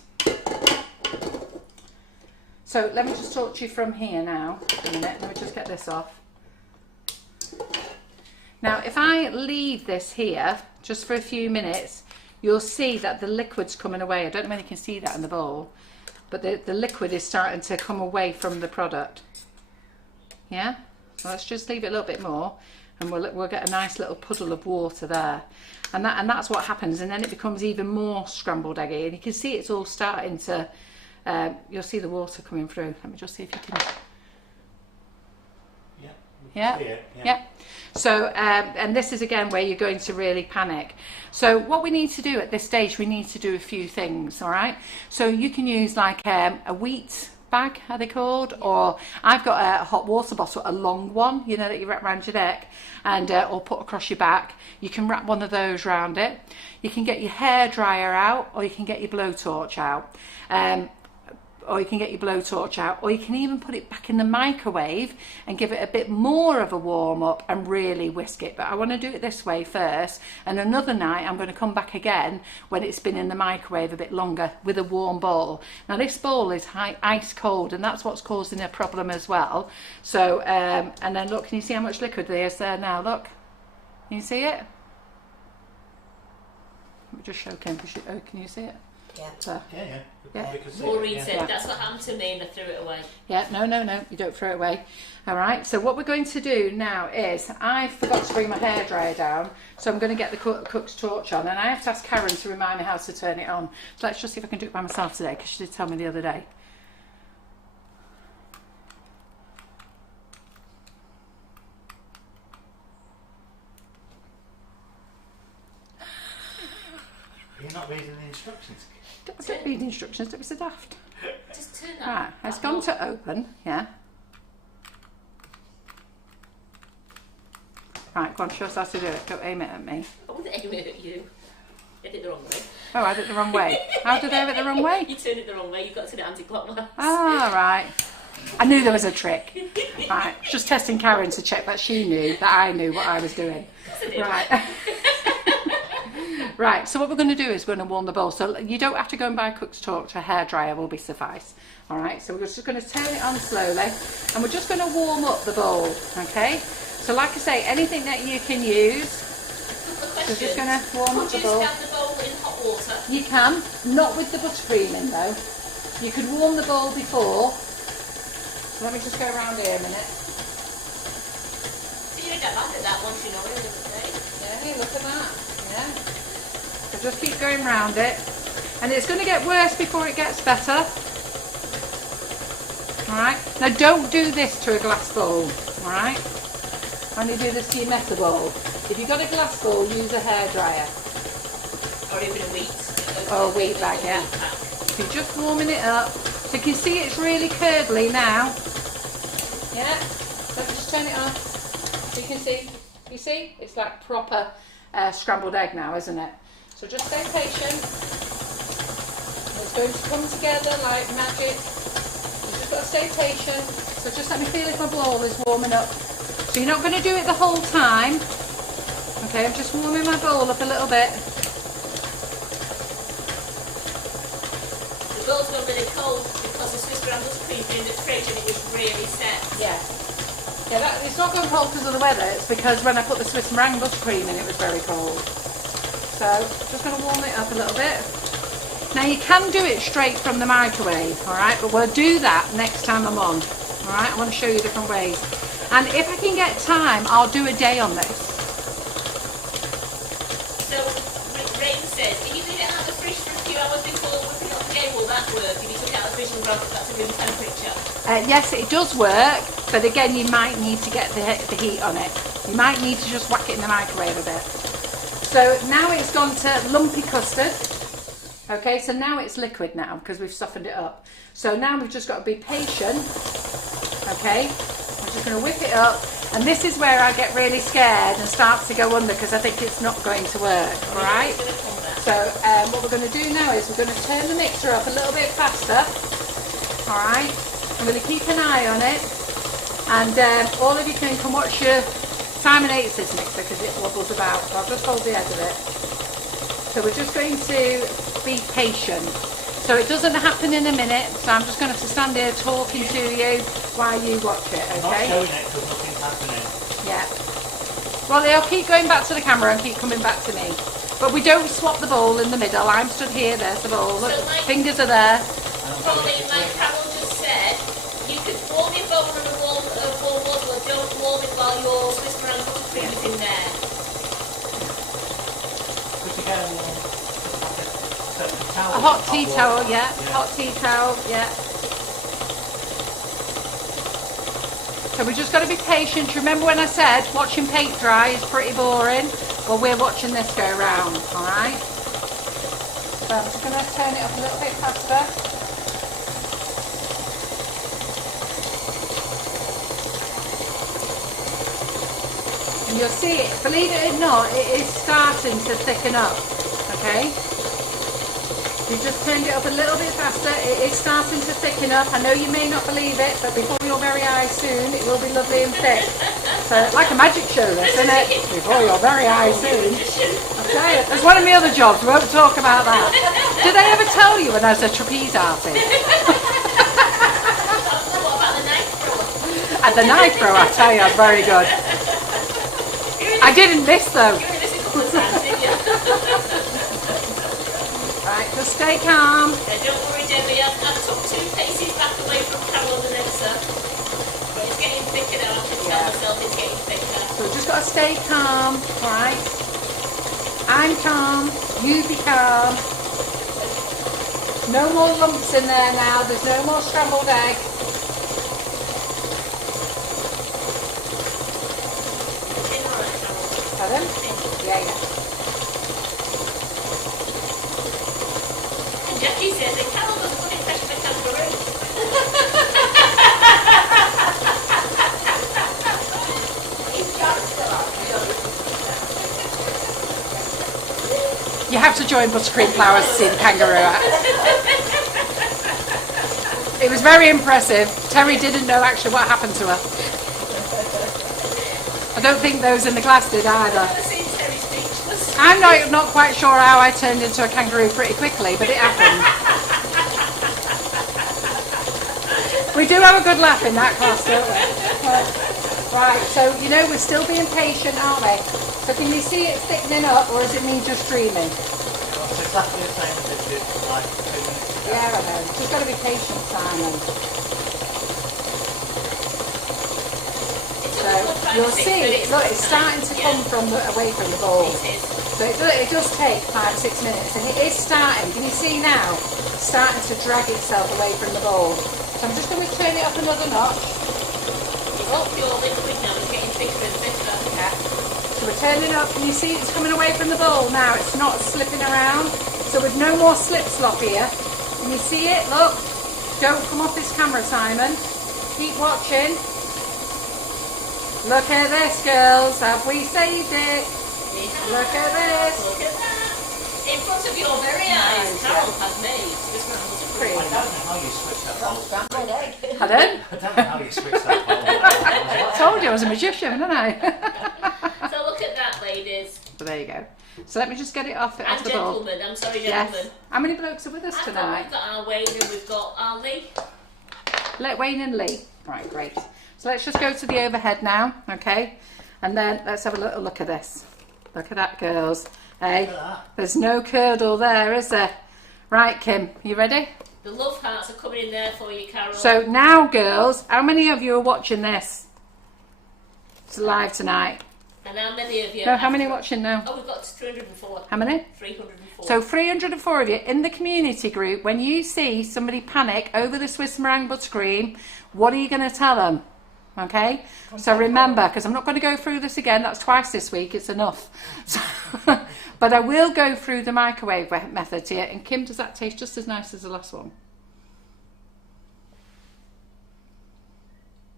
So let me just talk to you from here now, a minute, let me just get this off. Now if I leave this here just for a few minutes, you'll see that the liquid's coming away. I don't know if you can see that in the bowl, but the liquid is starting to come away from the product. Yeah? So let's just leave it a little bit more, and we'll get a nice little puddle of water there. And that's what happens, and then it becomes even more scrambled eggy, and you can see it's all starting to you'll see the water coming through. Let me just see if you can. Yeah. See it. Yeah. So and this is again where you're going to really panic. So what we need to do at this stage, we need to do a few things. All right. So you can use like a wheat bag, are they called? Or I've got a hot water bottle, a long one, you know, that you wrap around your neck and or put across your back. You can wrap one of those around it. You can get your hair dryer out, or you can get your blowtorch out. Or you can get your blowtorch out, or you can even put it back in the microwave and give it a bit more of a warm up and really whisk it. But I want to do it this way first, and another night I'm going to come back again when it's been in the microwave a bit longer with a warm bowl. Now this bowl is ice cold, and that's what's causing a problem as well. So and then look, can you see how much liquid there is there now? Look, can you see it? Let me just show Ken. Oh, can you see it? Yeah. Yeah. Maureen said, that's what happened to me and I threw it away. Yeah, no, you don't throw it away. All right, so what we're going to do now is, I forgot to bring my hairdryer down, so I'm going to get the cook's torch on, and I have to ask Karen to remind me how to turn it on. So let's just see if I can do it by myself today, because she did tell me the other day. reading the instructions. Don't read instructions, don't be so daft. Just turn that. Right, it's that gone knob. to open, yeah. Right, go on, show us how to do it. Don't aim it at me. I wouldn't aim it at you. You did it the wrong way. Oh, I did it the wrong way. How did I have it the wrong way? You turned it the wrong way. You've got to turn it anti-clockwise. Ah, right. I knew there was a trick. Right, just testing Karen to check that she knew that I knew what I was doing. Right. Right, so what we're going to do is we're going to warm the bowl. So you don't have to go and buy a cook's torch, a hairdryer will be suffice. All right, so we're just going to turn it on slowly and we're just going to warm up the bowl, okay? So like I say, anything that you can use. We're just going to warm up the bowl. Would you stab the bowl in hot water? You can, not with the buttercream in though. You could warm the bowl before. So let me just go around here a minute. So you don't like that once you know it, okay? Yeah, look at that. Yeah. So just keep going round it. And it's going to get worse before it gets better. Alright. Now don't do this to a glass bowl. Alright. Only do this to your metal bowl. If you've got a glass bowl, use a hairdryer. Or even a wheat. Or a wheat bag, yeah. So you're just warming it up. So you can see it's really curdly now. Yeah. So just turn it on. So you can see. You see? It's like proper scrambled egg now, isn't it? So just stay patient. It's going to come together like magic. You just got to stay patient. So just let me feel if my bowl is warming up. So you're not going to do it the whole time. Okay, I'm just warming my bowl up a little bit. The bowl's got really cold because the Swiss ground buttercream in the fridge and it was really set. Yeah. Yeah, it's not going cold because of the weather. It's because when I put the Swiss meringue buttercream in, it was very cold. So just going to warm it up a little bit. Now you can do it straight from the microwave, all right? But we'll do that next time I'm on. All right, I want to show you different ways. And if I can get time, I'll do a day on this. So Rain says, if you leave it out of the fridge for a few hours before whipping up again, will that work? If you took it out of the fridge and brought it back to room temperature? Yes, it does work, but again, you might need to get the heat on it. You might need to just whack it in the microwave a bit. So now it's gone to lumpy custard. Okay, so now it's liquid now because we've softened it up. So now we've just got to be patient. Okay, I'm just going to whip it up. And this is where I get really scared and start to go under because I think it's not going to work. All right. So what we're going to do now is we're going to turn the mixer up a little bit faster. All right. I'm going to keep an eye on it. And all of you can watch your Simon hates this mixer because it wobbles about. So I'll just hold the edge of it. So we're just going to be patient. So it doesn't happen in a minute. So I'm just going to have to stand here talking to you while you watch it. I'm not Okay. showing it because nothing's happening. Yeah. Well, they'll keep going back to the camera and keep coming back to me. But we don't swap the bowl in the middle. I'm stood here, there's the bowl. Look, So like, fingers are there. Probably like Carol just said, you could warm your bowl in a warm water, but don't warm it while your Swiss meringue buttercream is in there. Put together A hot tea towel, yeah. Hot tea towel, yeah. So we just got to be patient. Remember when I said watching paint dry is pretty boring? Well, we're watching this go round, all right? So I'm just going to turn it up a little bit faster. And you'll see it, believe it or not, it is starting to thicken up, okay? You just turned it up a little bit faster, it is starting to thicken up. I know you may not believe it, but before your very eyes soon, it will be lovely and thick. So, like a magic show, this, isn't it? Before your very eyes soon. I'll tell you, there's one of my other jobs, we won't talk about that. Did I ever tell you when I was a trapeze artist? What about the knife thrower? At the knife throw, I tell you, I'm very good. I didn't miss though. You were in this a couple of times, didn't you? Right, just stay calm. Don't worry, Debbie, I took 2 paces back away from Carol and the mixer. But it's getting thicker now, I can tell myself it's getting thicker. So we've just got to stay calm, alright? I'm calm, you be calm. No more lumps in there now, there's no more scrambled egg. In alright, Carol. Pardon? Yeah, yeah. says that Carol does a good impression of a kangaroo. Is John still on? You have to join Buttercream Flowers to see the kangaroo act. It was very impressive. Terry didn't know actually what happened to her. I don't think those in the class did either. I've never seen Terry speechless. I'm not quite sure how I turned into a kangaroo pretty quickly, but it happened. We do have a good laugh in that class, don't we? Right, so you know we're still being patient, aren't we? So can you see it thickening up, or is it me just dreaming? It's exactly the same as it did like 2 minutes ago. Yeah, I know. Just got to be patient, Simon. So you'll see, look, it's starting to come away from the bowl. So it does take 5-6 minutes, and it is starting. Can you see now? It's starting to drag itself away from the bowl. So I'm just going to turn it up another notch. Look, your liquid now is getting thicker and thicker. Yeah. So we're turning up. Can you see it's coming away from the bowl now? It's not slipping around. So with no more slip slop here. Can you see it? Look. Don't come off this camera, Simon. Keep watching. Look at this, girls. Have we saved it? Look at this. Look at that. In front of your very eyes, Carol has made this round I don't know how you switched that pole. Scrambled egg. Pardon? I don't know how you switched that pole. I told you I was a magician, didn't I? So look at that, ladies. So there you go. So let me just get it off And the bowl. gentlemen, I'm sorry, Yes. gentlemen. How many blokes are with us tonight? We've got our Wayne and we've got our Lee. Let Wayne and Lee. Right, great. So let's just go to the overhead now, okay? And then let's have a little look at this. Look at that, girls. Hey, Look at that. there's no curdle there, is there? Right, Kim, you ready? The love hearts are coming in there for you, Carol. So now, girls, how many of you are watching this? It's live tonight. and how many of you? No, how many are watching now? Oh, we've got 304. How many? 304. So 304 of you in the community group, when you see somebody panic over the Swiss meringue buttercream, what are you going to tell them? Okay? So remember, because I'm not going to go through this again, that's twice this week, it's enough. So, but I will go through the microwave method here. And Kim, does that taste just as nice as the last one?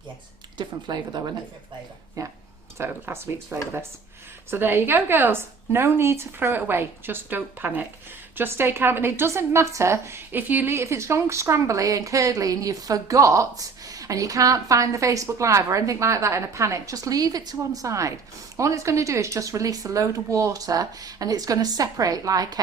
Yes. Different flavour though, isn't it? Different flavour. Yeah. So last week's flavour this. So there you go, girls. No need to throw it away. Just don't panic. Just stay calm. And it doesn't matter if it's gone scrambly and curdly and you forgot and you can't find the Facebook Live or anything like that in a panic. Just leave it to one side. All it's going to do is just release a load of water and it's going to separate like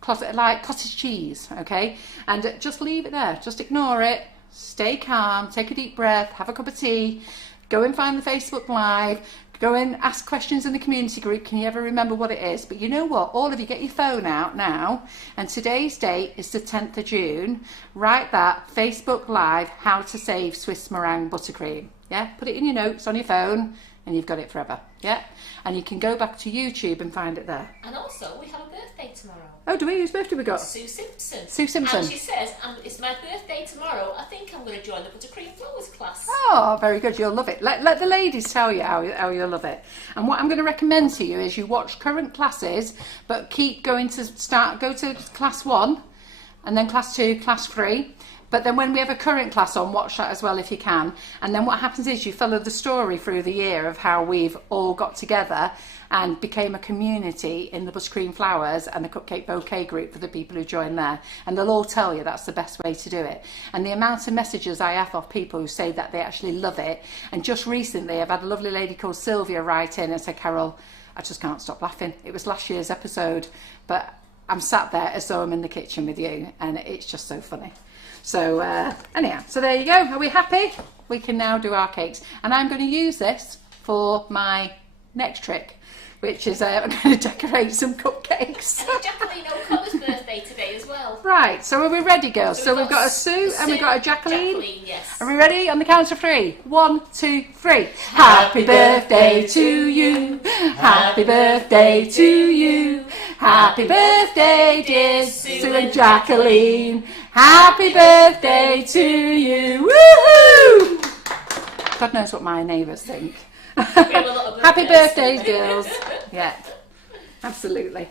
cottage cheese, okay? And just leave it there. Just ignore it. Stay calm. Take a deep breath. Have a cup of tea. Go and find the Facebook Live. Go and ask questions in the community group. Can you ever remember what it is? But you know what? All of you, get your phone out now. And today's date is the 10th of June. Write that Facebook Live, how to save Swiss meringue buttercream. Yeah? Put it in your notes on your phone and you've got it forever. Yeah? And you can go back to YouTube and find it there. And also, we have a birthday tomorrow. Oh, do we? Whose birthday we got? Sue Simpson. Sue Simpson. And she says, it's my birthday tomorrow. I think I'm going to join the Buttercream Flowers class. Oh, very good. You'll love it. Let the ladies tell you how you'll love it. And what I'm going to recommend to you is you watch current classes, but keep going to go to class 1 and then class 2, class 3. But then when we have a current class on, watch that as well if you can. And then what happens is you follow the story through the year of how we've all got together and became a community in the Buttercream Flowers and the Cupcake Bouquet group for the people who join there. And they'll all tell you that's the best way to do it. And the amount of messages I have of people who say that they actually love it. And just recently I've had a lovely lady called Sylvia write in and say, Carol, I just can't stop laughing. It was last year's episode, but I'm sat there as though I'm in the kitchen with you and it's just so funny. So anyhow, so there you go. Are we happy? We can now do our cakes. And I'm going to use this for my next trick, which is I'm going to decorate some cupcakes. And it's Jacqueline O'Connor's birthday today as well. Right, so are we ready, girls? So we've got a Sue and we've got a Jacqueline. Jacqueline, yes. Are we ready? On the count of 3. 1, 2, 3. Happy birthday to you. Happy birthday to you. Happy birthday, dear Sue and Jacqueline. Happy birthday to you. Woohoo! God knows what my neighbours think. We have a lot of Happy birthdays, girls. Yeah, absolutely.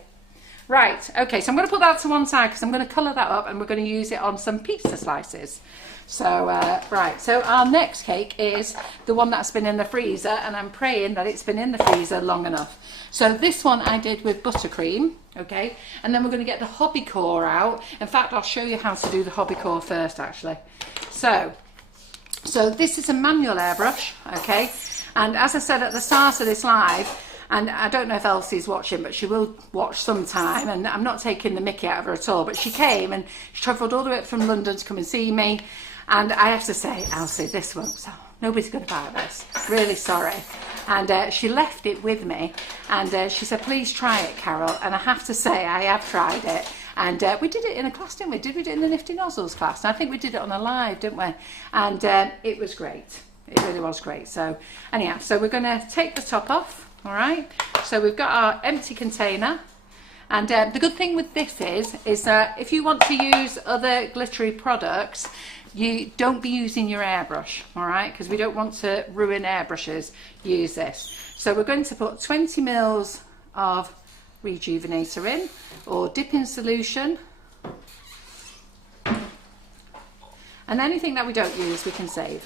Right, okay, so I'm going to put that to one side because I'm going to colour that up and we're going to use it on some pizza slices. So, right, so our next cake is the one that's been in the freezer, and I'm praying that it's been in the freezer long enough. So this one I did with buttercream, okay, and then we're going to get the Hobycore out. In fact, I'll show you how to do the Hobycore first, actually. So this is a manual airbrush, okay, and as I said at the start of this live, and I don't know if Elsie's watching, but she will watch sometime, and I'm not taking the mickey out of her at all, but she came and she travelled all the way up from London to come and see me, and I have to say, Elsie, this won't sell. Nobody's going to buy this. Really sorry. And she left it with me, and she said, please try it, Carol, and I have to say, I have tried it. And we did it in a class, didn't we? Did we do it in the Nifty Nozzles class? And I think we did it on a live, didn't we? And it was great. It really was great. So anyhow, so we're going to take the top off. All right, so we've got our empty container, and the good thing with this is that if you want to use other glittery products, you don't be using your airbrush, all right, because we don't want to ruin airbrushes. Use this. So we're going to put 20 mils of rejuvenator in, or dipping solution, and anything that we don't use we can save.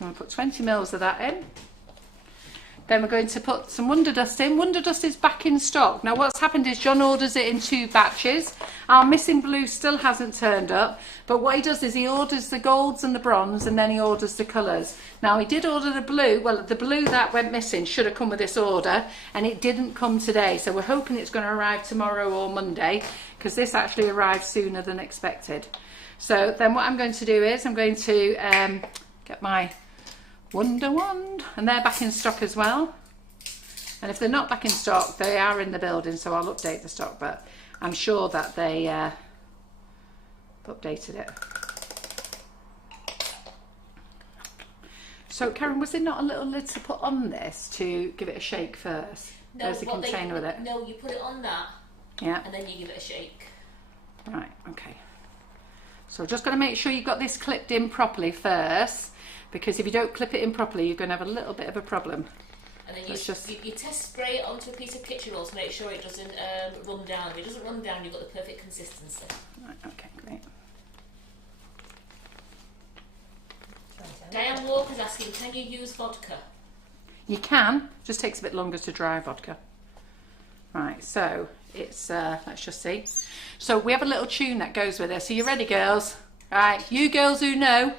I'm going to put 20 mils of that in. Then we're going to put some WonderDust in. WonderDust is back in stock. Now what's happened is John orders it in 2 batches. Our missing blue still hasn't turned up, but what he does is he orders the golds and the bronze, and then he orders the colours. Now he did order the blue. Well, the blue that went missing should have come with this order, and it didn't come today, so we're hoping it's going to arrive tomorrow or Monday, because this actually arrived sooner than expected. So then what I'm going to do is I'm going to get my Wonder Wand, and they're back in stock as well, and if they're not back in stock, they are in the building, so I'll update the stock, but I'm sure that they updated it. So Karen, was there not a little lid to put on this to give it a shake first? No, there's a container with it. No, you put it on that, yeah, and then you give it a shake. Right, okay, so just got to make sure you've got this clipped in properly first, because if you don't clip it in properly, you're going to have a little bit of a problem. And then you test spray it onto a piece of kitchen roll to make sure it doesn't run down. If it doesn't run down, you've got the perfect consistency. Right, okay, great. Diane Walker's asking, can you use vodka? You can, just takes a bit longer to dry vodka. Right, so it's, let's just see. So we have a little tune that goes with this. Are you ready, girls? Right, you girls who know,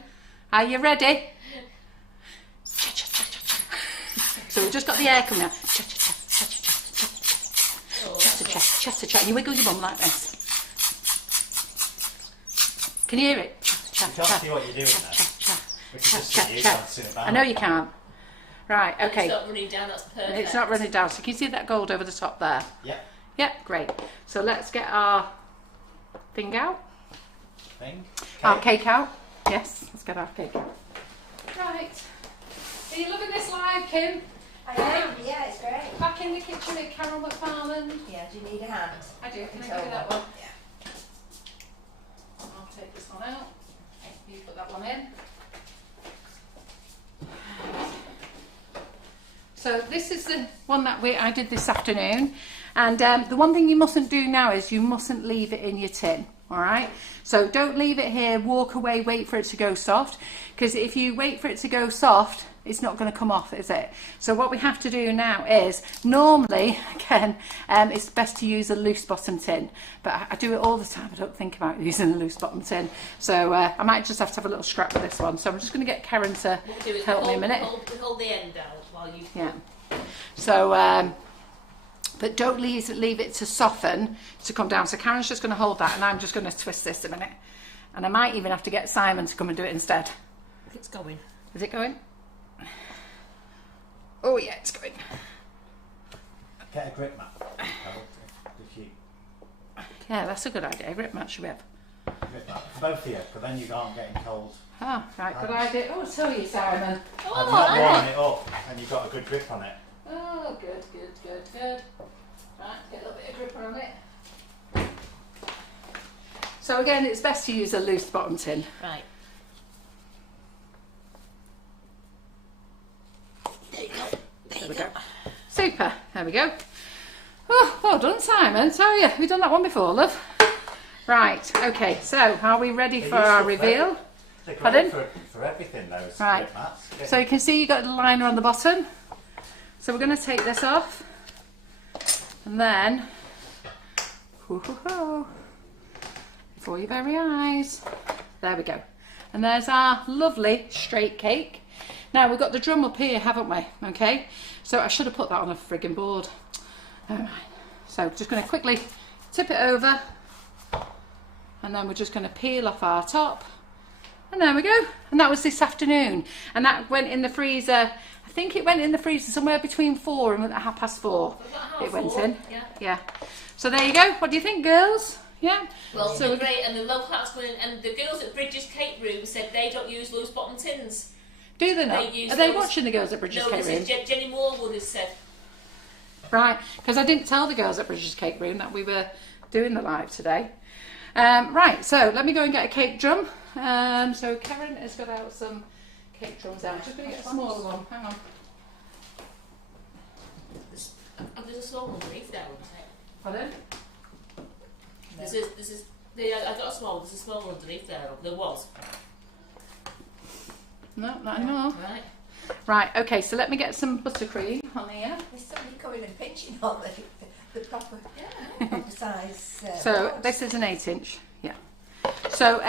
are you ready? So we've just got the air coming out. Chatter, chat. You wiggle your bum like this. Can you hear it? You can't see what you're doing there. We can just see you dancing about. I know you can't. Right, okay. It's not running down, that's perfect. It's not running down, so can you see that gold over the top there? Yeah. Yeah, great. So let's get our thing out. Our cake out. Yes, let's get our cake out. Right. Are you loving this live, Kim? I am, yeah, it's great. Back in the kitchen with Carol McFarland. Yeah, do you need a hand? I do. Can I give you that one? Yeah. I'll take this one out. You put that one in. So this is the one that I did this afternoon, and the one thing you mustn't do now is you mustn't leave it in your tin. All right, so don't leave it here, walk away, wait for it to go soft, because if you wait for it to go soft, it's not going to come off, is it? So what we have to do now is, normally, again, it's best to use a loose bottom tin, but I do it all the time. I don't think about using a loose bottom tin, so I might just have to have a little scrap with this one. So I'm just going to get Karen to help me a minute. Hold the end out while you... Yeah. So, but don't leave it to soften, to come down. So Karen's just going to hold that, and I'm just going to twist this a minute. And I might even have to get Simon to come and do it instead. It's going. Is it going? Oh yeah, it's going. Get a grip mat. If you Yeah, that's a good idea. A grip mat should we have? grip mat for both of you, but then you aren't getting cold. Ah, right, good idea. Oh, tell you, Simon. And not warming it up, and you've got a good grip on it. Oh, good. Right, get a little bit of grip on it. So again, it's best to use a loose bottom tin. Right. There you go. There we go. Super. There we go. Oh, well done, Simon. So yeah, we've done that one before, love. Right, okay, so are we ready for our reveal? Pardon? For everything, those right. mats. So you can see you've got the liner on the bottom. So we're going to take this off. And then, before your very eyes. There we go. And there's our lovely straight cake. Now we've got the drum up here, haven't we? Okay, so I should have put that on a frigging board. Alright, so just going to quickly tip it over. And then we're just going to peel off our top. And there we go. And that was this afternoon. And that went in the freezer. I think it went in the freezer somewhere between 4 and 4:30. It went in. Yeah. So there you go. What do you think, girls? Yeah. Well, so they're great, and the love hearts going in. And the girls at Bridgids Cake Room said they don't use loose bottom tins. Do they not? Are they watching the girls at Bridgids Cake Room? No, Jenny Morwood has said. Right, because I didn't tell the girls at Bridgids Cake Room that we were doing the live today. Right, so let me go and get a cake drum. So Karen has got out some cake drums out. I'm just going to get a smaller one. Hang on. There's a small one underneath there, wasn't it? Pardon? I got a small. There's a small one underneath there. There was. No, not anymore. Right. Right, okay, so let me get some buttercream on here. There's somebody coming and pinching on the proper, proper size. So boards. this is an 8-inch, yeah. So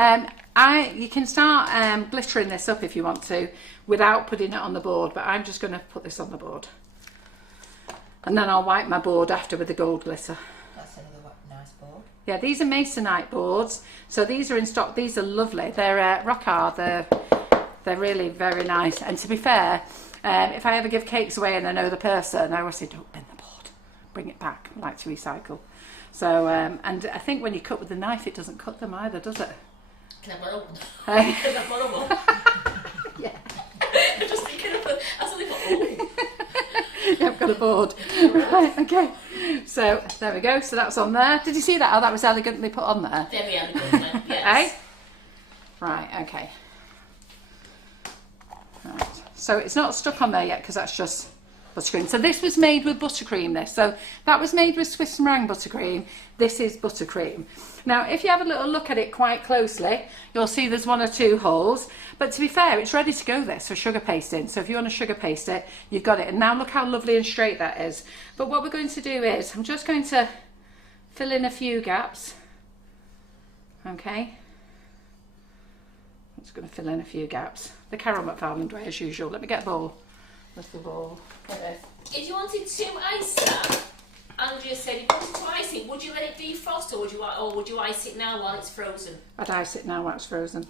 you can start glittering this up if you want to without putting it on the board, but I'm just going to put this on the board. And then I'll wipe my board after with the gold glitter. That's another nice board. Yeah, these are masonite boards. So these are in stock. These are lovely. They're rock hard. They're really very nice. And to be fair, if I ever give cakes away and I know the person, I always say, don't bend the board. Bring it back. I like to recycle. So, and I think when you cut with the knife, it doesn't cut them either, does it? Can I borrow one? Hey. Can I borrow one? Yeah. I'm just thinking of it. I suddenly thought, oh. Yeah, I've got a board. Right, okay. So, there we go. So that's on there. Did you see that? Oh, that was elegantly put on there. Very elegantly, yes. Eh? Right, okay. Right. So it's not stuck on there yet because that's just buttercream. So this was made with buttercream, So that was made with Swiss meringue buttercream. This is buttercream. Now, if you have a little look at it quite closely, you'll see there's 1 or 2 holes. But to be fair, it's ready to go this for sugar pasting. So if you want to sugar paste it, you've got it. And now look how lovely and straight that is. But what we're going to do is, I'm just going to fill in a few gaps. Okay. I'm just going to fill in a few gaps. The Carol McFarland way as usual. Let me get a bowl. Little bowl. Okay. If you wanted to ice that, Andrea said, if you wanted to ice it, would you let it defrost or would you ice it now while it's frozen? I'd ice it now while it's frozen.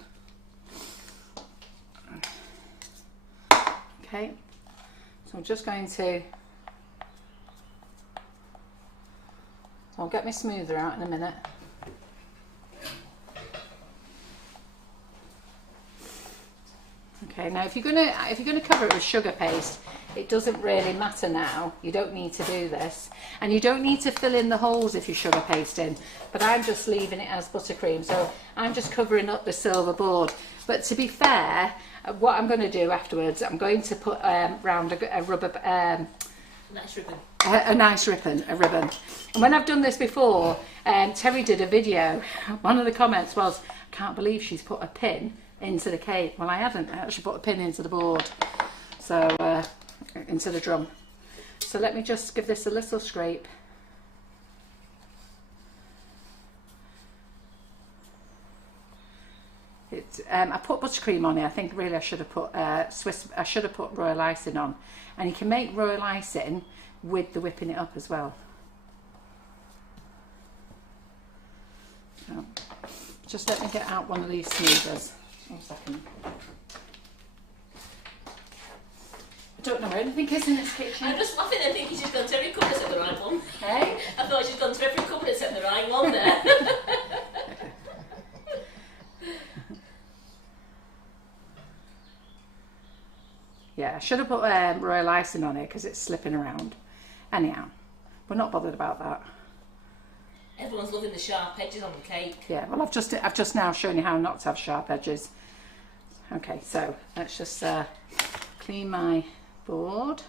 Okay. So I'm just going to... I'll get my smoother out in a minute. Okay, now if you're gonna cover it with sugar paste, it doesn't really matter now. You don't need to do this, and you don't need to fill in the holes if you're sugar pasting. But I'm just leaving it as buttercream, so I'm just covering up the silver board. But to be fair, what I'm going to do afterwards, I'm going to put round a rubber. Nice ribbon. A nice ribbon, And when I've done this before, Terry did a video. One of the comments was, "I can't believe she's put a pin into the cake." Well, I haven't. I actually put a pin into the board, so into the drum. So let me just give this a little scrape. I put buttercream on it. I think really I should have put I should have put royal icing on, and you can make royal icing with the whipping it up as well. So, just let me get out one of these smoothers. 1 second. I don't know where anything is in this kitchen. I'm just laughing and thinking she's gone to every cupboard except the right one. Hey? I thought she's gone to every cupboard except the right one there. Yeah, I should have put royal icing on it because it's slipping around. Anyhow, we're not bothered about that. Everyone's loving the sharp edges on the cake. Yeah, well, I've just now shown you how not to have sharp edges. Okay, so let's just clean my board.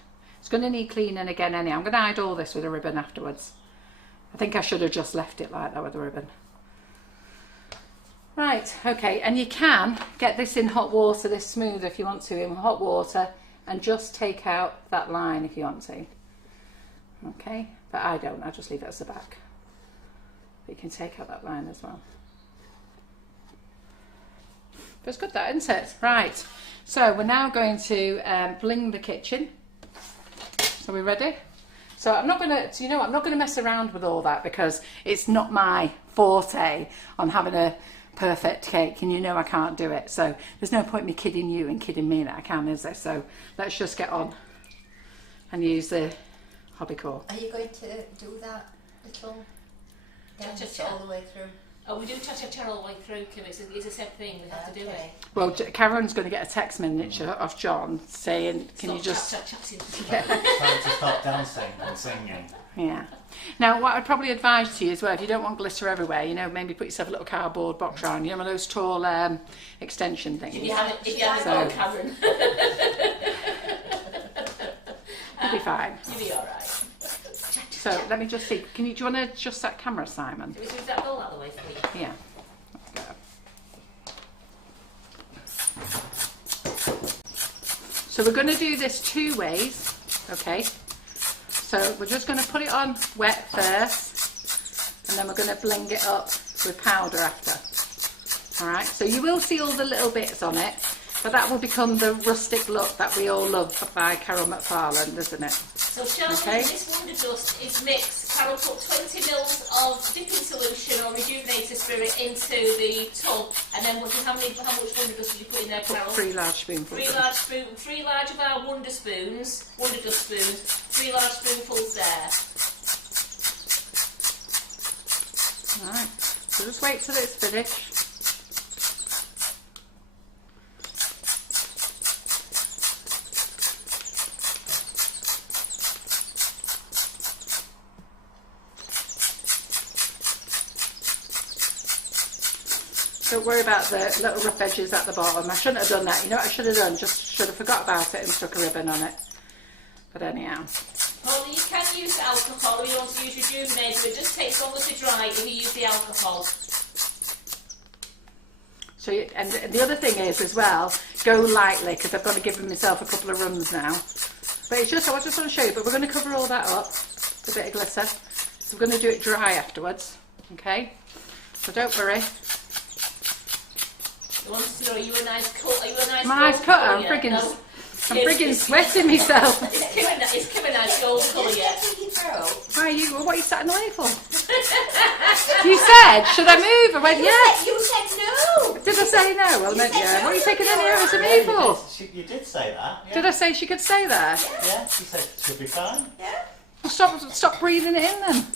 It's going to need cleaning again anyhow. I'm going to hide all this with a ribbon afterwards. I think I should have just left it like that with a ribbon. Right, okay, and you can get this in hot water, this smoother if you want to, in hot water, and just take out that line if you want to. Okay, but I don't, I just leave it as the back. But you can take out that line as well. But it's good that, isn't it? Right, so we're now going to bling the kitchen. So we're ready? So I'm not going to, you know what, I'm not going to mess around with all that because it's not my forte on having a perfect cake, and you know I can't do it, so there's no point me kidding you and kidding me that I can, is there? So let's just get on and use the Hobycore. Are you going to do that little dance all the way through? Oh, we do cha-cha-cha all the way through, Kim. It's a set thing, we have to do it. Well, Karen's going to get a text miniature off John saying, can you just... Cha-cha-chatting. Yeah. Time to start dancing and singing. Yeah. Now, what I'd probably advise to you as well, if you don't want glitter everywhere, you know, maybe put yourself a little cardboard box around, you know, one of those tall extension things. If you haven't got Karen. You'll be fine. You'll be alright. So, let me just see. Do you want to adjust that camera, Simon? Do we move that ball out of the way for you? Yeah. Let's go. So, we're going to do this 2 ways, okay? So we're just going to put it on wet first, and then we're going to bling it up with powder after. Alright, so you will see all the little bits on it, but that will become the rustic look that we all love by Carol McFarland, isn't it? So Charlotte, this WonderDust is mixed. Carol put 20 mils of dipping solution or rejuvenator spirit into the tub, and then how much WonderDust did you put in there, Carol? 3 large spoonfuls. 3 large of our WonderDust spoons, 3 large spoonfuls there. Alright, so just wait till it's finished. Don't worry about the little rough edges at the bottom. I shouldn't have done that. You know what I should have done? Just should have forgot about it and stuck a ribbon on it. But anyhow. Well, you can use alcohol if you want to use rejuvenator. It just takes longer to dry if you use the alcohol. So, and the other thing is as well, go lightly because I've got to give myself a couple of runs now. But it's just, I just want to show you, but we're going to cover all that up with a bit of glitter. So we're going to do it dry afterwards. Okay? So don't worry. Are you a nice cut? Are you a nice nice cut? I'm friggin' sweating myself. It's Kim a nice gold colour yet. Why are you? What are you sat away for? You said, should I move? I went, yes. You said no. Did I say no? Well, I meant yeah. What are you taking any hours to me for? You did say that. Yeah. Did I say she could stay there? Yeah, she said she'll be fine. Yeah. Well, stop breathing it in then.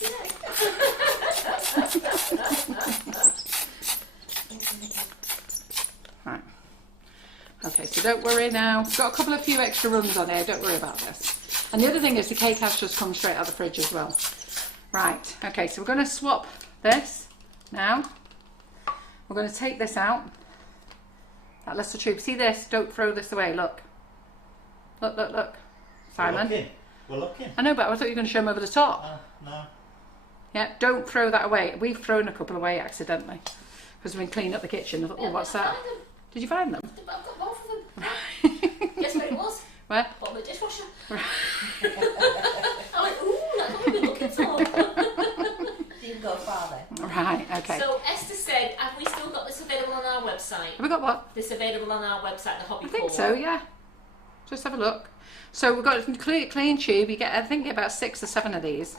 Right. Okay, so don't worry now. Got a couple of few extra runs on here, don't worry about this. And the other thing is the cake has just come straight out of the fridge as well. Right, okay, so we're going to swap this now. We're going to take this out. That little tube. See this? Don't throw this away, look. Look, look, look. Simon. We're looking. I know, but I thought you were going to show them over the top. No. Yeah, don't throw that away. We've thrown a couple away accidentally. Because we've been cleaning up the kitchen. I thought, oh, what's that? Did you find them? I've got both of them. Guess where it was? Where? Bottom of the dishwasher. I went, ooh, that's what we've been looking for. Didn't go far then. Right, okay. So Esther said, have we still got this available on our website? Have we got what? This available on our website, the Hobycore. I think so, yeah. Just have a look. So we've got a clean tube. You get, I think, about 6 or 7 of these.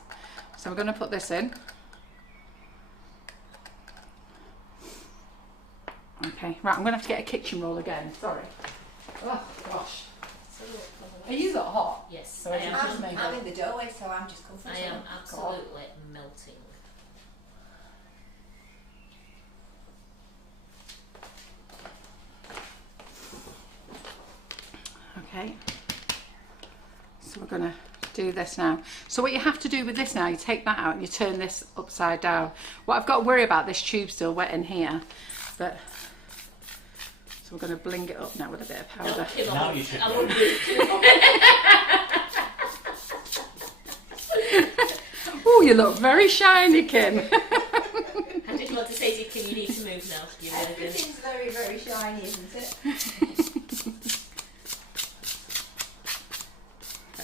So we're going to put this in. Okay, right, I'm going to have to get a kitchen roll again. Sorry. Oh, gosh. Are you that hot? Yes, So I am. I'm in the doorway, so I'm just comfortable. I am absolutely melting. Okay. So we're going to do this now. So what you have to do with this now, you take that out and you turn this upside down. What I've got to worry about, this tube's still wet in here, but so we're going to bling it up now with a bit of powder. Now you should. you look very shiny, Kim. I just want to say to you, Kim, you need to move now. You're really good. Everything's very, very shiny, isn't it?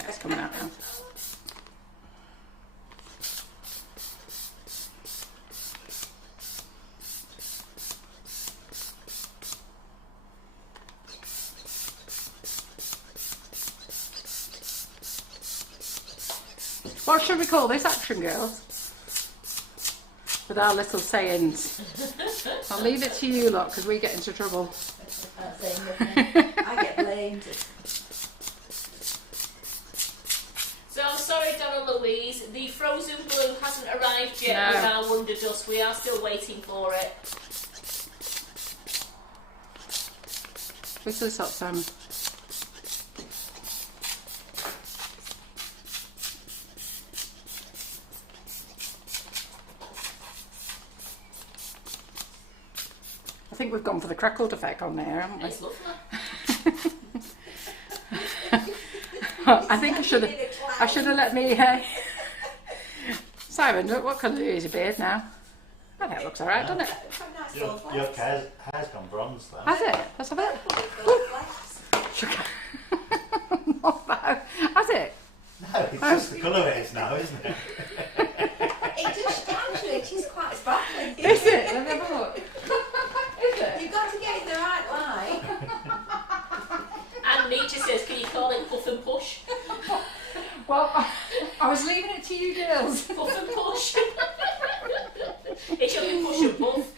It's coming out now. What should we call this, action girls? With our little sayings. I'll leave it to you lot because we get into trouble. I get blamed. So I'm sorry, Donna Louise, the frozen blue hasn't arrived yet with our WonderDust. We are still waiting for it. This is up, Sam. I think we've gone for the crackled effect on there, haven't we? It's lovely. I think I should have let me. Simon, what colour is your beard now? I think it looks alright, doesn't it? Your hair's gone bronze though. Has it? Let's have a look. Not bad. Has it? No, it's just the colour it is now, isn't it? It just actually, it is quite sparkling. Is it? Let me have a look. Is it? You've got to get in the right line. And Nietzsche says, can you call it puff and push? Well, I was leaving it to you girls. Puff and push. It should be push and puff.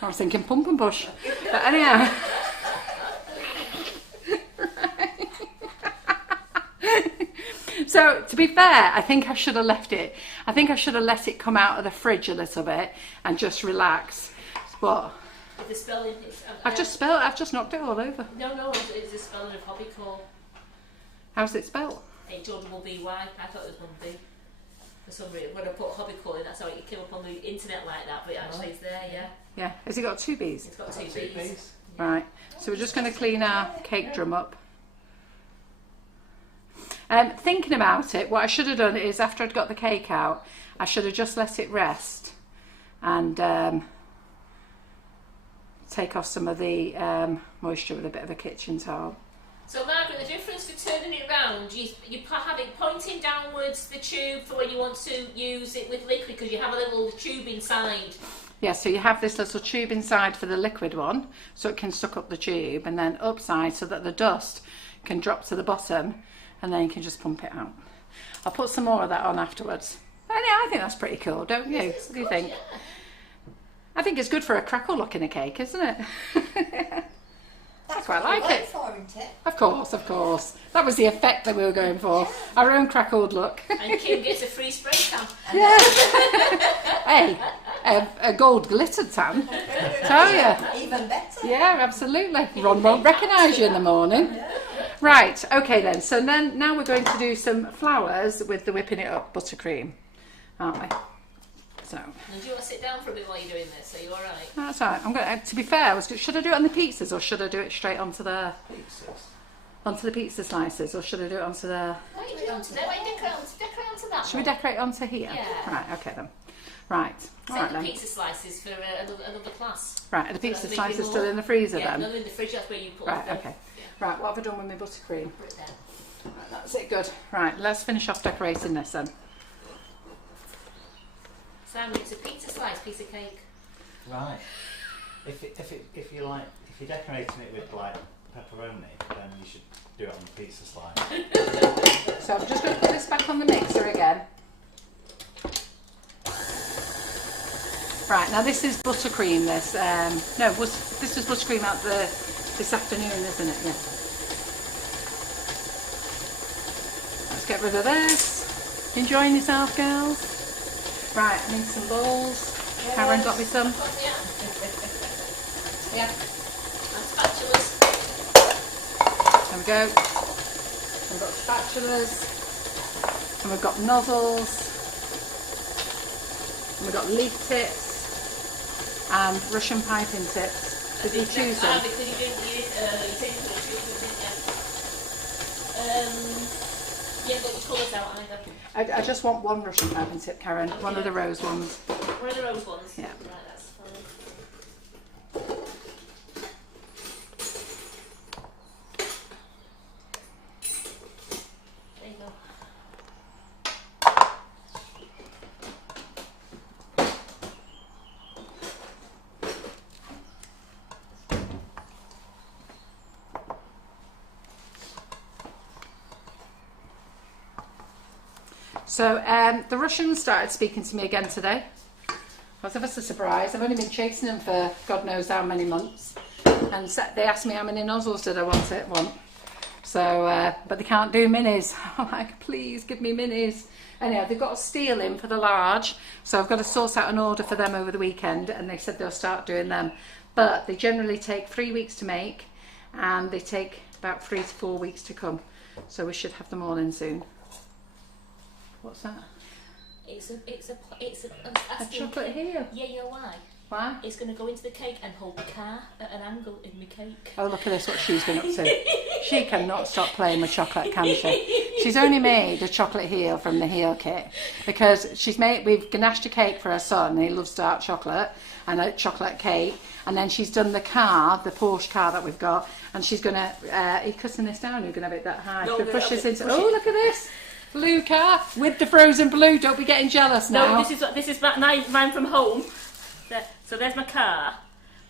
I was thinking pump and push. But anyhow. So, to be fair, I think I should have left it. I think I should have let it come out of the fridge a little bit and just relax. What? The spelling is... I've just knocked it all over. No, it's the spelling of Hobycore. How's it spelled? H-O-B-B-Y. I thought it was one B. For some reason, when I put Hobycore in, that's how it came up on the internet like that, but it actually is there, yeah. Yeah. Has it got two B's? It's got two B's. Right. So we're just going to clean our cake drum up. Thinking about it, what I should have done is after I'd got the cake out, I should have just let it rest and take off some of the moisture with a bit of a kitchen towel. So Margaret, the difference for turning it round, you have it pointing downwards the tube for when you want to use it with liquid because you have a little tube inside. Yeah, so you have this little tube inside for the liquid one, so it can suck up the tube, and then upside so that the dust can drop to the bottom, and then you can just pump it out. I'll put some more of that on afterwards. And yeah, I think that's pretty cool, don't you? What do you think? Yeah. I think it's good for a crackle look in a cake, isn't it? I quite like it. Isn't it? Of course. That was the effect that we were going for. Our own crackled look. And Kim gets a free spray tan. Yeah. Hey, a gold glittered tan. Tell you. Even better. Yeah, absolutely. Ron won't recognise you in the morning. Right, okay then. So then now we're going to do some flowers with the whipping it up buttercream, aren't we? So. And do you want to sit down for a bit while you're doing this? Are you all right? That's right. I'm going. To be fair, should I do it on the pizzas or should I do it straight onto the pizza slices, or should I do it onto the? Why do you onto there? Why decorate onto that? Should we decorate onto here? Yeah. Right. Okay then. Right. All right Save the then. pizza slices for another class. Right. Are the pizza So that's slices maybe still more- in the freezer Yeah, then? no, in the fridge. That's where you put Right. them. Okay. Right. What have I done with my buttercream? Put it there. Right, that's it. Good. Right. Let's finish off decorating this then. Simon, it's a pizza slice, piece of cake. Right. If you're decorating it with like pepperoni, then you should do it on the pizza slice. So I'm just going to put this back on the mixer again. Right, now this is buttercream. This this is buttercream out this afternoon, isn't it? Yeah. Let's get rid of this. Enjoying yourself, girls? Right, I need some bowls. Yes. Karen got me some. Yeah. And spatulas. There we go. We've got spatulas. And we've got nozzles. And we've got leaf tips. And Russian piping tips. Did you choose them? Because you didn't use, you said you put a choose them, didn't you? You haven't got your colours out either. I just want one Russian purple tip, Karen. One of the rose ones. One of the rose ones? Yeah. Right, that's fine. There you go. So the Russians started speaking to me again today. I was ever so surprised. I've only been chasing them for God knows how many months. And they asked me how many nozzles did I want. So, but they can't do minis. I'm like, please give me minis. Anyhow, they've got a steal in for the large. So I've got to source out an order for them over the weekend. And they said they'll start doing them. But they generally take 3 weeks to make. And they take about 3 to 4 weeks to come. So we should have them all in soon. What's that? It's a chocolate heel. Yeah, you know why? Why? It's going to go into the cake and hold the car at an angle in the cake. Oh, look at this, what she's been up to. She cannot stop playing with chocolate, can she? She's only made a chocolate heel from the heel kit because we've ganached a cake for her son, and he loves dark chocolate and a chocolate cake. And then she's done the car, the Porsche car that we've got, and she's going to, are you cutting this down? You're going to have it that high? No, Push this into, oh, look at this. Blue car with the frozen blue. Don't be getting jealous now. No, this is mine from home. So there's my car,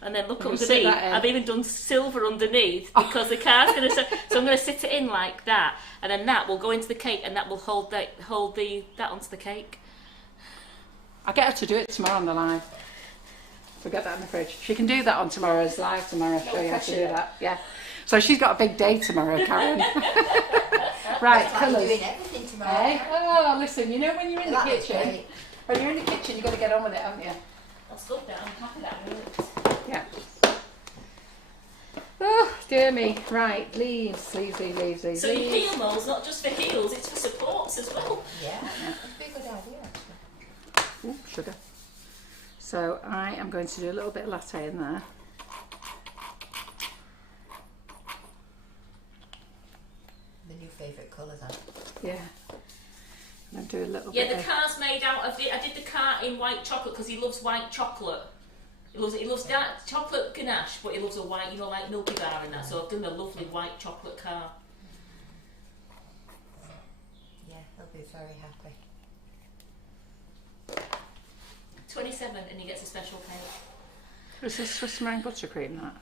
and then look underneath. I've even done silver underneath because the car's going to. So I'm going to sit it in like that, and then that will go into the cake, and that will hold that onto the cake. I'll get her to do it tomorrow on the live. Forget that in the fridge. She can do that on tomorrow's live tomorrow. Show you how to do that. Yeah. So she's got a big day tomorrow, Karen. Right, colours. You're doing everything tomorrow. Hey? Oh, listen, you know when you're in the kitchen, you've got to get on with it, haven't you? I'll stop that. I'm happy that worked. Yeah. Oh, dear me. Right, leaves. So your heel mold's not just for heels, it's for supports as well. Yeah, that's a good idea, actually. Ooh, sugar. So I am going to do a little bit of latte in there. The new favourite colours, aren't Yeah. And I'll do a little Yeah, bit the car's made out of I did the car in white chocolate because he loves white chocolate. He loves dark chocolate ganache, but he loves a white, like Milky Bar and that. So I've done a lovely white chocolate car. Yeah, he'll be very happy. 27 and he gets a special cake. Is this Swiss Meringue Buttercream, that?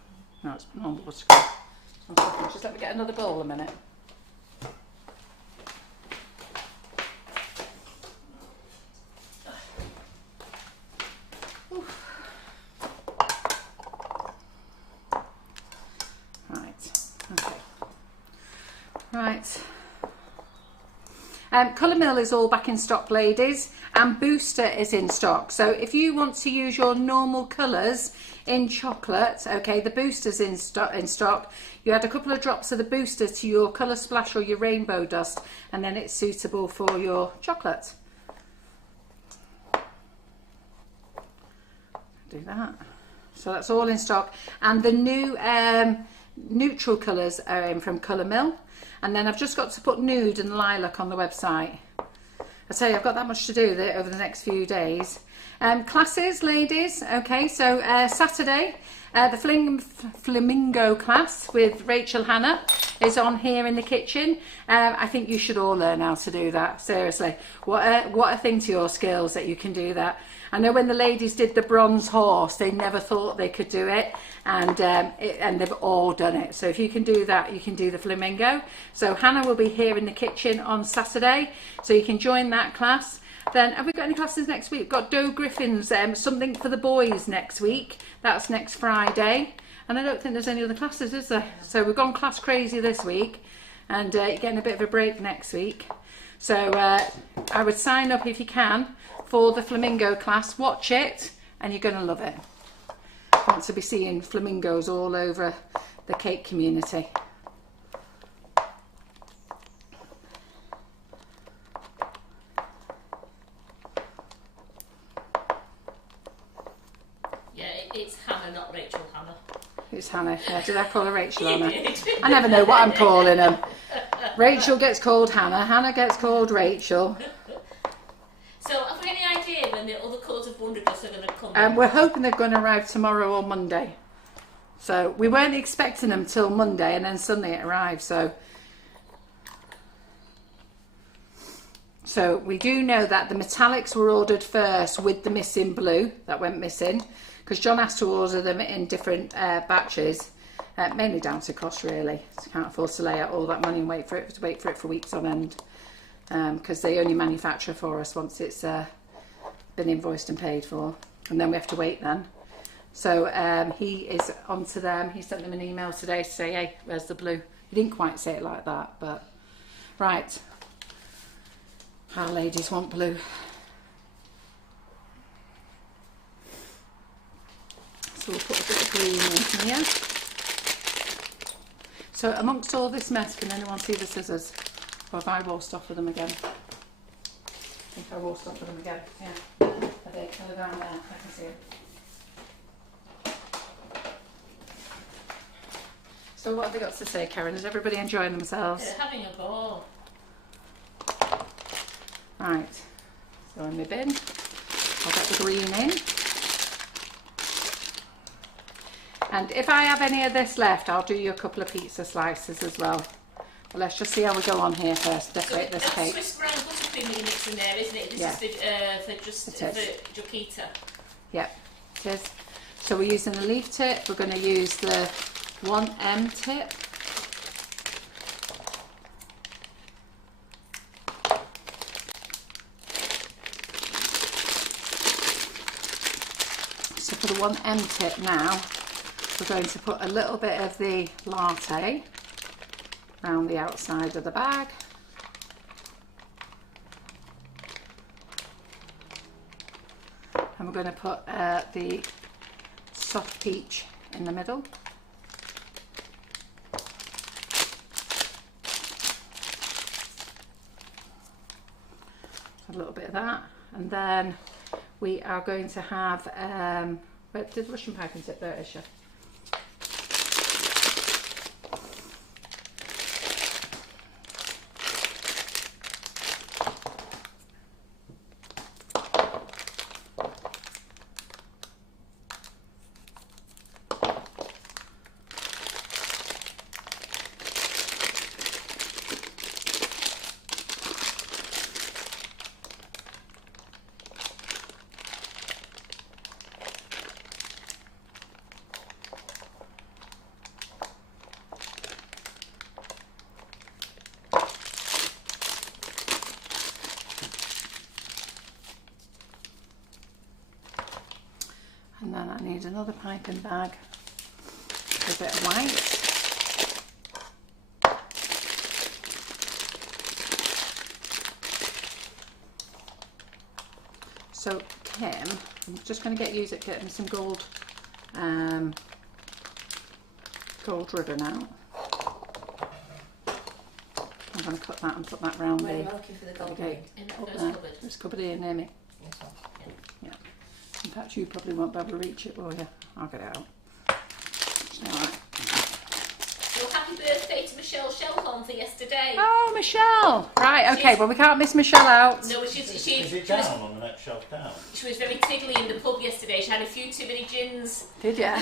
No, it's normal buttercream. Just let me get another bowl a minute. Right. Colour Mill is all back in stock, ladies, and Booster is in stock. So if you want to use your normal colours in chocolate, okay, the Booster's in stock. You add a couple of drops of the Booster to your Colour Splash or your Rainbow Dust, and then it's suitable for your chocolate. Do that. So that's all in stock, and the new neutral colours are in from Colour Mill. And then I've just got to put nude and lilac on the website. I tell you, I've got that much to do over the next few days. Classes, ladies. Okay, so Saturday, the Flamingo class with Rachel Hannah is on here in the kitchen. I think you should all learn how to do that. Seriously, what a thing to your skills that you can do that. I know when the ladies did the bronze horse, they never thought they could do it, and they've all done it. So if you can do that, you can do the flamingo. So Hannah will be here in the kitchen on Saturday, so you can join that class. Then have we got any classes next week? We've got Doe Griffin's something for the boys next week. That's next Friday, and I don't think there's any other classes, is there? So we've gone class crazy this week, and you're getting a bit of a break next week. So I would sign up if you can for the flamingo class. Watch it and you're going to love it. I want to be seeing flamingos all over the cake community. Yeah, it's Hannah, not Rachel Hannah. Who's Hannah? Yeah, did I call her Rachel Hannah? I never know what I'm calling them. Rachel gets called Hannah. Hannah gets called Rachel. So, have we any idea when the other colours of WonderDust are going to come? We're hoping they're going to arrive tomorrow or Monday. So we weren't expecting them till Monday, and then suddenly it arrived. So we do know that the metallics were ordered first with the missing blue that went missing, because John has to order them in different batches, mainly down to cost really. So can't afford to lay out all that money and wait for it for weeks on end, because they only manufacture for us once it's been invoiced and paid for, and then we have to wait then. So he is on to them. He sent them an email today to say, hey, where's the blue? He didn't quite say it like that, but right. Our ladies want blue. So we'll put a bit of green in here. So amongst all this mess, can anyone see the scissors? Or have I waltzed off with them again? I think I waltzed off with them again, yeah. Are they kind of down there? I can see them. So what have they got to say, Karen? Is everybody enjoying themselves? They're having a ball. Right, so in my bin, I'll get the green in. And if I have any of this left, I'll do you a couple of pizza slices as well. But let's just see how we go on here first, decorate this cake. Swiss brown buttercream that you mix in there, isn't it? This is for Jokita. Yep, it is. So we're using the leaf tip, we're going to use the 1M tip. So for the 1M tip now, we're going to put a little bit of the latte around the outside of the bag. And we're going to put the soft peach in the middle. A little bit of that, and then we are going to have where did the Russian piping tip? There it is, Chef. And then I need another piping bag with a bit of white. So Kim, I'm just going to use it getting some gold ribbon out. I'm going to cut that and put that round Where are the you looking for the gold okay. In that Up first there. cupboard. There's a cupboard here near me. Yeah. In fact, you probably won't be able to reach it, will you? I'll get it out. Alright. So happy birthday to Michelle Shellhorn for yesterday. Oh, Michelle! Right, okay, well we can't miss Michelle out. No, Is it down on the next shelf down? she was very tiggly in the pub yesterday. She had a few too many gins. Did you?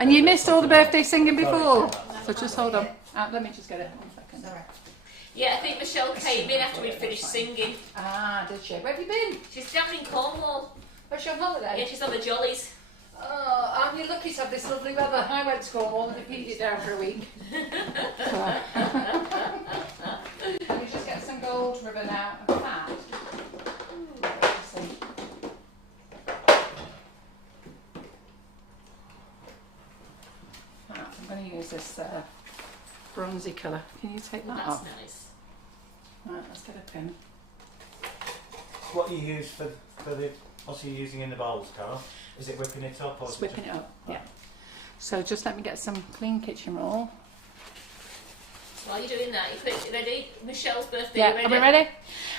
And you missed all the birthday singing before. So just hold on. Let me just get it. 1 second. Sorry. Yeah, I think Michelle came in after we'd finished singing. Ah, did she? Where have you been? She's down in Cornwall. Where's your holiday? Yeah, she's on the jollies. Oh, aren't you lucky to have this lovely weather? I went to Cornwall and they peed it down for a week. Let me just get some gold ribbon out of that. Let's see. Right, I'm going to use this bronzy colour. Can you take that That's off? nice. Right, let's get a pin. What you use for the, what's you using in the bowls, Carol? Is it whipping it up or Just whipping it up, yeah. So just let me get some clean kitchen roll. While you're doing that, you ready? Michelle's birthday, Yeah, you ready? are we ready?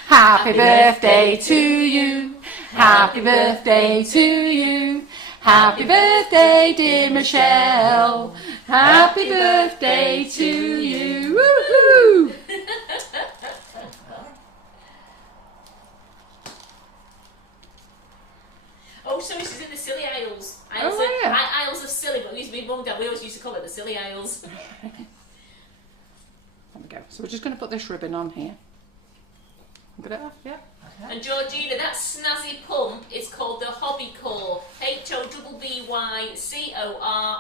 Happy birthday to you. Happy birthday to you. Happy birthday, dear Michelle. Happy birthday to you. Woohoo! Oh, so this is in the silly aisles. Aisles of silly, but we used to be mum and dad. We always used to call it the silly aisles. There we go. So we're just going to put this ribbon on here. Get it off, yeah. Okay. And Georgina, that snazzy pump is called the Hobycore, Hobbycor,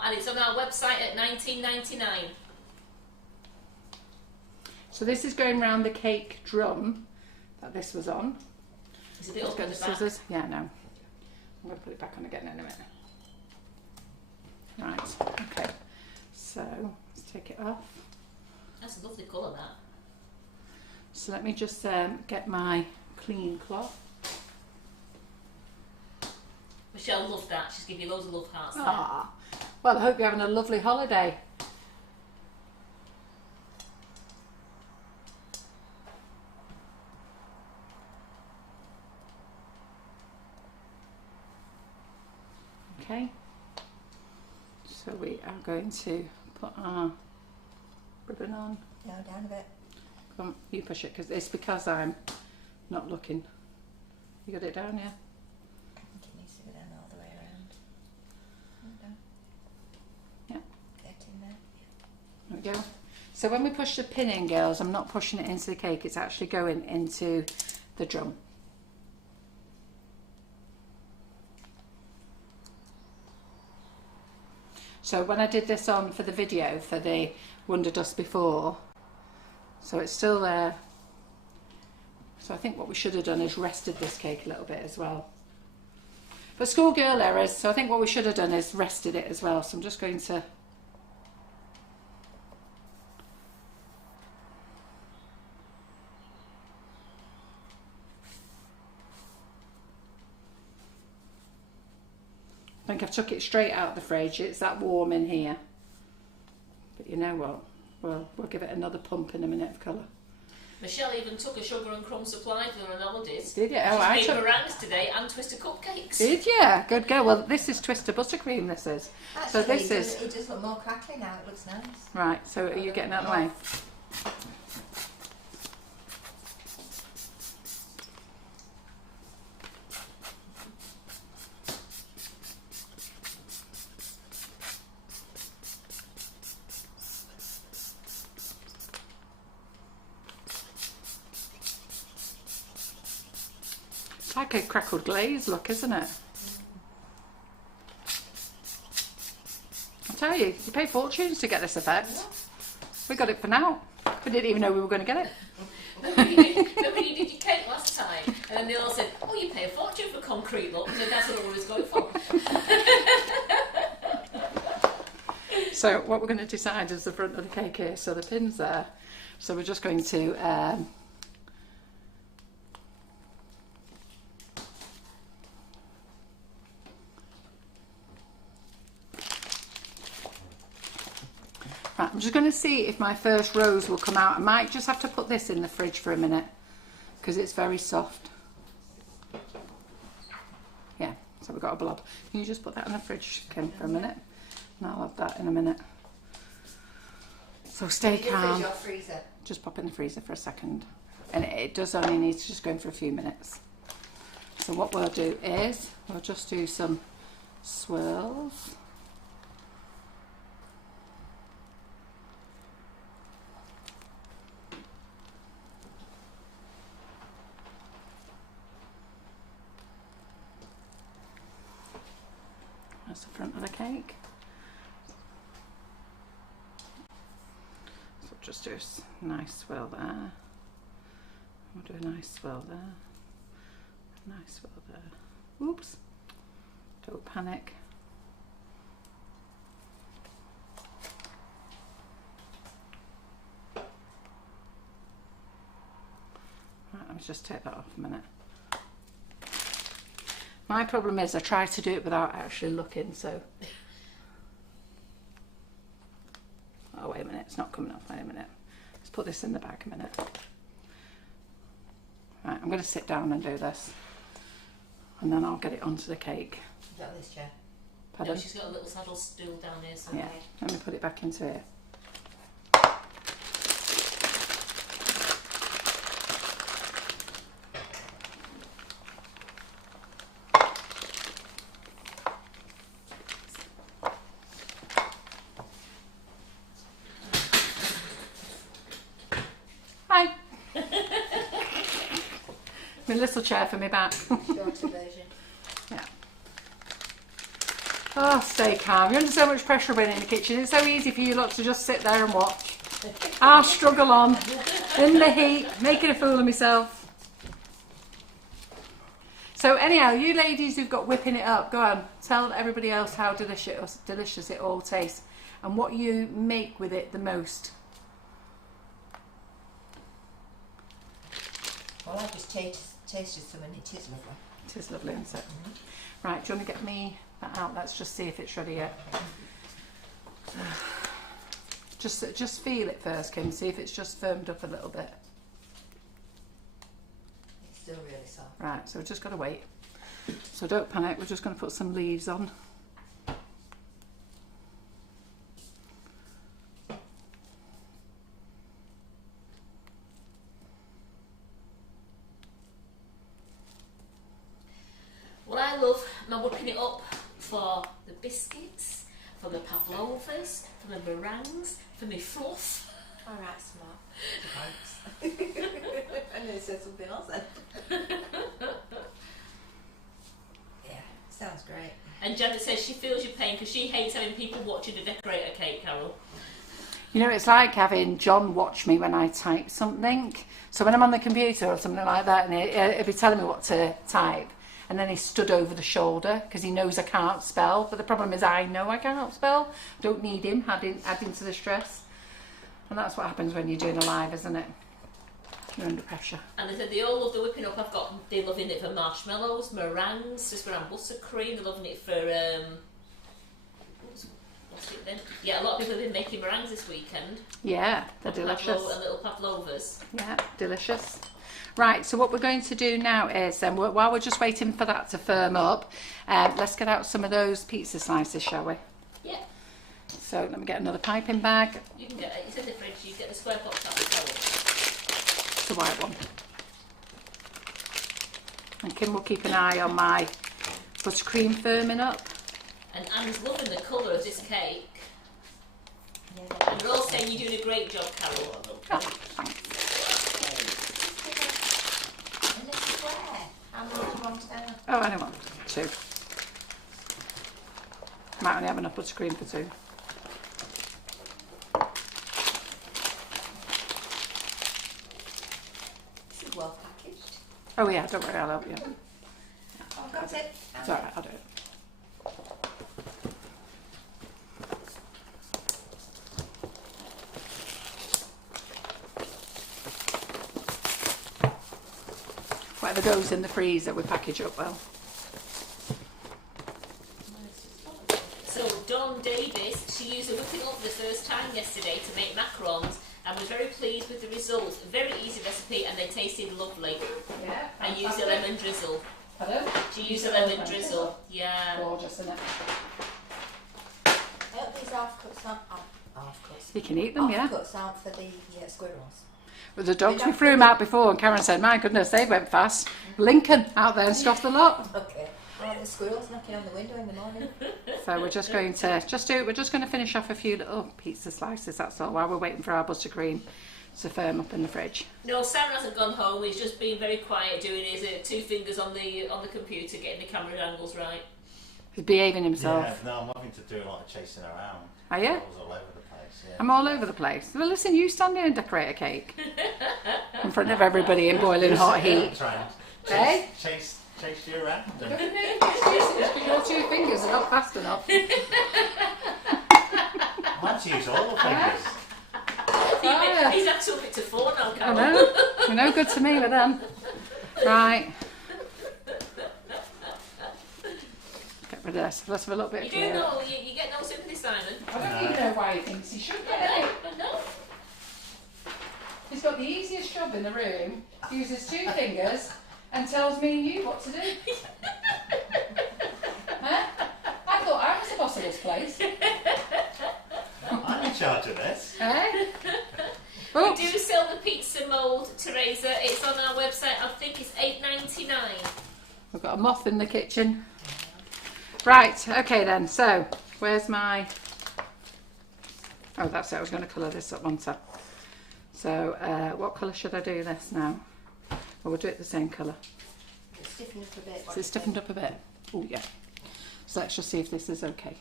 and it's on our website at $19.99. So this is going round the cake drum that this was on. It's a bit Let's up in get the the back. scissors. Yeah, no. I'm going to put it back on again in a minute. Right, okay. So let's take it off. That's a lovely colour, that. So let me just get my clean cloth. Michelle loved that. She's giving you loads of love hearts there. Ah, well, I hope you're having a lovely holiday. Okay, so we are going to put our ribbon on. No, down a bit. Come on, you push it, because I'm not looking. You got it down, yeah? I think it needs to go down all the way around. Down. Yeah. Get in there. There we go. So when we push the pin in, girls, I'm not pushing it into the cake, it's actually going into the drum. So when I did this on for the video for the WonderDust before, so it's still there. So I think what we should have done is rested this cake a little bit as well. But schoolgirl errors, so I think what we should have done is rested it as well. So I'm just going to... I think I've took it straight out of the fridge. It's that warm in here. But you know what? We'll give it another pump in a minute of colour. Michelle even took a sugar and crumb supply for her holidays. Did you? Oh, She's made meringues today and twisted cupcakes. Did you? Good girl. Well, this is Twister Buttercream, this is. Actually, So this it does look more crackly now. It looks nice. Right, so are you getting out of the way? It's like a crackled glaze look, isn't it? I tell you, you pay fortunes to get this effect. We got it for now. We didn't even know we were going to get it. Remember you did your cake last time, and then they all said, "Oh, you pay a fortune for concrete look," so that's what we was going for. So what we're going to decide is the front of the cake here. So the pin's there. So we're just going to right, I'm just going to see if my first rose will come out. I might just have to put this in the fridge for a minute because it's very soft. Yeah, so we've got a blob. Can you just put that in the fridge, Kim, for a minute? And I'll have that in a minute. So stay calm. Your freezer. Just pop in the freezer for a second. And it does only need to just go in for a few minutes. So what we'll do is, we'll just do some swirls. That's the front of the cake. So just do a nice swirl there. We'll do a nice swirl there. A nice swirl there. Oops. Don't panic. Right, let me just take that off a minute. My problem is I try to do it without actually looking, so... Oh, wait a minute, it's not coming off, wait a minute. Let's put this in the bag a minute. Right, I'm going to sit down and do this. And then I'll get it onto the cake. Is that this chair? Pardon? No, she's got a little saddle stool down here. So Yeah, let me put it back into here. Hi. My little chair for me back. Shorter version. Yeah. Oh, stay calm. You're under so much pressure when in the kitchen. It's so easy for you lot to just sit there and watch. I'll struggle on in the heat, making a fool of myself. So anyhow, you ladies who've got whipping it up, go on. Tell everybody else how delicious it all tastes and what you make with it the most. Well, I just tasted some and it is lovely. It is lovely, isn't it? Right, do you want to get me that out? Let's just see if it's ready yet. Just feel it first, Kim. See if it's just firmed up a little bit. It's still really soft. Right, so we've just got to wait. So don't panic, we're just going to put some leaves on. Well, I love my whipping it up for the biscuits, for the pavlovas, for the meringues, for my fluff. All right, smart. Thanks. I knew you said something else then. Yeah, sounds great. And Janet says she feels your pain because she hates having people watching the decorator cake, Carol. You know, it's like having John watch me when I type something. So when I'm on the computer or something like that, and he'll be telling me what to type, and then he stood over the shoulder because he knows I can't spell. But the problem is I know I can't spell. Don't need him adding to the stress. And that's what happens when you're doing a live, isn't it? You're under pressure. And they said they all love the whipping up. They're loving it for marshmallows, meringues, just around buttercream. They're loving it for what's it then? Yeah, a lot of people have been making meringues this weekend. Yeah, they're delicious. And little pavlovas. Yeah, delicious. Right, so what we're going to do now is, while we're just waiting for that to firm up, let's get out some of those pizza slices, shall we? Yeah. So let me get another piping bag. You can get it. It's in the fridge. You get the square box out as well. It's a white one. And Kim will keep an eye on my buttercream firming up. And Anne's loving the colour of this cake. Yeah. And we're all saying you're doing a great job, Carol. Oh, thanks. And it's square. How many do you want now? Oh, I don't want 2. Might only have enough buttercream for 2. This is well packaged. Oh yeah, don't worry, I'll help you. I've got it. It's alright, I'll do it. Whatever goes in the freezer, we package up well. So Dawn Davis, she used the whipping up for the first time yesterday to make macarons and was very pleased with the results. Very easy recipe and they tasted lovely. Yeah. I used a lemon drizzle. Hello? She used a lemon drizzle. Yeah. Gorgeous, isn't it? I hope these half cuts aren't half cuts. You can eat them, yeah. Half cuts aren't for the squirrels. With the dogs, we threw them out before, and Karen said, "My goodness, they went fast." Lincoln out there and stuffed the lot. Okay. Well, the squirrels knocking on the window in the morning. So we're just going to we're just going to finish off a few little pizza slices. That's all. While we're waiting for our buttercream to firm up in the fridge. No, Sam hasn't gone home. He's just been very quiet, doing his 2 fingers on the computer, getting the camera angles right. He's behaving himself. Yeah, no, I'm having to do a lot of chasing around. Are you? I was all over the place, yeah. I'm all over the place. Well, listen, you stand here and decorate a cake in front of everybody in boiling hot heat. Hey? Chase you around. Because your 2 fingers are not fast enough. I had to use all the fingers. yeah. He's had to up it to 4 now, I Carol. know. You're no good to me with them. Right. Get rid of this. Let's have a little bit You of do clear. know, you get no sympathy, Simon. I don't even know why he thinks he should get it. No. He's got the easiest job in the room, uses 2 fingers, and tells me and you what to do. Huh? I thought I was this place. I'm in charge of this. Eh? We Oops. do sell the pizza mould, Teresa. It's on our website. I think it's $8.99. We've got a moth in the kitchen. Right, okay then, so where's my... Oh, that's it, I was going to colour this up one sec. So, what colour should I do this now? Well, we'll do it the same colour. It's stiffened up a bit. Is it stiffened up a bit? Oh, yeah. So let's just see if this is okay.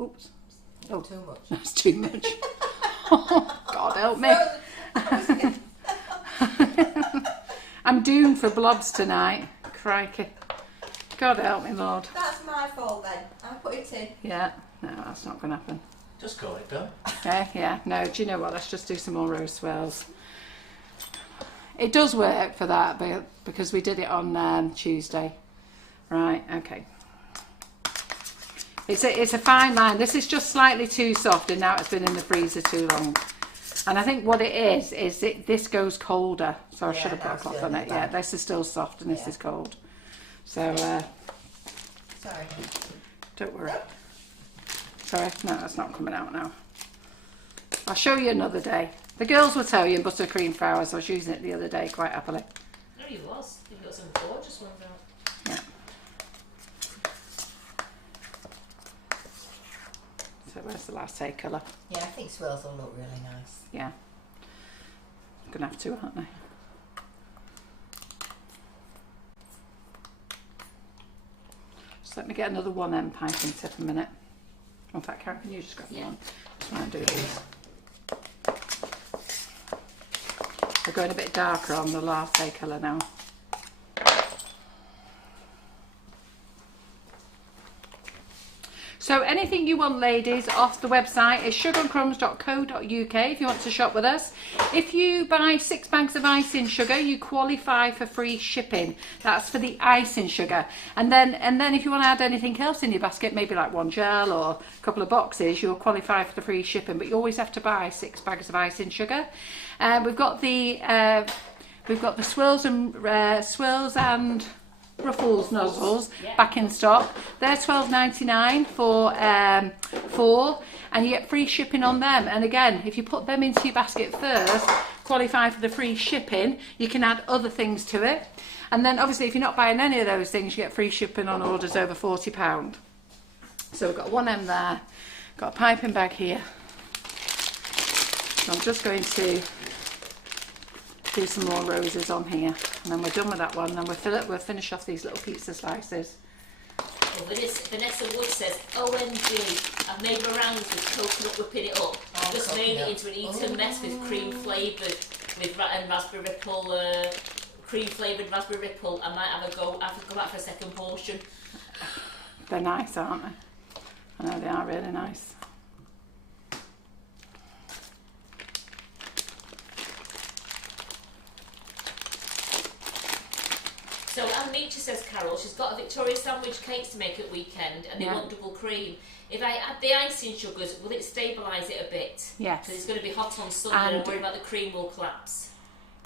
Oops. Oh, Too much. that's too much. Oh, God help me. I'm doomed for blobs tonight. Crikey. God help me, Lord. That's my fault then. I put it in. Yeah, no, that's not going to happen. Just call it done. Okay, yeah, no, do you know what? Let's just do some more rose swirls. It does work for that because we did it on Tuesday. Right, okay. It's a fine line. This is just slightly too soft and now it's been in the freezer too long. And I think what it is this goes colder. So I should have put a cloth on it. Yeah, this is still soft and this is cold. So, Sorry. don't worry. Sorry, no, that's not coming out now. I'll show you another day. The girls will tell you in buttercream flowers. I was using it the other day quite happily. No, you was. You got some gorgeous ones out. Yeah. So where's the latte colour? Yeah, I think swirls will look really nice. Yeah. I'm gonna have to, aren't I? Just let me get another 1M piping tip a minute. In fact, Karen, can you just grab one? Just want to do these. We're going a bit darker on the latte colour now. So anything you want, ladies, off the website is sugarandcrumbs.co.uk if you want to shop with us. If you buy 6 bags of icing sugar, you qualify for free shipping. That's for the icing sugar. And then if you want to add anything else in your basket, maybe like one gel or a couple of boxes, you'll qualify for the free shipping. But you always have to buy 6 bags of icing sugar. We've got the swirls and Ruffles nozzles back in stock. They're $12.99 for 4, and you get free shipping on them. And again, if you put them into your basket first, qualify for the free shipping, you can add other things to it. And then obviously if you're not buying any of those things, you get free shipping on orders over £40. So we've got 1M there, got a piping bag here. So I'm just going to do some more roses on here, and then we're done with that one. And then we'll finish off these little pizza slices. Well, Vanessa Wood says, OMG, I've made meringues with coconut whipping it up. Just made it into an Eton mess with cream flavoured and raspberry ripple, cream flavoured raspberry ripple. I might have a go back for a second portion. They're nice, aren't they? I know they are really nice. So Anita says, Carol, she's got a Victoria sandwich cakes to make at weekend and they want double cream. If I add the icing sugars, will it stabilise it a bit? Yes. Because it's going to be hot on Sunday and I'm worried about the cream will collapse.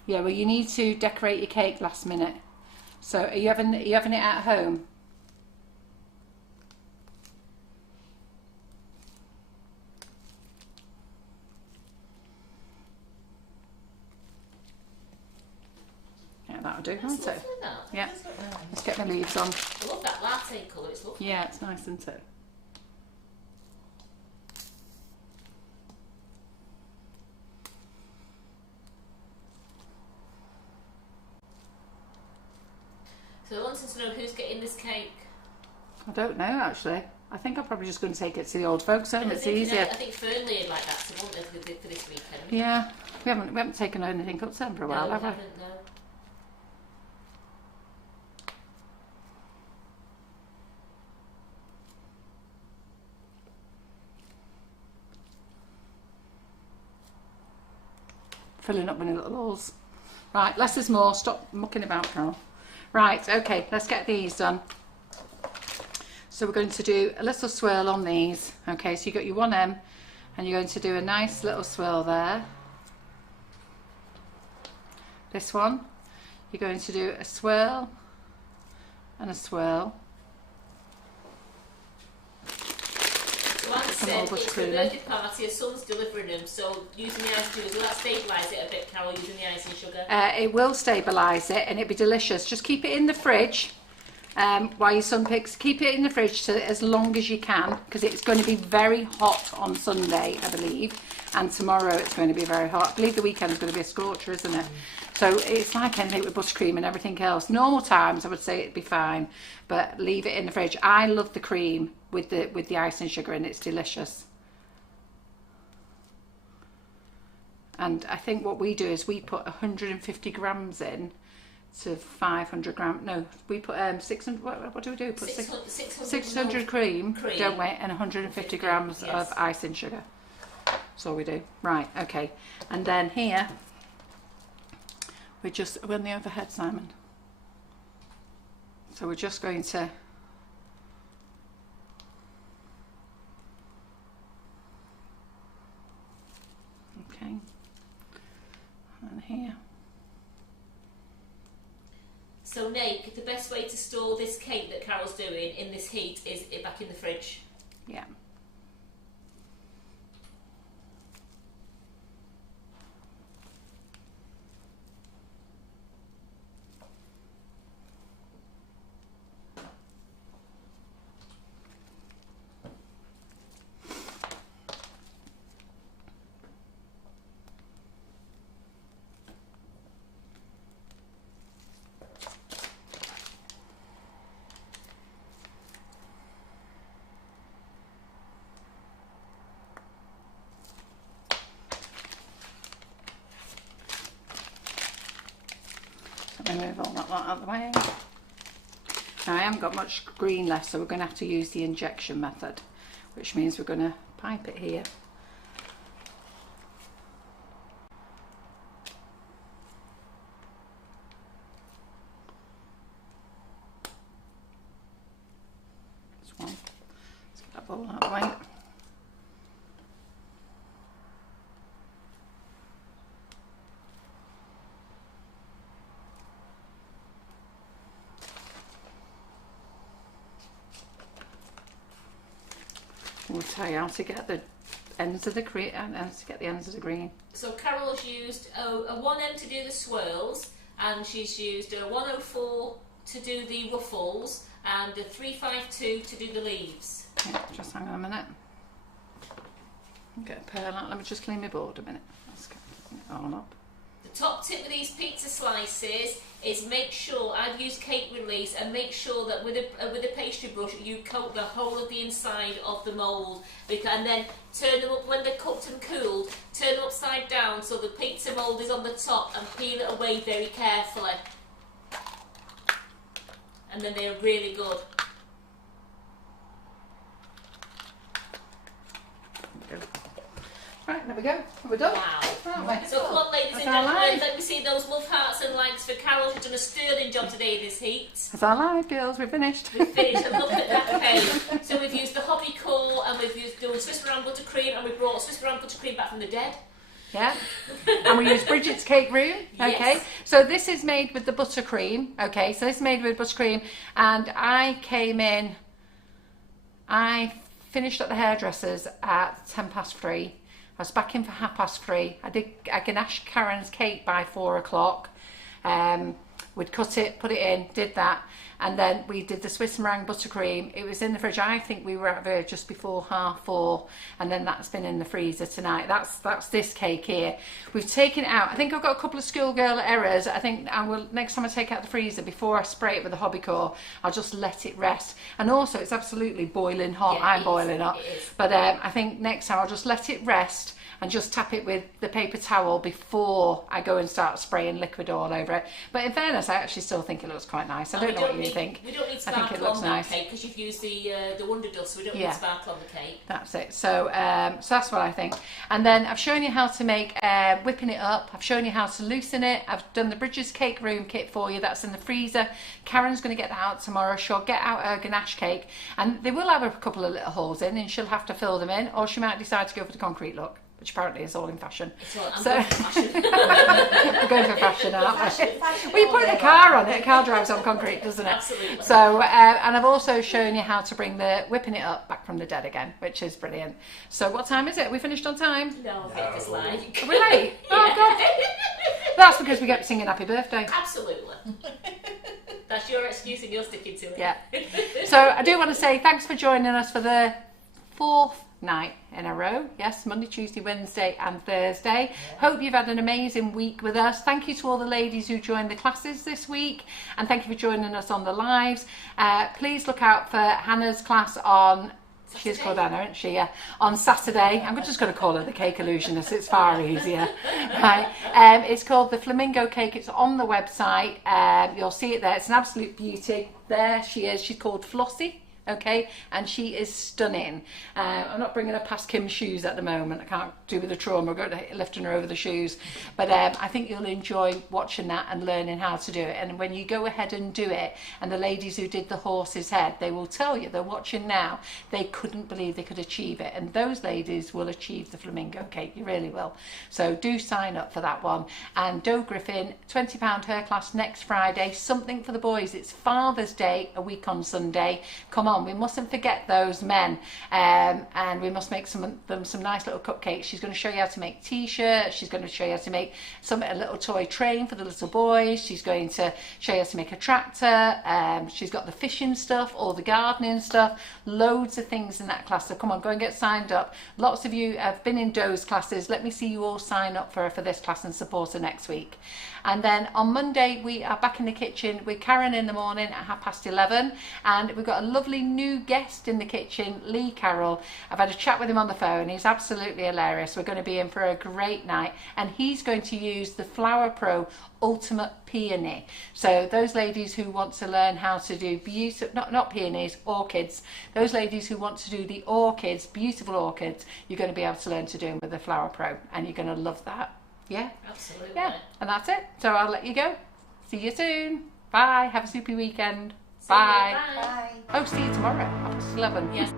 Yeah, well, you need to decorate your cake last minute. So are you having it at home? Yeah, that'll do, won't it? Lovely, that. Yeah. That's lovely. Let's get the leaves on. I love that latte colour, it's lovely. Yeah, it's nice, isn't it? So I wanted to know who's getting this cake. I don't know, actually. I think I'm probably just going to take it to the old folks home. It's easier. I think Fernley would like that, so won't they, for this weekend? Yeah, we haven't taken anything up to them for a while, No, have we? haven't, no. Filling up with little holes. Right, less is more. Stop mucking about, Carol. Right, okay, let's get these done. So we're going to do a little swirl on these. Okay, so you got your 1M and you're going to do a nice little swirl there. This one, you're going to do a swirl and a swirl. some more it's a buttercream in. birthday party, her son's delivering them, so using the icing sugar, will that stabilise it a bit, Carol, using the icing sugar? It will stabilise it and it'll be delicious. Just keep it in the fridge while your son picks. Keep it in the fridge as long as you can, because it's going to be very hot on Sunday, I believe, and tomorrow it's going to be very hot. I believe the weekend is going to be a scorcher, isn't it? So it's like anything with buttercream and everything else. Normal times I would say it'd be fine, but leave it in the fridge. I love the cream with the icing sugar and it's delicious. And I think what we do is we put 150 grams in to 500 grams. No, we put 600. What do we do? Put 600 cream, don't we? And 150 grams of icing sugar. That's all we do. Right. Okay. And then here we're on the overhead, Simon. So we're just going to. Okay. And here. So, Nate, the best way to store this cake that Carol's doing in this heat is it back in the fridge. Yeah. Move all that out of the way. Now I haven't got much green left, so we're going to have to use the injection method, which means we're going to pipe it here. This one. Let's get that ball out of the way. We'll tell you how to get the ends of the green and how to get the ends of the green. So Carol's used a 1M to do the swirls, and she's used a 104 to do the ruffles, and a 352 to do the leaves. Yeah, just hang on a minute. Get a pearl out. Let me just clean my board a minute. Let's get it all up. The top tip with these pizza slices is make sure, I've used cake release, and make sure that with a pastry brush you coat the whole of the inside of the mould, and then turn them up when they're cooked and cooled, turn them upside down so the pizza mould is on the top, and peel it away very carefully. And then they're really good. Right, there we go. We're done. Wow. So come on, ladies and gentlemen, let me see those love hearts and likes for Carol. She's done a sterling job today in this heat. That's our live, girls. We're finished. We've finished, and look at that cake. So we've used the Hobycore, and we've used Swiss Meringue Buttercream, and we brought Swiss Meringue Buttercream back from the dead. Yeah. And we use Bridgid's cake room. Okay. Yes. So this is made with the buttercream. Okay. So this is made with buttercream, and I came in. I finished at the hairdressers at 3:10. I was back in for 3:30. I ganache Karen's cake by 4 o'clock. We'd cut it, put it in, did that, and then we did the Swiss meringue buttercream. It was in the fridge. I think we were out of here just before 4:30, and then that's been in the freezer tonight. That's this cake here. We've taken it out. I think I've got a couple of schoolgirl errors. I think I will, next time I take it out the freezer, before I spray it with the Hobycore, I'll just let it rest. And also, it's absolutely boiling hot. Yeah, I'm boiling hot. But I think next time I'll just let it rest and just tap it with the paper towel before I go and start spraying liquid all over it. But in fairness, I actually still think it looks quite nice. I don't know what you think. We don't need I sparkle think it looks on nice. that cake because you've used the WonderDust, so we don't need sparkle on the cake. That's it. So, so that's what I think. And then I've shown you how to make whipping it up. I've shown you how to loosen it. I've done the Bridgids cake room kit for you. That's in the freezer. Karen's going to get that out tomorrow. She'll get out her ganache cake, and they will have a couple of little holes in, and she'll have to fill them in, or she might decide to go for the concrete look, which apparently is all in fashion. I'm going for fashion. We're going for fashion, aren't we? Well, you put a car on it. A car drives on concrete, doesn't it? Absolutely. So, and I've also shown you how to bring the whipping it up back from the dead again, which is brilliant. So what time is it? Are we finished on time? No, I think it's like. Are we late? Oh, God. That's because we kept singing happy birthday. Absolutely. That's your excuse and you're sticking to it. Yeah. So I do want to say thanks for joining us for the 4th night in a row. Yes, Monday, Tuesday, Wednesday and Thursday. Hope you've had an amazing week with us. Thank you to all the ladies who joined the classes this week, and thank you for joining us on the lives. Please look out for Hannah's class on She's called Anna, isn't she? Yeah. On Saturday, I'm just going to call her the Cake Illusionist. It's far easier. Right. It's called the Flamingo Cake. It's on the website. You'll see it there. It's an absolute beauty. There she is. She's called Flossie. Okay, and she is stunning. I'm not bringing her past Kim's shoes at the moment. I can't do with the trauma. I'm going to lifting her over the shoes. But I think you'll enjoy watching that and learning how to do it. And when you go ahead and do it, and the ladies who did the horse's head, they will tell you, they're watching now, they couldn't believe they could achieve it. And those ladies will achieve the flamingo cake. You really will. So do sign up for that one. And Doe Griffin, £20 her class next Friday. Something for the boys. It's Father's Day, a week on Sunday. Come on. We mustn't forget those men, and we must make some nice little cupcakes. She's going to show you how to make t-shirts. She's going to show you how to make a little toy train for the little boys. She's going to show you how to make a tractor. She's got the fishing stuff, all the gardening stuff, loads of things in that class. So come on, go and get signed up. Lots of you have been in Doe's classes. Let me see you all sign up for this class and support her next week. And then on Monday we are back in the kitchen with Karen in the morning at 11:30, and we've got a lovely new guest in the kitchen, Lee Carroll. I've had a chat with him on the phone. He's absolutely hilarious. We're going to be in for a great night, and he's going to use the Flower Pro Ultimate Peony. So those ladies who want to learn how to do not peonies, orchids, those ladies who want to do the orchids, beautiful orchids, you're going to be able to learn to do them with the Flower Pro, and you're going to love that. Yeah, absolutely. Yeah, and that's it. So I'll let you go. See you soon. Bye. Have a super weekend. See Bye. You, bye. Bye. Oh, see you tomorrow. 11. Yes.